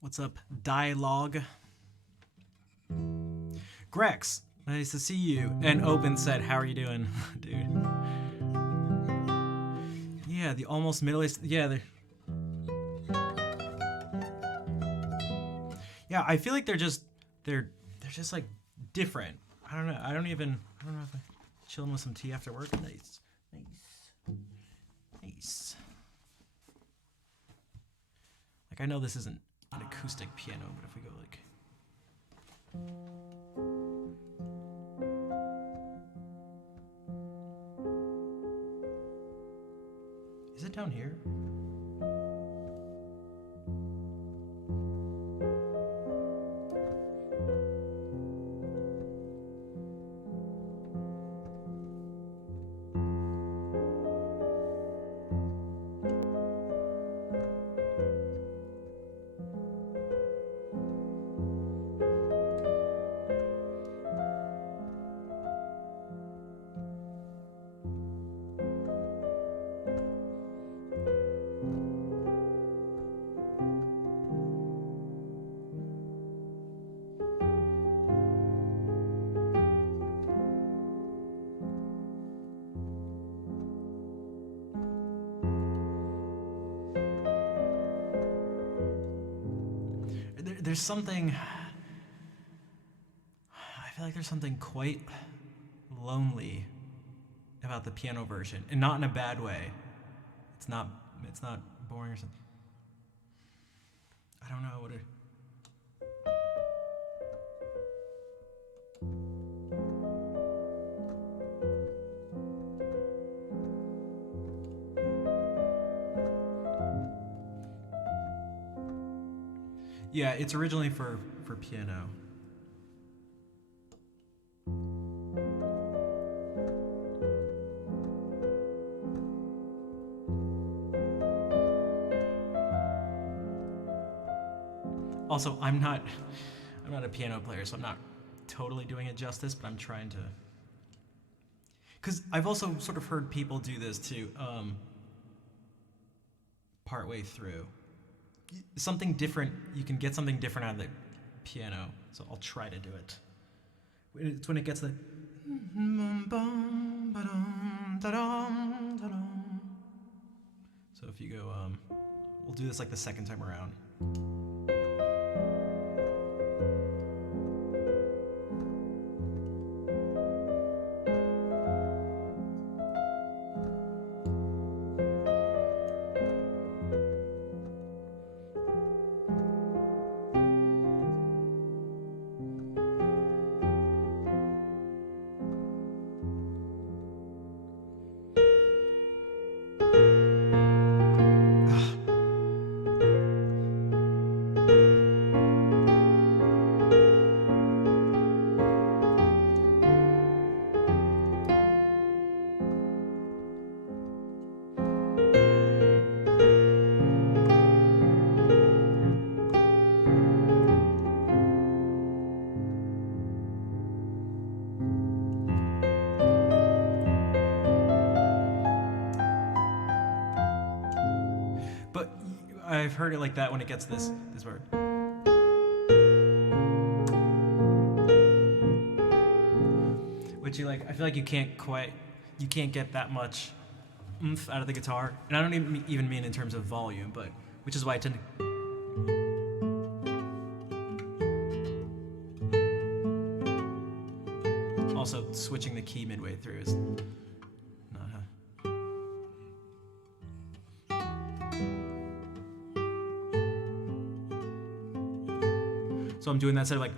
What's up, Dialogue? Grex, nice to see you. And Open said, how are you doing, dude? Yeah, the almost middle-aged, yeah, yeah, I feel like they're just like different. I don't know. I don't know if I'm chilling with some tea after work. Nice. Like, I know this isn't an acoustic piano, but if we go like, is it down here? there's something. I feel like there's something quite lonely about the piano version, and not in a bad way. It's not boring or something. I don't know what it. Yeah, it's originally for piano. Also, I'm not a piano player, so I'm not totally doing it justice, but I'm trying to. Because I've also sort of heard people do this too, partway through. Something different, you can get something different out of the piano, so I'll try to do it. It's when it gets the. So if you go, we'll do this like the second time around. But I've heard it like that when it gets this word. Which you like, I feel like you can't get that much oomph out of the guitar. And I don't even mean in terms of volume, but which is why I tend to. Also, switching the key midway through is not So I'm doing that instead of like.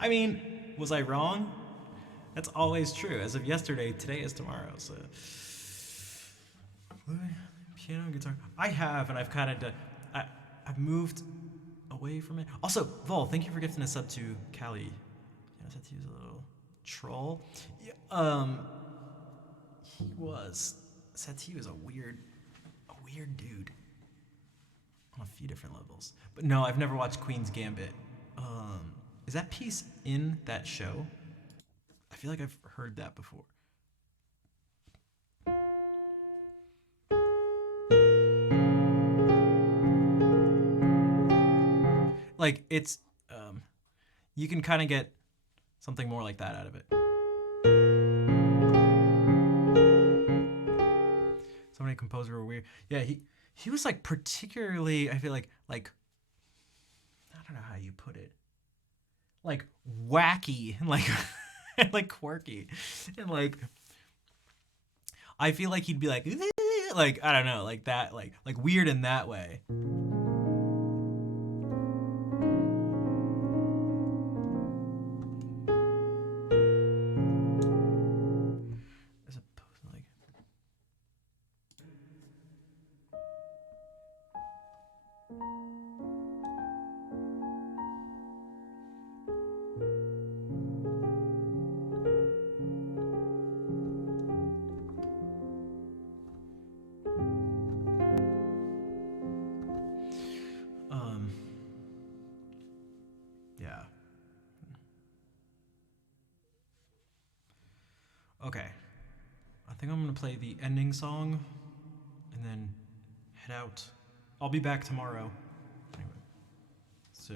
I mean, was I wrong? That's always true. As of yesterday, today is tomorrow. So, piano, guitar. I have, and I've kind of done. I've moved away from it. Also, Vol, thank you for gifting a sub to Callie. Yeah, Sati was a little troll. Yeah, Sati was a weird dude on a few different levels. But no, I've never watched Queen's Gambit. Is that piece in that show? I feel like I've heard that before. Like, it's, you can kind of get something more like that out of it. So many composers were weird. Yeah, he was like particularly, I feel like, I don't know how you put it. Like wacky and like quirky. And like, I feel like he'd be like I don't know, like that, like weird in that way. As opposed to like. Yeah. Okay. I think I'm gonna play the ending song and then head out I'll be back tomorrow. Anyway, so,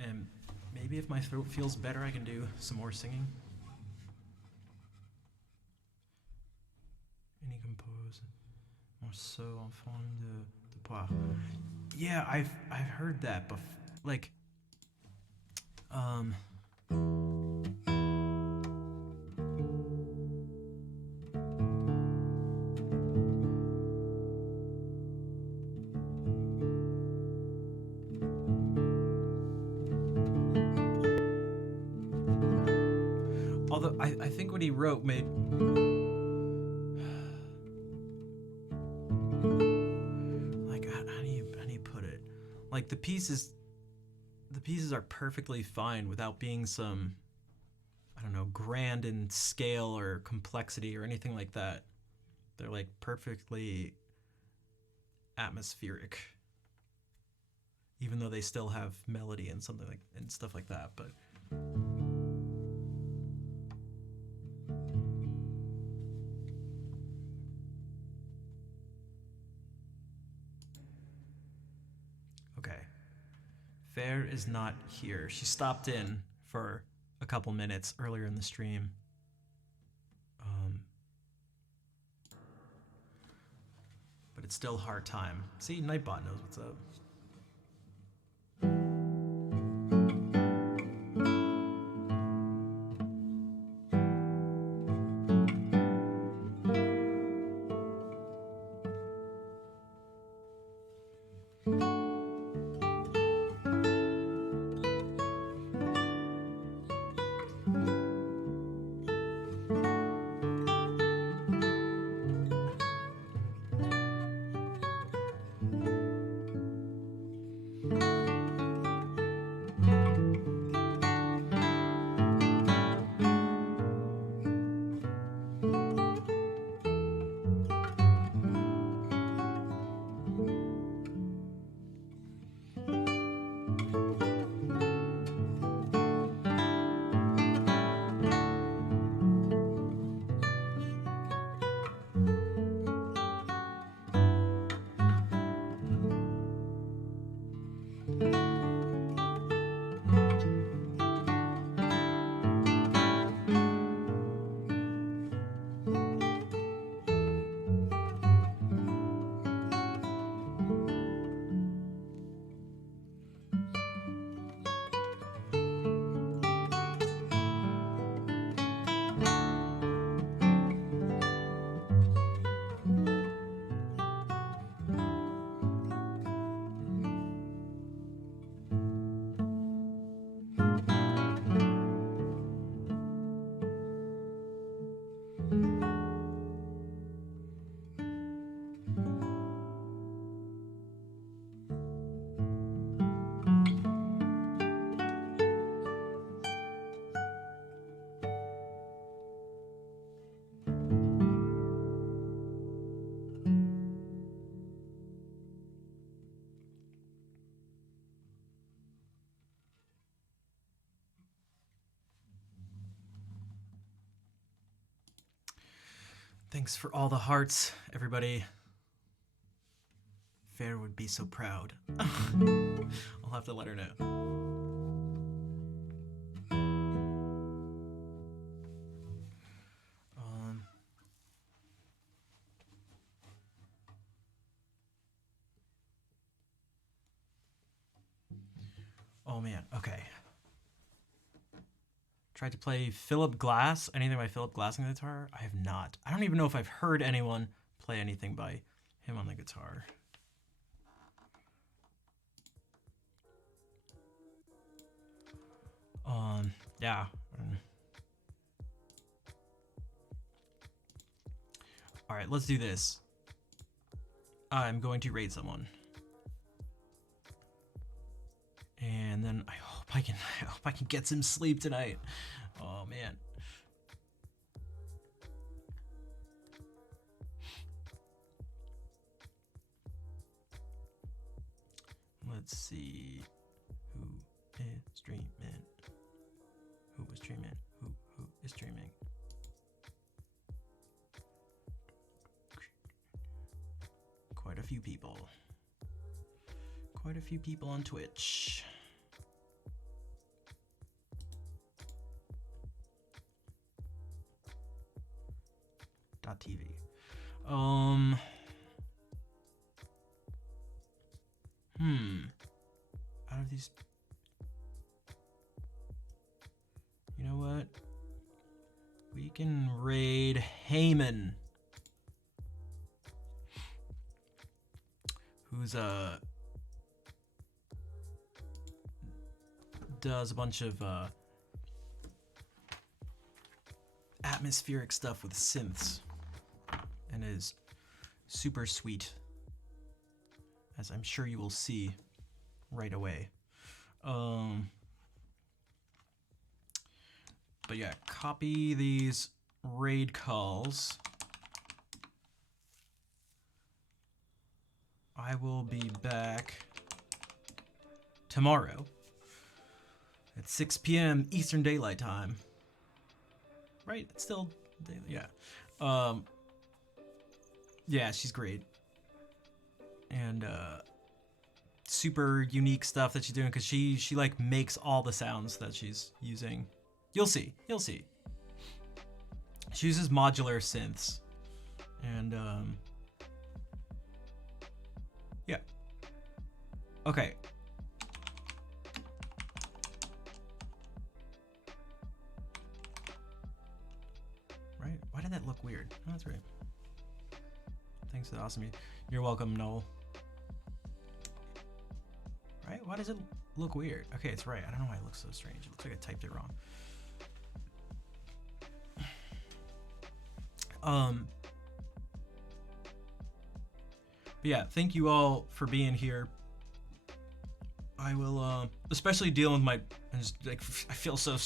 and maybe if my throat feels better, I can do some more singing. Any compose morceau en forme de poire. Yeah, I've heard that before. Like, although I think what he wrote made like how do you put it? Like the pieces are perfectly fine without being some, I don't know, grand in scale or complexity or anything like that. They're like perfectly atmospheric, even though they still have melody and something like and stuff like that. But okay, Fair is not here. She stopped in for a couple minutes earlier in the stream. But it's still hard time. See, Nightbot knows what's up. Thanks for all the hearts, everybody. Fair would be so proud. I'll have to let her know. Oh man, okay. Tried to play Philip Glass. Anything by Philip Glass on the guitar? I have not. I don't even know if I've heard anyone play anything by him on the guitar. Yeah. All right, let's do this. I'm going to raid someone. And then I hope I can get some sleep tonight. Oh man. Let's see who is streaming. Who was streaming? Who is streaming? Quite a few people. quite a few people on Twitch. .tv. Out of these, you know what? We can raid Heyman, who's does a bunch of atmospheric stuff with synths and is super sweet, as I'm sure you will see right away. But yeah, copy these raid calls. I will be back tomorrow at 6 p.m. Eastern Daylight Time. Right? It's still, yeah. Yeah, she's great. And super unique stuff that she's doing, because she like makes all the sounds that she's using. You'll see. She uses modular synths. And yeah. Okay. Right? Why did that look weird? Oh, that's right. Thanks for the awesome. You're welcome, Noel. Right? Why does it look weird? Okay, it's right. I don't know why it looks so strange. It looks like I typed it wrong. But yeah, thank you all for being here. I will, especially dealing with my, like, I feel so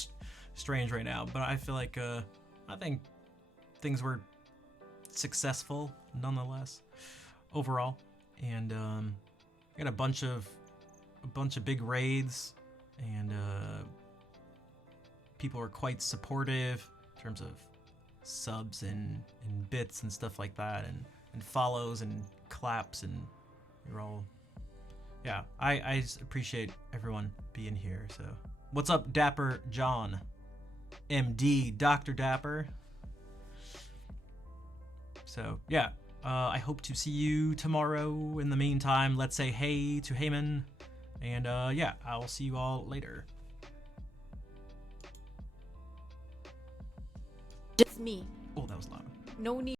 strange right now, but I feel like, I think things were successful nonetheless, overall. And, I got a bunch of big raids, and, people are quite supportive in terms of subs and bits and stuff like that, and follows and claps, and you're all, yeah, I just appreciate everyone being here. So what's up, Dapper John, MD, Dr. Dapper? So yeah, I hope to see you tomorrow. In the meantime, let's say hey to Heyman, and yeah, I'll see you all later. Just me. Oh, that was loud. No need.